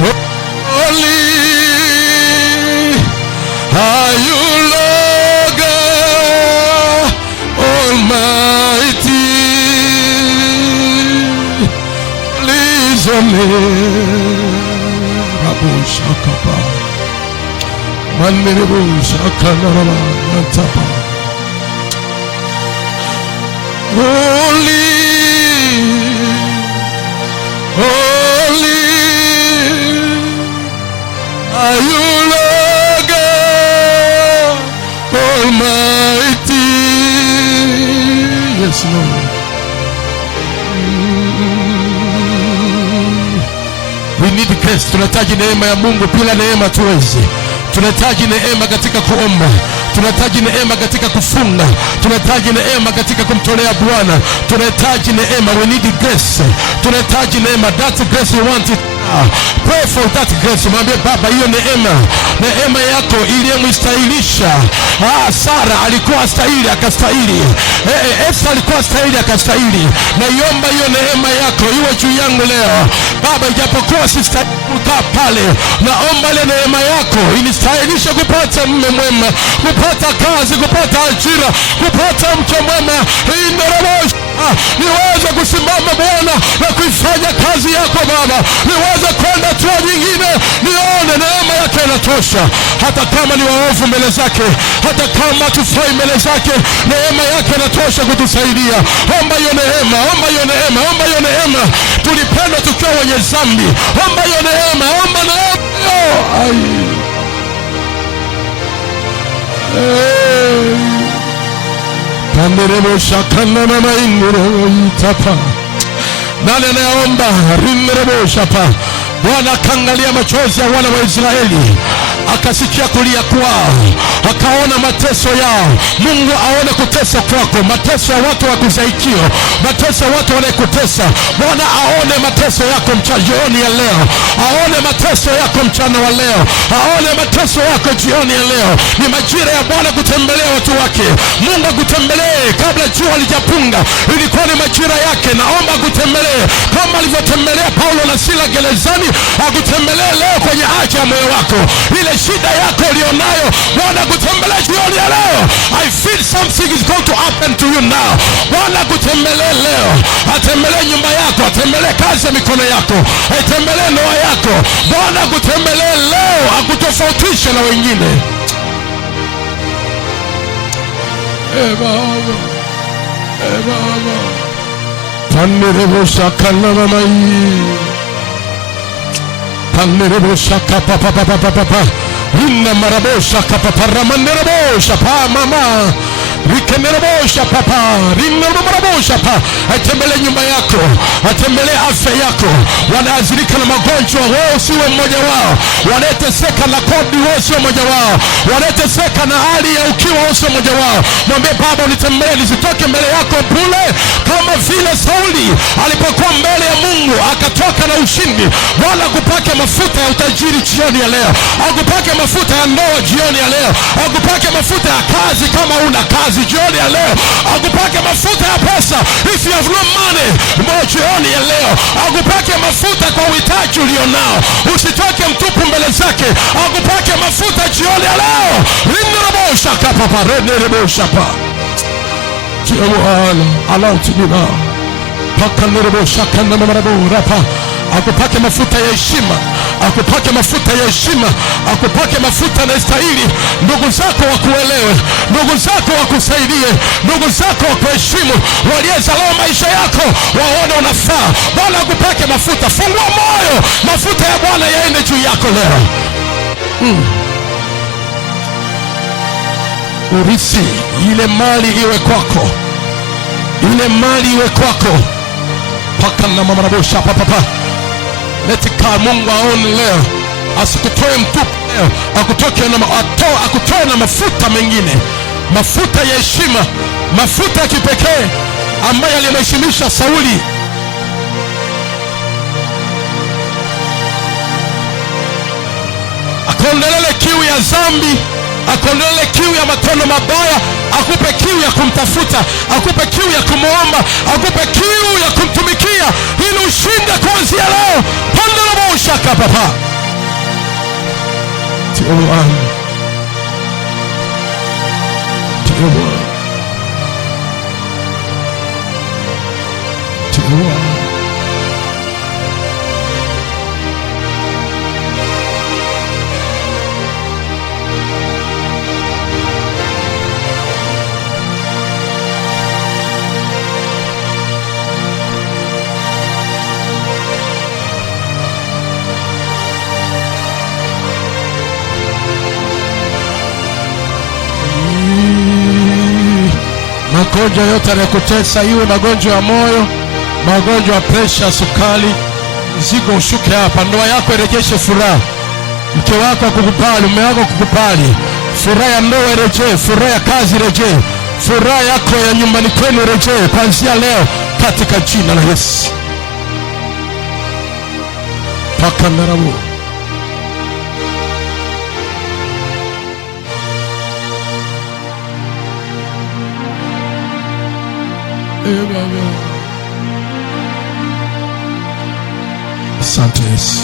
holy are you, Lord God Almighty. Please your name, Rabu Shakapa, Maniribu Shakanarama Yantapa. Holy, holy are you, Lord God Almighty. Yes, Lord. We need grace. Tunahitaji neema ya Mungu. Bila neema tuwezi. Tunahitaji neema katika kuomba, tunahitaji neema katika kufunga, tunahitaji neema katika kumtolea Bwana, tunahitaji neema. We need grace. Tunahitaji neema. That grace we want it. Pray for that grace. Mwambie Baba, hiyo neema yako iliyemstahilisha. Sara alikuwa astahili akastahili, Esta alikuwa astahili akastahili. Naiomba hiyo neema yako iwe juu yangu leo Baba, ijapokuwa sistahili kukaa pale, naomba ile neema yako inistahilisha kupata mume mwema, kupata kazi, kupata ajira, kupata mke mwema, niweze kusimama Bwana na kuifanya kazi yako Baba, niweze kwenda hatua nyingine, nione neema yake inatosha. Hata kama ni waovu mbele zake, hata kama tufai mbele zake, neema yake inatosha kutusaidia. Omba hiyo neema, omba hiyo neema, omba hiyo neema. Tulipenda tukiwa wenye dhambi, omba hiyo neema, omba neema. Panderebo shakana na mainero itapa. Nani anaomba? Rinderebo shapa. Bwana akaangalia machozi ya wana wa Israeli, akasikia kulia kwao, akaona mateso yao. Mungu aone kutesa kwako, mateso ya watu wa kuzaikio, mateso ya watu wanayekutesa. Bwana aone mateso yako jioni ya leo, aone mateso yako mchana wa leo, aone mateso yako jioni ya leo. Ni majira ya Bwana kutembelea watu wake. Mungu akutembelee kabla jua halijapunga. Ilikuwa ni majira yake. Naomba akutembelee kama alivyotembelea Paulo na Sila gerezani, akutembelee leo kwenye haja ya moyo wako. Ile shida yako ulionayo, Bwana akutembelee jioni ya leo. I feel something is going to happen to you now. Bwana akutembelee leo, atembelee nyumba yako, atembelee kazi ya mikono yako, atembelee ndoa yako. Bwana akutembelee leo, akutofautishe na wengine. Baba, Baba, Panderebo shakana na mai, Panderebo shaka papa papa papa, Inna marabo shaka papa ramanderebo shapa mama, Rikenderebo shapa papa, Rinna marabo shapa. Atembelee nyumba yako, atembelee afya yako. Wanaazirika na magonjwa, wewe usiwe mmoja wao. Wanateseka na kodi, wewe usiwe mmoja wao. Wanateseka na hali ya ukiwa, wewe usiwe mmoja wao. Mwambie Baba, unitembelee nisitoke mbele yako bure, kama vile Sauli alipokuwa mbele ya Mungu akatoka na ushindi. Bwana akupake mafuta ya utajiri jioni ya leo, akupake mafuta ya ndoa jioni ya leo, akupake mafuta ya kazi kama una kazi jioni ya leo, akupake mafuta ya pesa if you have no money jioni ya leo, akupake mafuta kwa uhitaji ulionao. Usitoke mtupu mbele zake, akupake mafuta jioni ya leo. Rinderabosha kapapa, renderebosha pa. Allow to be now. Pakanderebosha kandamarabo. Akupake mafuta ya heshima, akupake mafuta ya heshima, akupake mafuta na stahili. Ndugu zako wakuelewe, ndugu zako wakusaidie, ndugu zako wakuheshimu, waliozalao maisha yako waone unafaa. Bwana akupake mafuta. Fungua moyo, mafuta ya Bwana yaende juu yako leo. Urisi ile mali iwe kwako, ile mali iwe kwako, paka na mamarabosha papa. Let God Mungu aone leo, asikutoe mtupu leo, akutoe na mafuta mengine, mafuta ya heshima, mafuta ya kipekee ambaye alimheshimisha Sauli. Akuondolele kiu ya dhambi, akuondolele kiu ya matendo mabaya, akupe kiu ya kumtafuta, akupe kiu ya kumuomba, akupe kiu ya kumtumikia, ili ushinde kuanzia leo. Panda la mshaka papa. Tiwa. Magonjwa yote yanakutesa, iwe magonjwa ya moyo, magonjwa ya presha, sukari, mzigo ushuke hapa. Ndoa yako irejeshe furaha, mke wako akukubali, mume wako akukubali, furaha ya ndoa irejee, furaha ya kazi irejee, furaha yako ya nyumbani kwenu irejee kuanzia leo katika jina la Yesu. Paka narabu. Asante Yesu.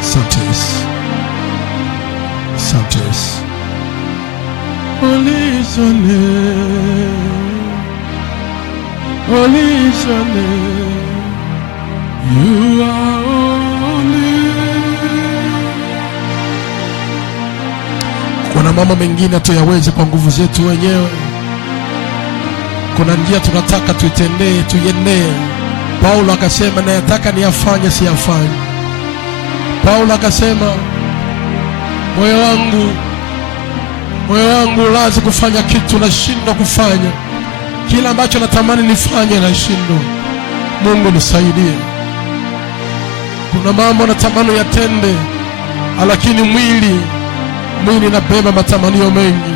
Asante Yesu. Asante Yesu. Holy is your name. Holy is your name. You are holy. Kuna mambo mengine tuyaweze kwa nguvu zetu wenyewe. Kuna njia tunataka tuitendee, tuiendee. Paulo akasema nayataka niyafanye siyafanye. Paulo akasema moyo wangu lazi kufanya kitu nashindwa kufanya. Kila ambacho natamani nifanye nashindwa. Mungu nisaidie. Kuna mambo natamani yatende, lakini mwili nabeba matamanio mengi.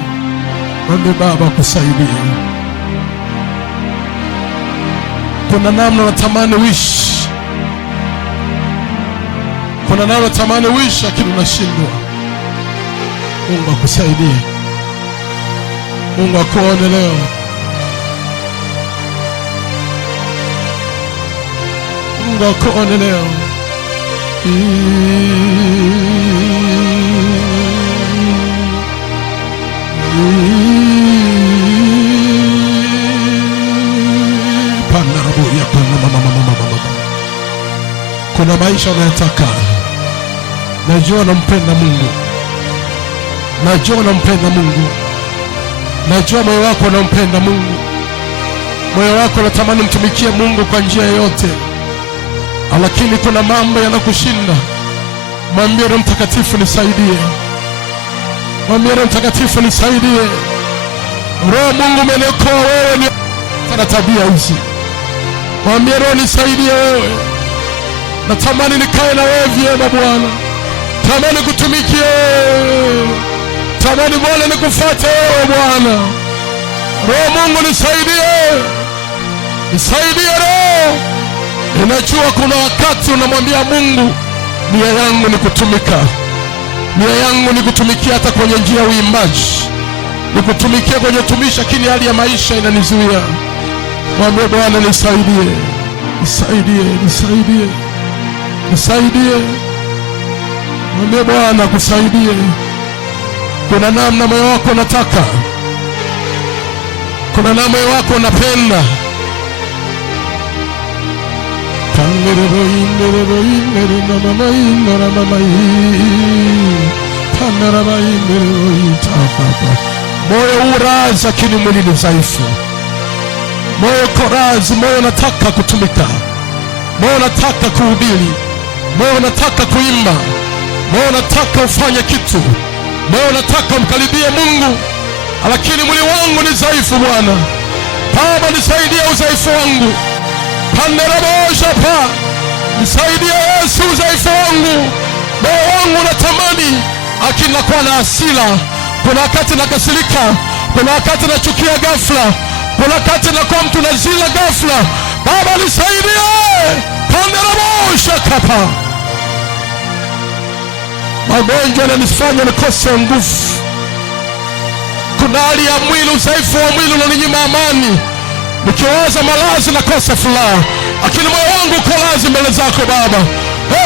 Mwambie Baba kusaidie. Kuna namna natamani wish, kuna namna natamani wish, lakini unashindwa. Mungu akusaidie. Mungu akuone leo. Mungu akuone leo. Kuna maisha unayotaka. Najua unampenda Mungu. Najua unampenda Mungu. Najua moyo wako unampenda Mungu. Moyo wako unatamani mtumikie Mungu kwa njia yoyote. Lakini kuna mambo yanakushinda. Mwambie Roho Mtakatifu nisaidie. Mwambie Roho Mtakatifu nisaidie. Roho Mungu umeniokoa wewe ni sana tabia hizi. Mwambie Roho nisaidie wewe. Natamani nikae na wewe vyema Bwana. Tamani kutumikia. Tamani Bwana nikufuate wewe Bwana. Roho Mungu nisaidie. Nisaidie Roho. Ninajua kuna wakati unamwambia Mungu, nia yangu ni kutumika. Nia yangu ni kutumikia hata kwenye njia ya uimbaji. Ni kutumikia kwenye tumisha, lakini hali ya maisha inanizuia. Mwambie Bwana nisaidie. Nisaidie, nisaidie. Nisaidie. Mwambie Bwana kusaidie. Kuna namna moyo wako unataka. Kuna namna moyo wako unapenda. Moyo urazi lakini mwili ni dhaifu. Moyo korazi, moyo unataka kutumika. Moyo unataka kuhubiri. Moyo unataka kuimba. Moyo unataka ufanye kitu. Moyo unataka umkaribie Mungu, lakini mwili wangu ni dhaifu Bwana. Baba, nisaidie udhaifu wangu. Panderabosha pa. Nisaidie Yesu udhaifu wangu. Moyo wangu unatamani, lakini nakuwa na hasira. Kuna wakati nakasirika, kuna wakati nachukia ghafla, kuna wakati nakuwa mtu nazila ghafla. Baba nisaidie. Panderabosha kapa. Magonjwa yananifanya nikose nguvu. Kuna hali ya mwili, udhaifu wa mwili unaninyima amani. Nikiwaza malazi nakosa furaha, lakini moyo wangu uko lazi mbele zako Baba.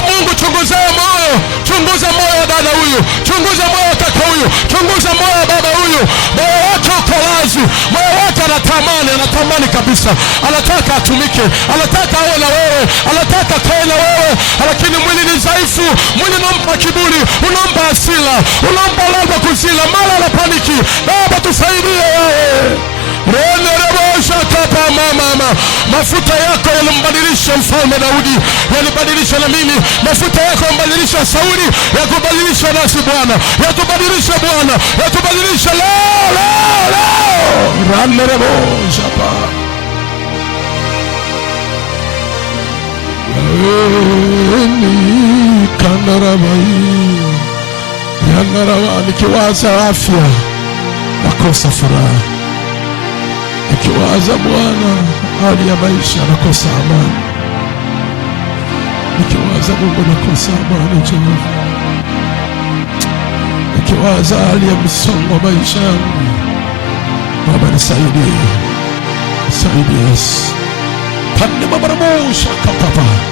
Mungu, chunguza moyo, chunguza moyo wa dada huyu, chunguza moyo wa kaka huyu, chunguza moyo wa baba huyu. Moyo wake uko lazi, moyo wake anatamani kabisa, anataka atumike, anataka awe na wewe, anataka kae na wewe, lakini mwili ni dhaifu. Mwili unampa kiburi, unampa hasira, unampa labda kuzila, mara na paniki. Baba tusaidie wewe. Mama, mafuta yako yalimbadilisha mfalme Daudi, yanibadilisha na mimi. Mafuta yako yambadilisha Sauli, yakubadilisha nasi Bwana, yakubadilisha Bwana, yakubadilisha leo. Ranereboja pa. Kandarabai. Yanarawa, nikiwaza afya nakosa furaha. Nikiwaza Bwana hali ya maisha nakosa amani. Nikiwaza Mungu nakosa amani Jehova. Nikiwaza hali ya msongo wa maisha yangu, Baba nisaidie. Nisaidie Yesu. Pande mabaramusha kapapa.